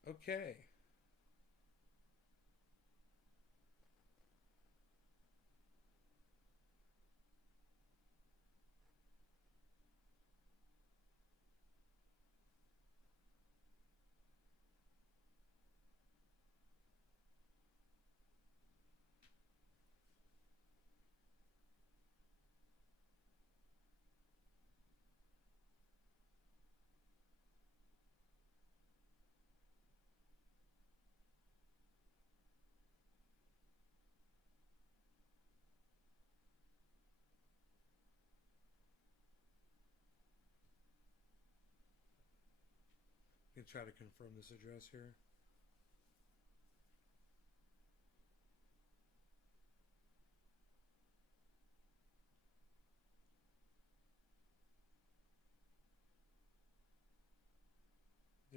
Okay. I'm going to try to confirm this address here.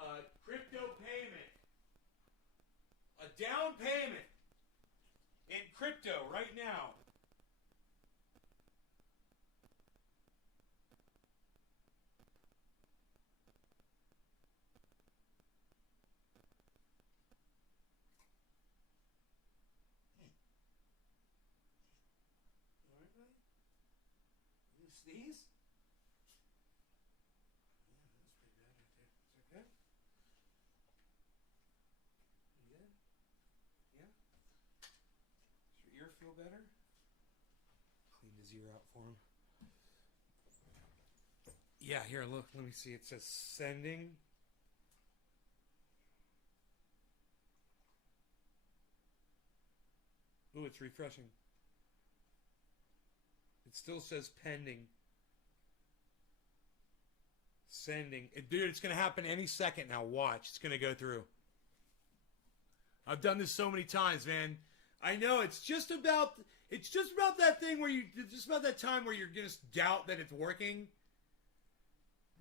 a crypto payment, a down payment in crypto right now. All right, buddy? You sneeze? Yeah, that was pretty bad right there. Is that good? You good? Yeah? Does your ear feel better? Cleaned his ear out for him. Yeah, here, look. Let me see. It says sending. Ooh, it's refreshing. It still says pending. Sending. Dude, it's going to happen any second now. Watch. It's going to go through. I've done this so many times, man. I know it's just about that thing where it's just about that time where you're going to doubt that it's working.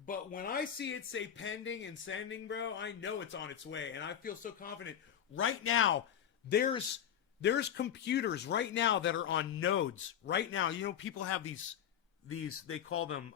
But when I see it say pending and sending, bro, I know it's on its way. And I feel so confident. Right now, there's computers right now that are on nodes. Right now, you know, people have these they call them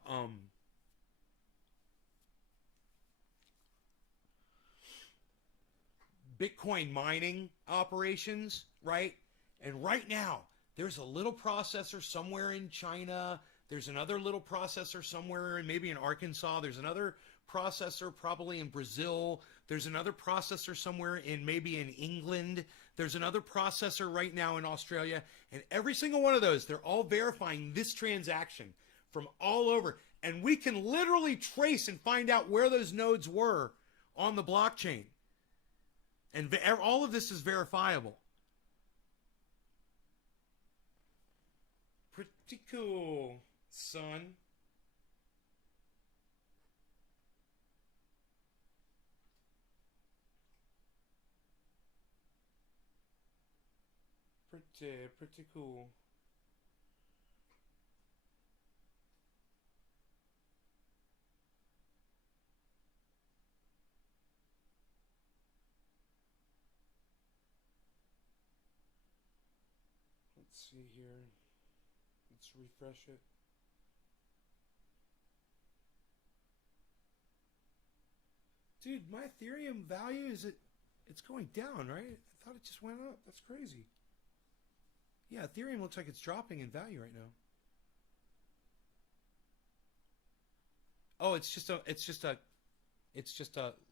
Bitcoin mining operations, right? And right now, there's a little processor somewhere in China. There's another little processor somewhere in maybe in Arkansas. There's another processor probably in Brazil. There's another processor somewhere in maybe in England. There's another processor right now in Australia. And every single one of those, they're all verifying this transaction from all over. And we can literally trace and find out where those nodes were on the blockchain. And all of this is verifiable. Pretty cool, son. Pretty cool. Let's see here. Let's refresh it. Dude, my Ethereum value it's going down, right? I thought it just went up. That's crazy. Yeah, Ethereum looks like it's dropping in value right now. Oh, it's just a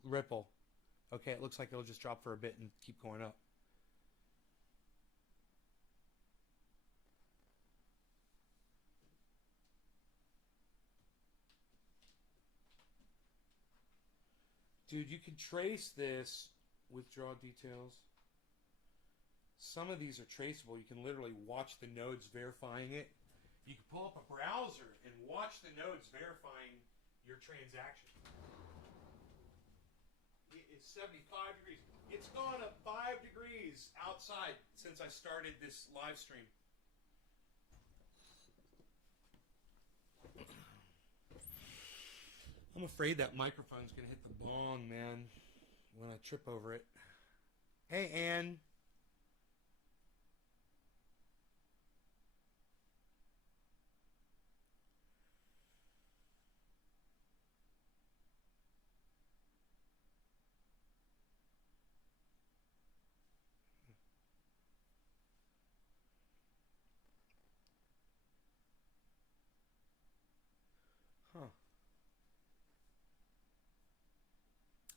ripple. Okay, it looks like it'll just drop for a bit and keep going up. Dude, you can trace this withdraw details. Some of these are traceable. You can literally watch the nodes verifying it. You can pull up a browser and watch the nodes verifying your transaction. It's 75 degrees. It's gone up 5 degrees outside since I started this live stream. I'm afraid that microphone's going to hit the bong, man, when I trip over it. Hey, Ann. Huh.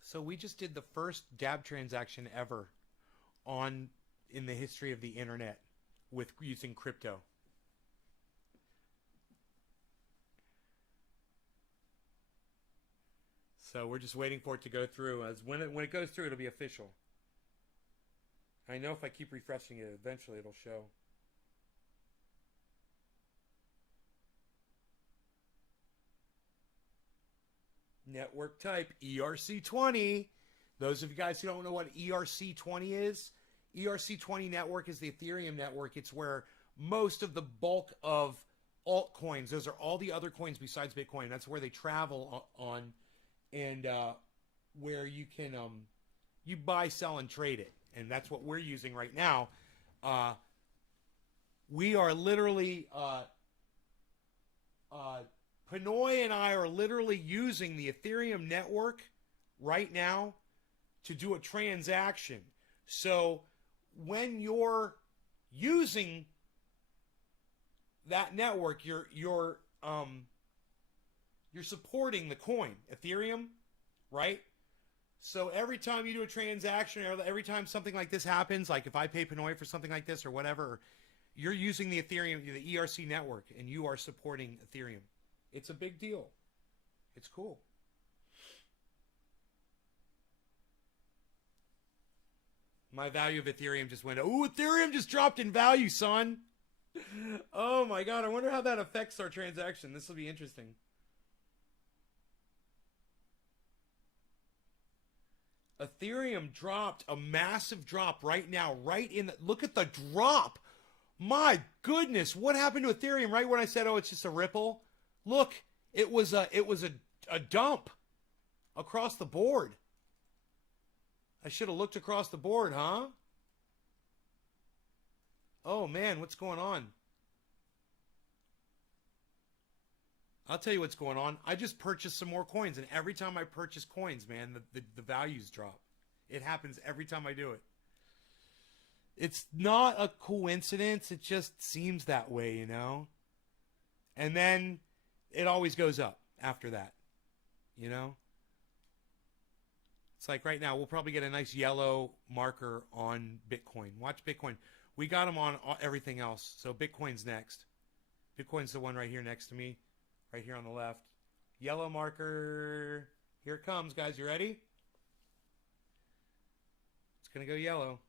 So we just did the first dab transaction ever in the history of the internet with using crypto. So we're just waiting for it to go through. As when it goes through, it'll be official. I know if I keep refreshing it, eventually it'll show. Network type ERC20. Those of you guys who don't know what ERC20 is, ERC20 network is the Ethereum network. It's where most of the bulk of altcoins, those are all the other coins besides Bitcoin. That's where they travel on. And where you can you buy, sell, and trade it, and that's what we're using right now. We are literally Pinoy and I are literally using the Ethereum network right now to do a transaction. So when you're using that network, you're supporting the coin Ethereum, right? So every time you do a transaction, or every time something like this happens, like if I pay Pinoy for something like this or whatever, you're using the Ethereum, the ERC network, and you are supporting Ethereum. It's a big deal. It's cool. My value of Ethereum just went, ooh, Ethereum just dropped in value, son. Oh my God, I wonder how that affects our transaction. This will be interesting. Ethereum dropped a massive drop right now, right in the, look at the drop. My goodness, what happened to Ethereum right when I said, oh, it's just a ripple? Look, it was a dump across the board. I should have looked across the board, huh? Oh man, what's going on? I'll tell you what's going on. I just purchased some more coins, and every time I purchase coins, man, the values drop. It happens every time I do it. It's not a coincidence. It just seems that way, you know? And then it always goes up after that, you know? It's like right now, we'll probably get a nice yellow marker on Bitcoin. Watch Bitcoin. We got them on everything else. So Bitcoin's next. Bitcoin's the one right here next to me. Right here on the left. Yellow marker. Here it comes, guys. You ready? It's going to go yellow.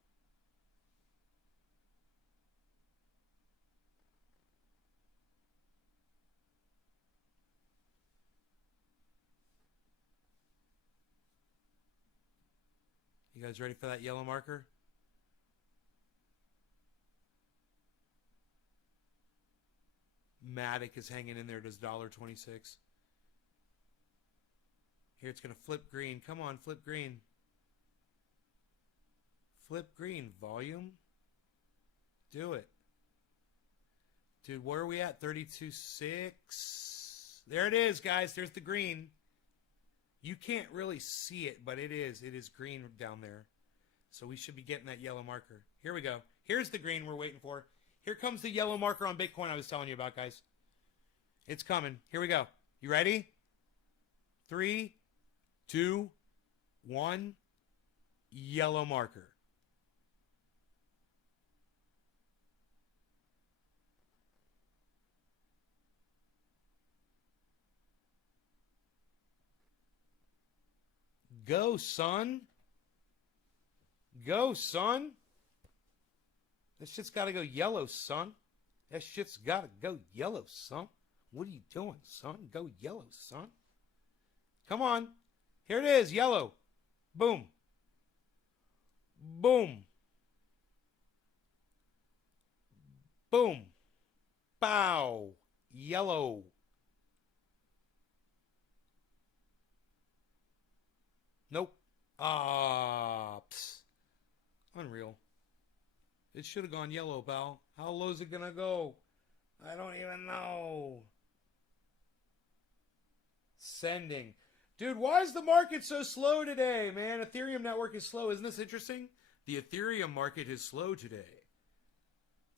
You guys ready for that yellow marker? Matic is hanging in there. Does $1.26. Here it's going to flip green. Come on, flip green. Flip green. Volume. Do it. Dude, where are we at? 32.6. There it is, guys. There's the green. You can't really see it, but it is. It is green down there. So we should be getting that yellow marker. Here we go. Here's the green we're waiting for. Here comes the yellow marker on Bitcoin I was telling you about, guys. It's coming. Here we go. You ready? 3, 2, 1. Yellow marker. Go, son. Go, son. This shit's got to go yellow, son. That shit's got to go yellow, son. What are you doing, son? Go yellow, son. Come on. Here it is, yellow. Boom. Boom. Boom. Bow. Yellow. Nope. Unreal. It should have gone yellow, pal. How low is it going to go? I don't even know. Sending. Dude, why is the market so slow today, man? Ethereum network is slow. Isn't this interesting? The Ethereum market is slow today.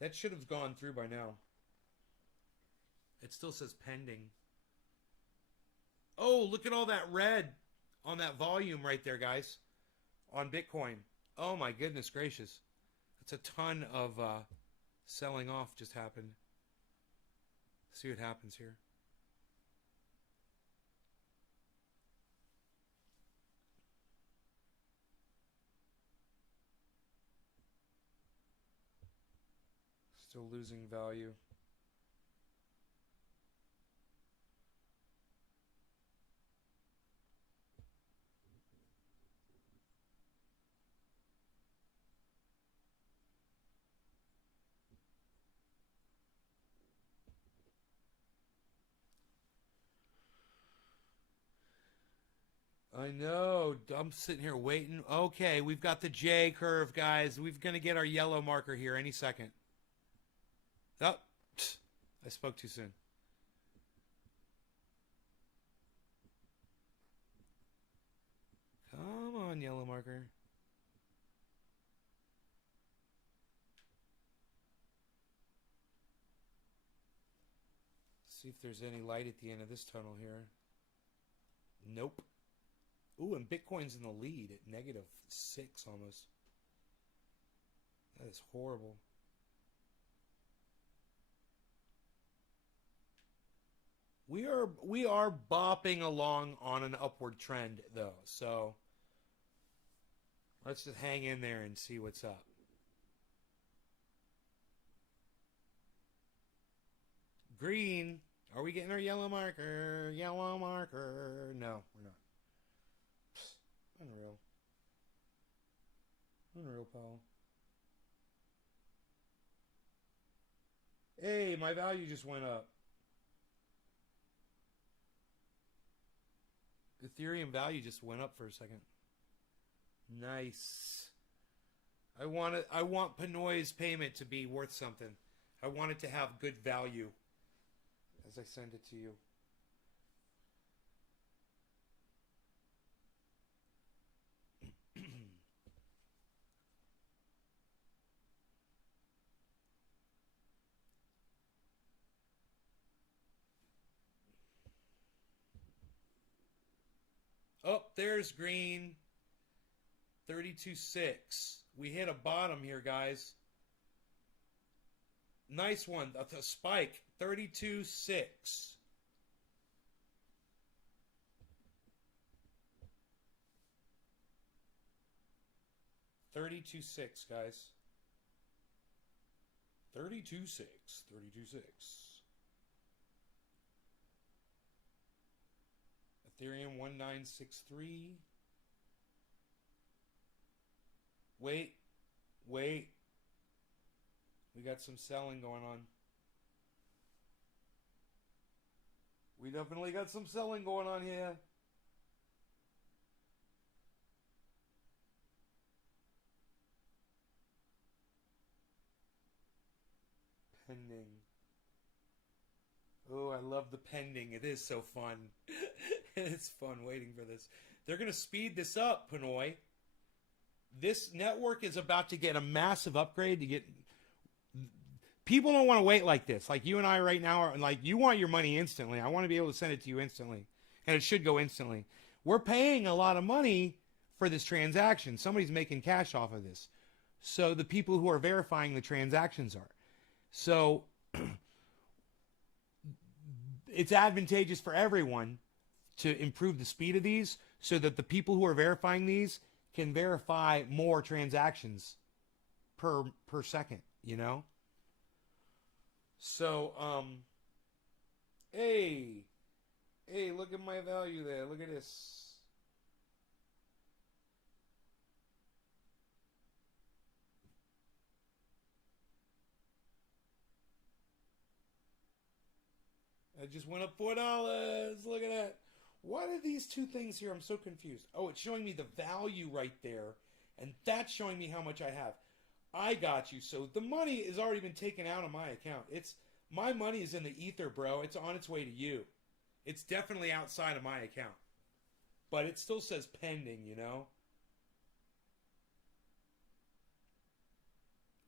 That should have gone through by now. It still says pending. Oh, look at all that red on that volume right there, guys. On Bitcoin. Oh, my goodness gracious. That's a ton of selling off just happened. Let's see what happens here. Still losing value. I know. I'm sitting here waiting. Okay, we've got the J curve, guys. We're going to get our yellow marker here any second. Oh, I spoke too soon. Come on, yellow marker. See if there's any light at the end of this tunnel here. Nope. Ooh, and Bitcoin's in the lead at -6 almost. That is horrible. We are bopping along on an upward trend though, so let's just hang in there and see what's up. Green, are we getting our yellow marker? Yellow marker. No, we're not. Unreal. Unreal, pal. Hey, my value just went up. Ethereum value just went up for a second. Nice. I want Pinoy's payment to be worth something. I want it to have good value as I send it to you. Oh, there's green. 32.6. We hit a bottom here, guys. Nice one. That's a spike. 32.6. $32.6, guys. 32.6. 32.6. Ethereum 1963. Wait. We got some selling going on. We definitely got some selling going on here. Pending. Oh, I love the pending. It is so fun. It's fun waiting for this. They're going to speed this up, Pinoy. This network is about to get a massive upgrade to get... People don't want to wait like this. Like you and I right now are like, you want your money instantly. I want to be able to send it to you instantly. And it should go instantly. We're paying a lot of money for this transaction. Somebody's making cash off of this. So the people who are verifying the transactions are. So it's advantageous for everyone to improve the speed of these so that the people who are verifying these can verify more transactions per second, you know? So, hey, look at my value there. Look at this. I just went up $4. Look at that. What are these two things here? I'm so confused. Oh, it's showing me the value right there. And that's showing me how much I have. I got you. So the money has already been taken out of my account. My money is in the ether, bro. It's on its way to you. It's definitely outside of my account. But it still says pending, you know?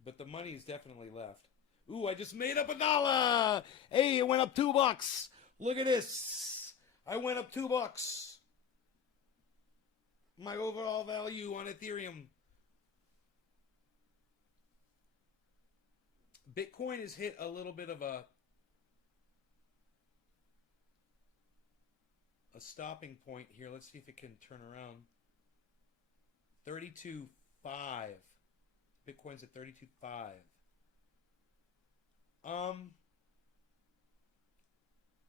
But the money is definitely left. Ooh, I just made up $1. Hey, it went up $2. Look at this. I went up $2. My overall value on Ethereum. Bitcoin has hit a little bit of a stopping point here. Let's see if it can turn around. 32.5. Bitcoin's at 32.5.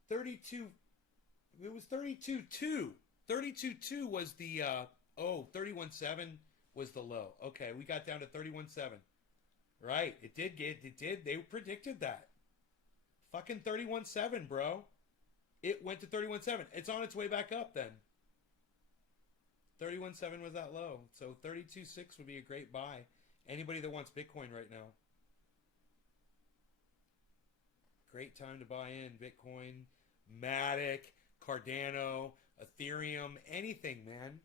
32. It was 32.2. 32.2 was the 31.7 was the low. Okay, we got down to 31.7. Right, it did. They predicted that. Fucking 31.7, bro. It went to 31.7. It's on its way back up then. 31.7 was that low. So 32.6 would be a great buy. Anybody that wants Bitcoin right now. Great time to buy in Bitcoin, Matic, Cardano, Ethereum, anything, man.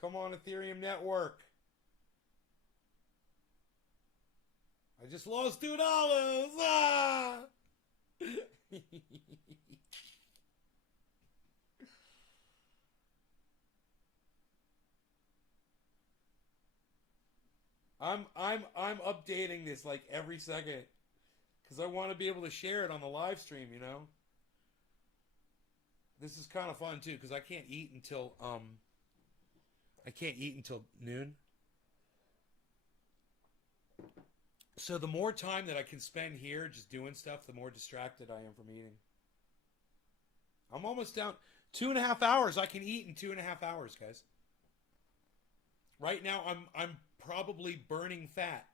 Come on, Ethereum network. I just lost $2. Ah! I'm updating this like every second because I want to be able to share it on the live stream, you know. This is kind of fun too because I can't eat until noon. So the more time that I can spend here just doing stuff, the more distracted I am from eating. I'm almost down 2.5 hours. I can eat in 2.5 hours, guys. Right now, I'm probably burning fat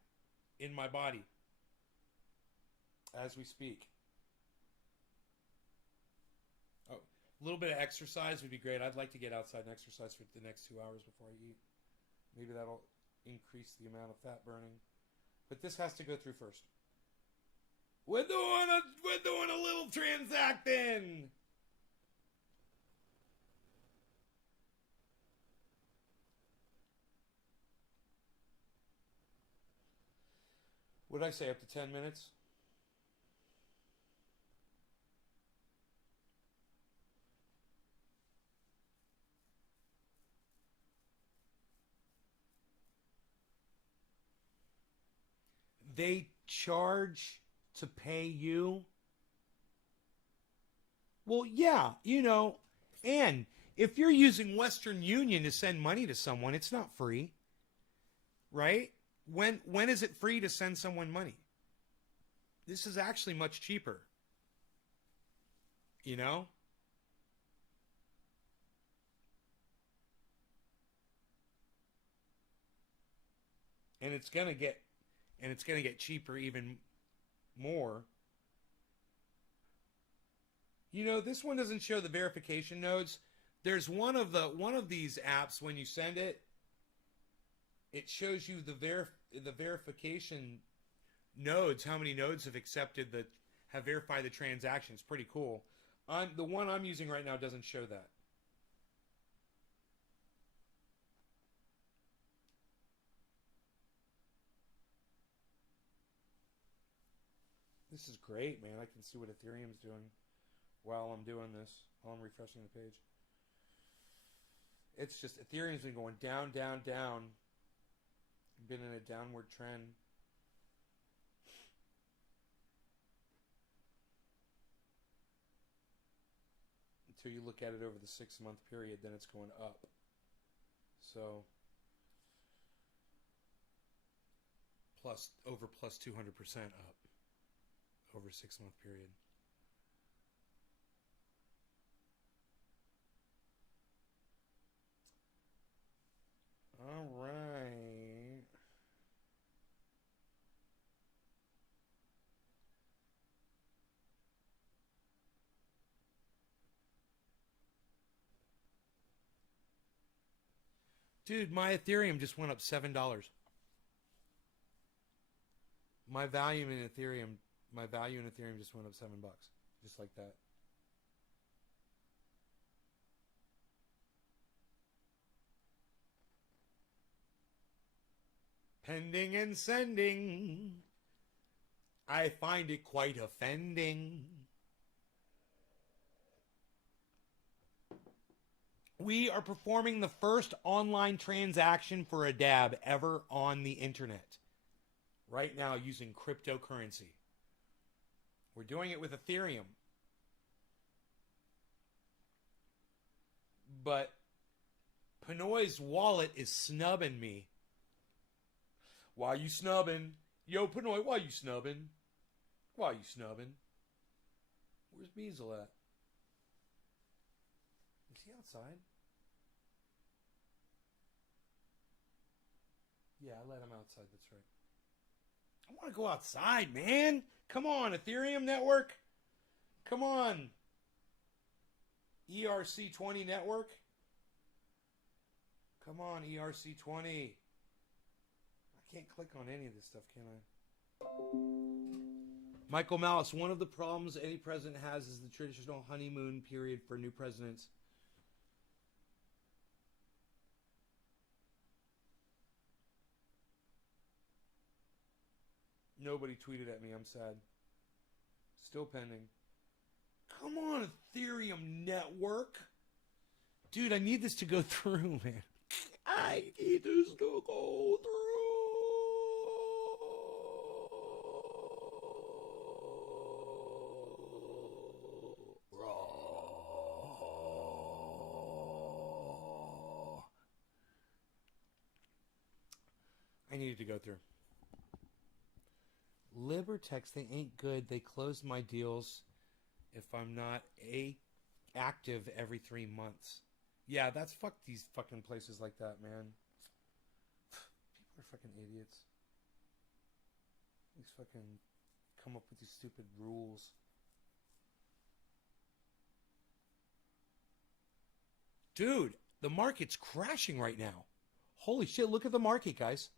in my body as we speak. Oh, a little bit of exercise would be great. I'd like to get outside and exercise for the next 2 hours before I eat. Maybe that'll increase the amount of fat burning. But this has to go through first. We're doing a little transacting. What did I say? Up to 10 minutes? They charge to pay you? Well, yeah, you know, and if you're using Western Union to send money to someone, it's not free, right? When is it free to send someone money? This is actually much cheaper, you know? And it's gonna get cheaper even more. You know, this one doesn't show the verification nodes. There's one of these apps when you send it, it shows you the verification nodes, how many nodes have verified the transaction. It's pretty cool. The one I'm using right now doesn't show that. This is great, man. I can see what Ethereum's doing while I'm doing this, while I'm refreshing the page. It's just, Ethereum's been going down, down, down. Been in a downward trend. Until you look at it over the 6-month period, then it's going up. So, over 200% up over a 6-month period. All right. Dude, my Ethereum just went up $7. My value in Ethereum just went up $7, just like that. Pending and sending. I find it quite offending. We are performing the first online transaction for a dab ever on the internet. Right now using cryptocurrency. We're doing it with Ethereum. But Pinoy's wallet is snubbing me. Why you snubbing? Yo, Pinoy, why you snubbing? Why you snubbing? Where's Beazle at? Is he outside? Yeah, I let him outside, that's right. I want to go outside, man. Come on, Ethereum network. Come on. ERC20 network. Come on, ERC20. I can't click on any of this stuff, can I? Michael Malice, one of the problems any president has is the traditional honeymoon period for new presidents. Nobody tweeted at me. I'm sad. Still pending. Come on, Ethereum network. Dude, I need this to go through, man. I need this to go through. I need it to go through. Libertex, they ain't good. They close my deals if I'm not active every 3 months. Yeah, that's fuck these fucking places like that, man. People are fucking idiots. These fucking come up with these stupid rules. Dude, the market's crashing right now. Holy shit, look at the market, guys.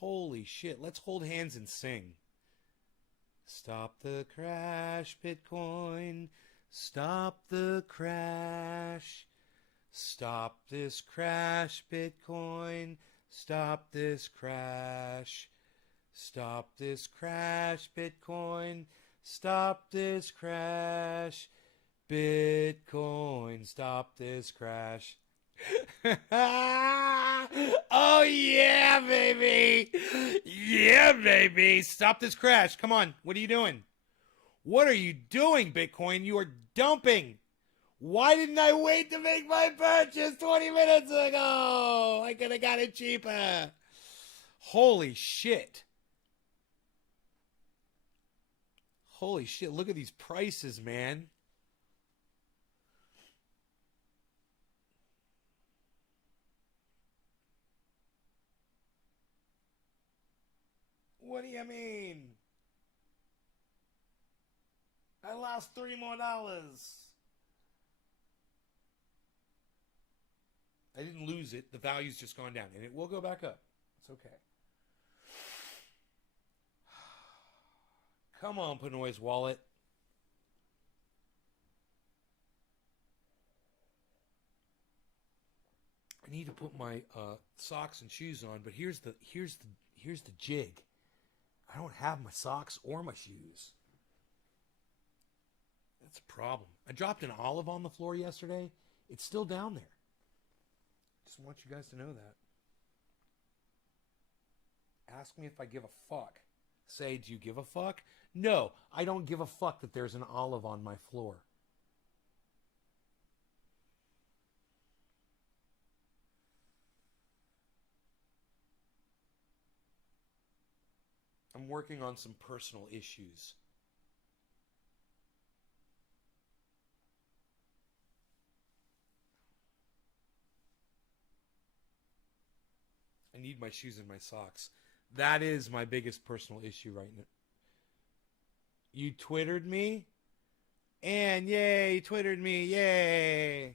Holy shit, let's hold hands and sing. Stop the crash, Bitcoin. Stop the crash. Stop this crash, Bitcoin. Stop this crash. Stop this crash, Bitcoin. Stop this crash. Bitcoin, stop this crash. Oh yeah, baby. Yeah, baby. Stop this crash. Come on. What are you doing? What are you doing, Bitcoin? You are dumping. Why didn't I wait to make my purchase 20 minutes ago? I could have got it cheaper. Holy shit. Holy shit. Look at these prices, man. What do you mean? I lost $3 more. I didn't lose it. The value's just gone down. And it will go back up. It's okay. Come on, Pinoy's wallet. I need to put my socks and shoes on, but here's the jig. I don't have my socks or my shoes. That's a problem. I dropped an olive on the floor yesterday. It's still down there. Just want you guys to know that. Ask me if I give a fuck. Say, do you give a fuck? No, I don't give a fuck that there's an olive on my floor. I'm working on some personal issues. I need my shoes and my socks. That is my biggest personal issue right now. You Twittered me? And yay, you Twittered me, yay.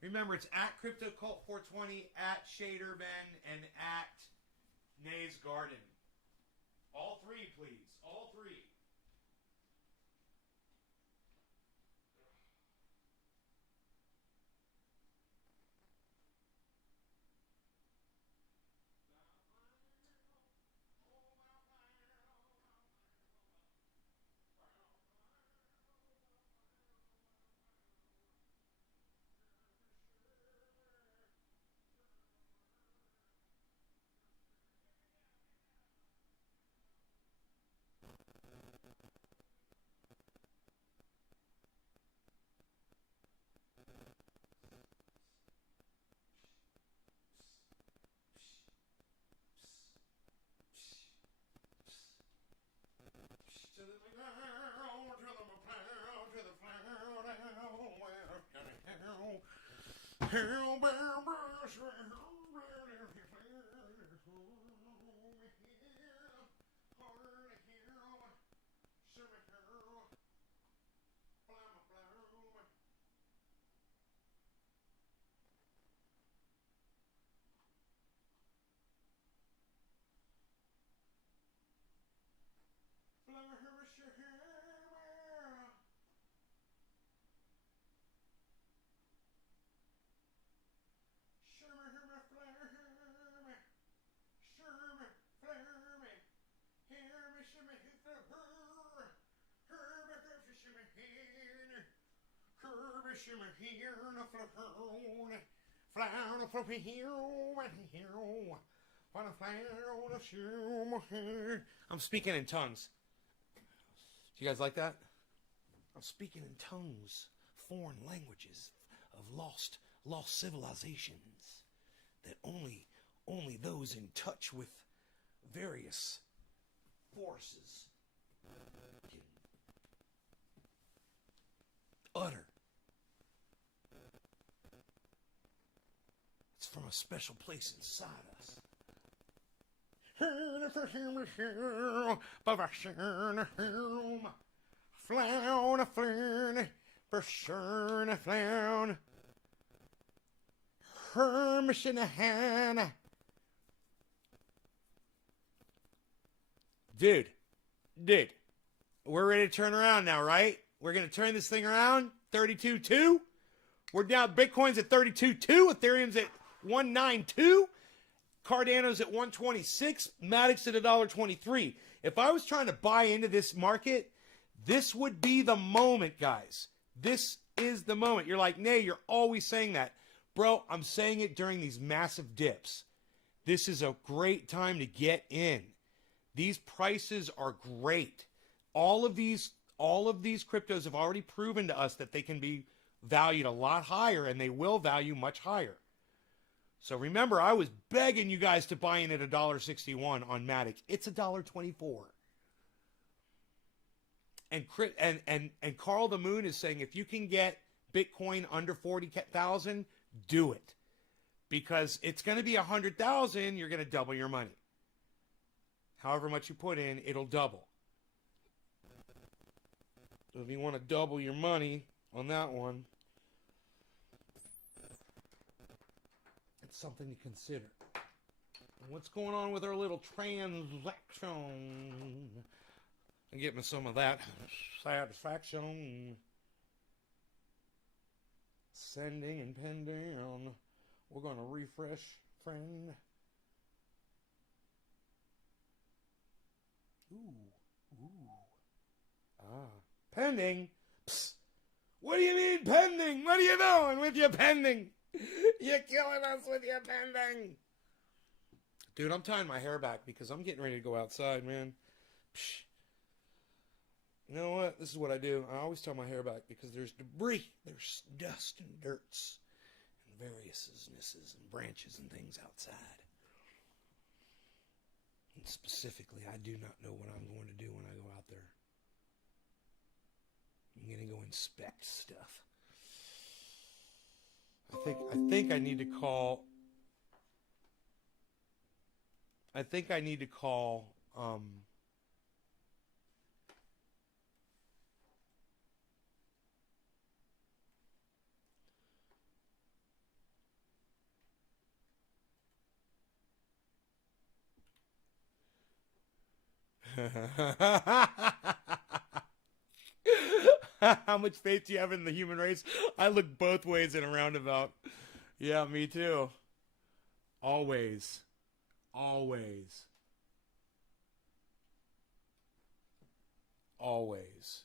Remember, it's at CryptoCult420, at ShaderBen, and at Nays Garden. All three, please. All three. I'm speaking in tongues. Do you guys like that? I'm speaking in tongues, foreign languages of lost civilizations that only those in touch with various forces can utter. It's from a special place inside us. Dude, we're ready to turn around now, right? We're going to turn this thing around. 32.2. We're down. Bitcoin's at 32.2. Ethereum's at 192. Cardano's at 126. Matic's at $1.23. If I was trying to buy into this market, this would be the moment, guys. This is the moment. You're like, Nay, you're always saying that. Bro, I'm saying it during these massive dips. This is a great time to get in. These prices are great. All of these cryptos have already proven to us that they can be valued a lot higher, and they will value much higher. So remember, I was begging you guys to buy in at $1.61 on Matic. It's $1.24. And Carl the Moon is saying if you can get Bitcoin under 40,000, do it, because it's going to be 100,000. You're going to double your money. However much you put in, it'll double. So if you want to double your money on that one, it's something to consider. And what's going on with our little transaction? I'm getting some of that satisfaction. Sending and pending. We're going to refresh, friend. Ooh. Pending? Psst. What do you mean pending? What are you doing with your pending? You're killing us with your pending. Dude, I'm tying my hair back because I'm getting ready to go outside, man. Psh. You know what? This is what I do. I always tie my hair back because there's debris. There's dust and dirts and variousnesses and branches and things outside. And specifically, I do not know what I'm going to do when I go out there. I'm going to go inspect stuff. I think I need to call. How much faith do you have in the human race? I look both ways in a roundabout. Yeah, me too. Always. Always. Always.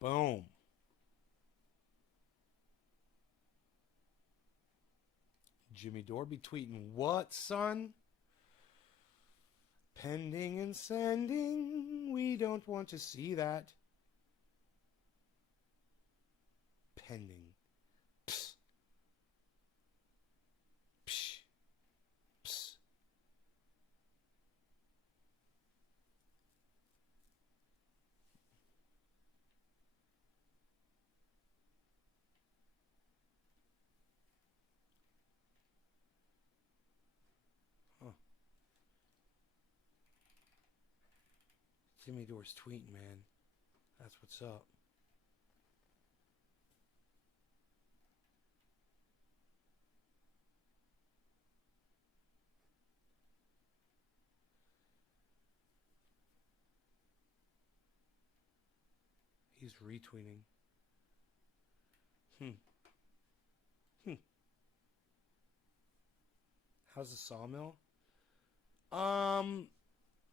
Boom. Jimmy Dorby tweeting, what, son? Pending and sending. We don't want to see that. Pending. Psst. Psh. Psst. Huh. Jimmy Dore's tweeting, man. That's what's up. He's retweeting. How's the sawmill? I'm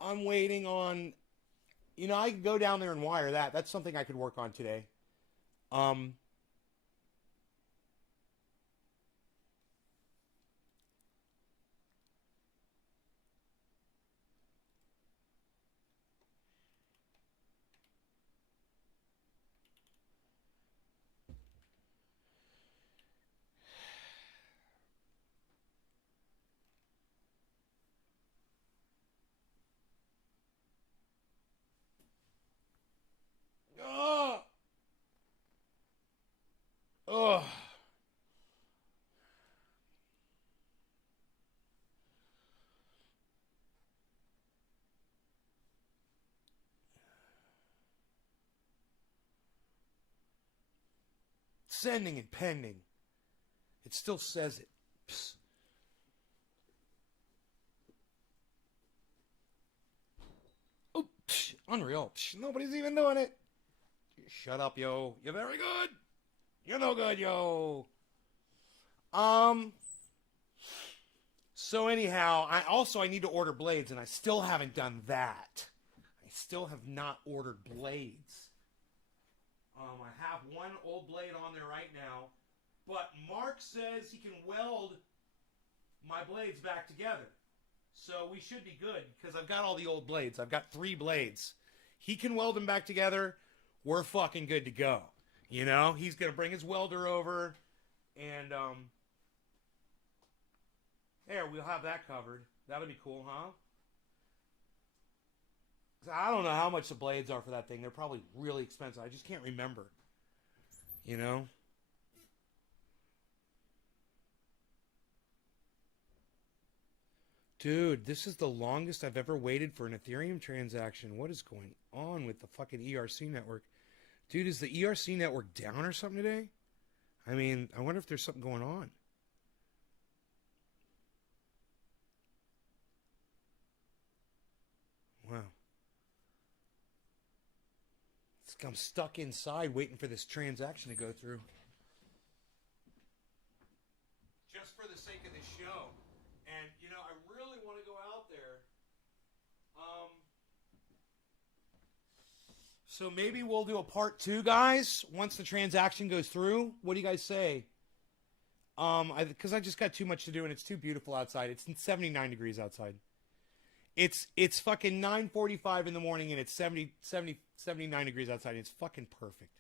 waiting on, You know, I could go down there and wire that. That's something I could work on today. Oh. Oh. Sending and pending. It still says it. Psst. Oh, psh, unreal. Psh, nobody's even doing it. Shut up, yo. You're very good. You're no good, yo. So anyhow, I need to order blades, and I still haven't done that. I still have not ordered blades. I have one old blade on there right now, but Mark says he can weld my blades back together. So we should be good, because I've got all the old blades. I've got 3 blades. He can weld them back together. We're fucking good to go. You know, he's going to bring his welder over, and there, we'll have that covered. That'll be cool, huh? I don't know how much the blades are for that thing. They're probably really expensive. I just can't remember. You know? Dude, this is the longest I've ever waited for an Ethereum transaction. What is going on with the fucking ERC network? Dude, is the ERC network down or something today? I mean, I wonder if there's something going on. Wow. I'm stuck inside waiting for this transaction to go through. Just for the sake of the show. And, you know, I really want to go out there. So maybe we'll do a part 2, guys, once the transaction goes through. What do you guys say? Because I just got too much to do, and it's too beautiful outside. It's 79 degrees outside. It's fucking 9:45 in the morning, and it's 79 degrees outside. And it's fucking perfect.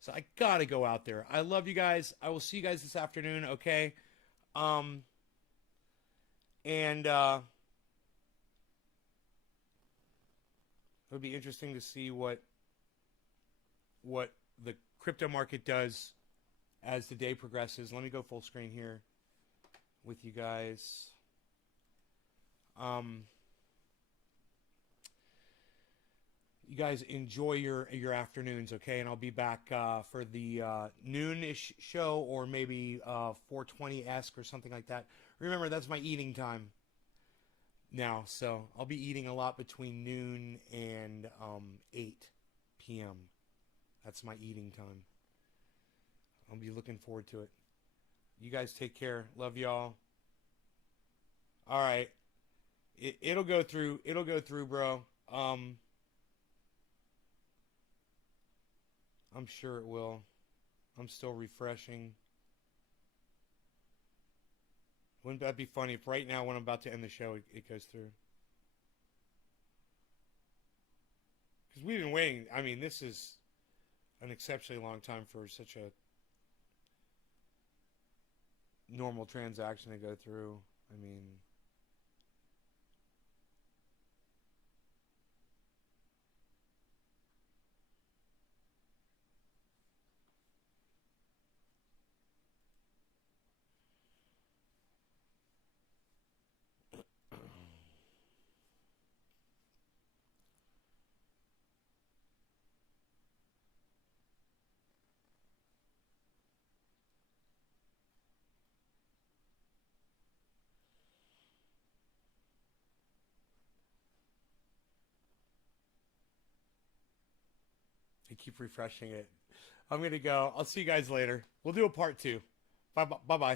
So I gotta go out there. I love you guys. I will see you guys this afternoon, okay? And it would be interesting to see what the crypto market does as the day progresses. Let me go full screen here with you guys. You guys enjoy your afternoons, okay? And I'll be back for the noon-ish show, or maybe 4:20-esque or something like that. Remember, that's my eating time now, so I'll be eating a lot between noon and 8 p.m. That's my eating time. I'll be looking forward to it. You guys take care. Love y'all. All right. It'll go through. It'll go through, bro. I'm sure it will. I'm still refreshing. Wouldn't that be funny if right now, when I'm about to end the show, it goes through? Because we've been waiting. I mean, this is an exceptionally long time for such a normal transaction to go through. I mean... I keep refreshing it. I'm going to go. I'll see you guys later. We'll do a part 2. Bye-bye.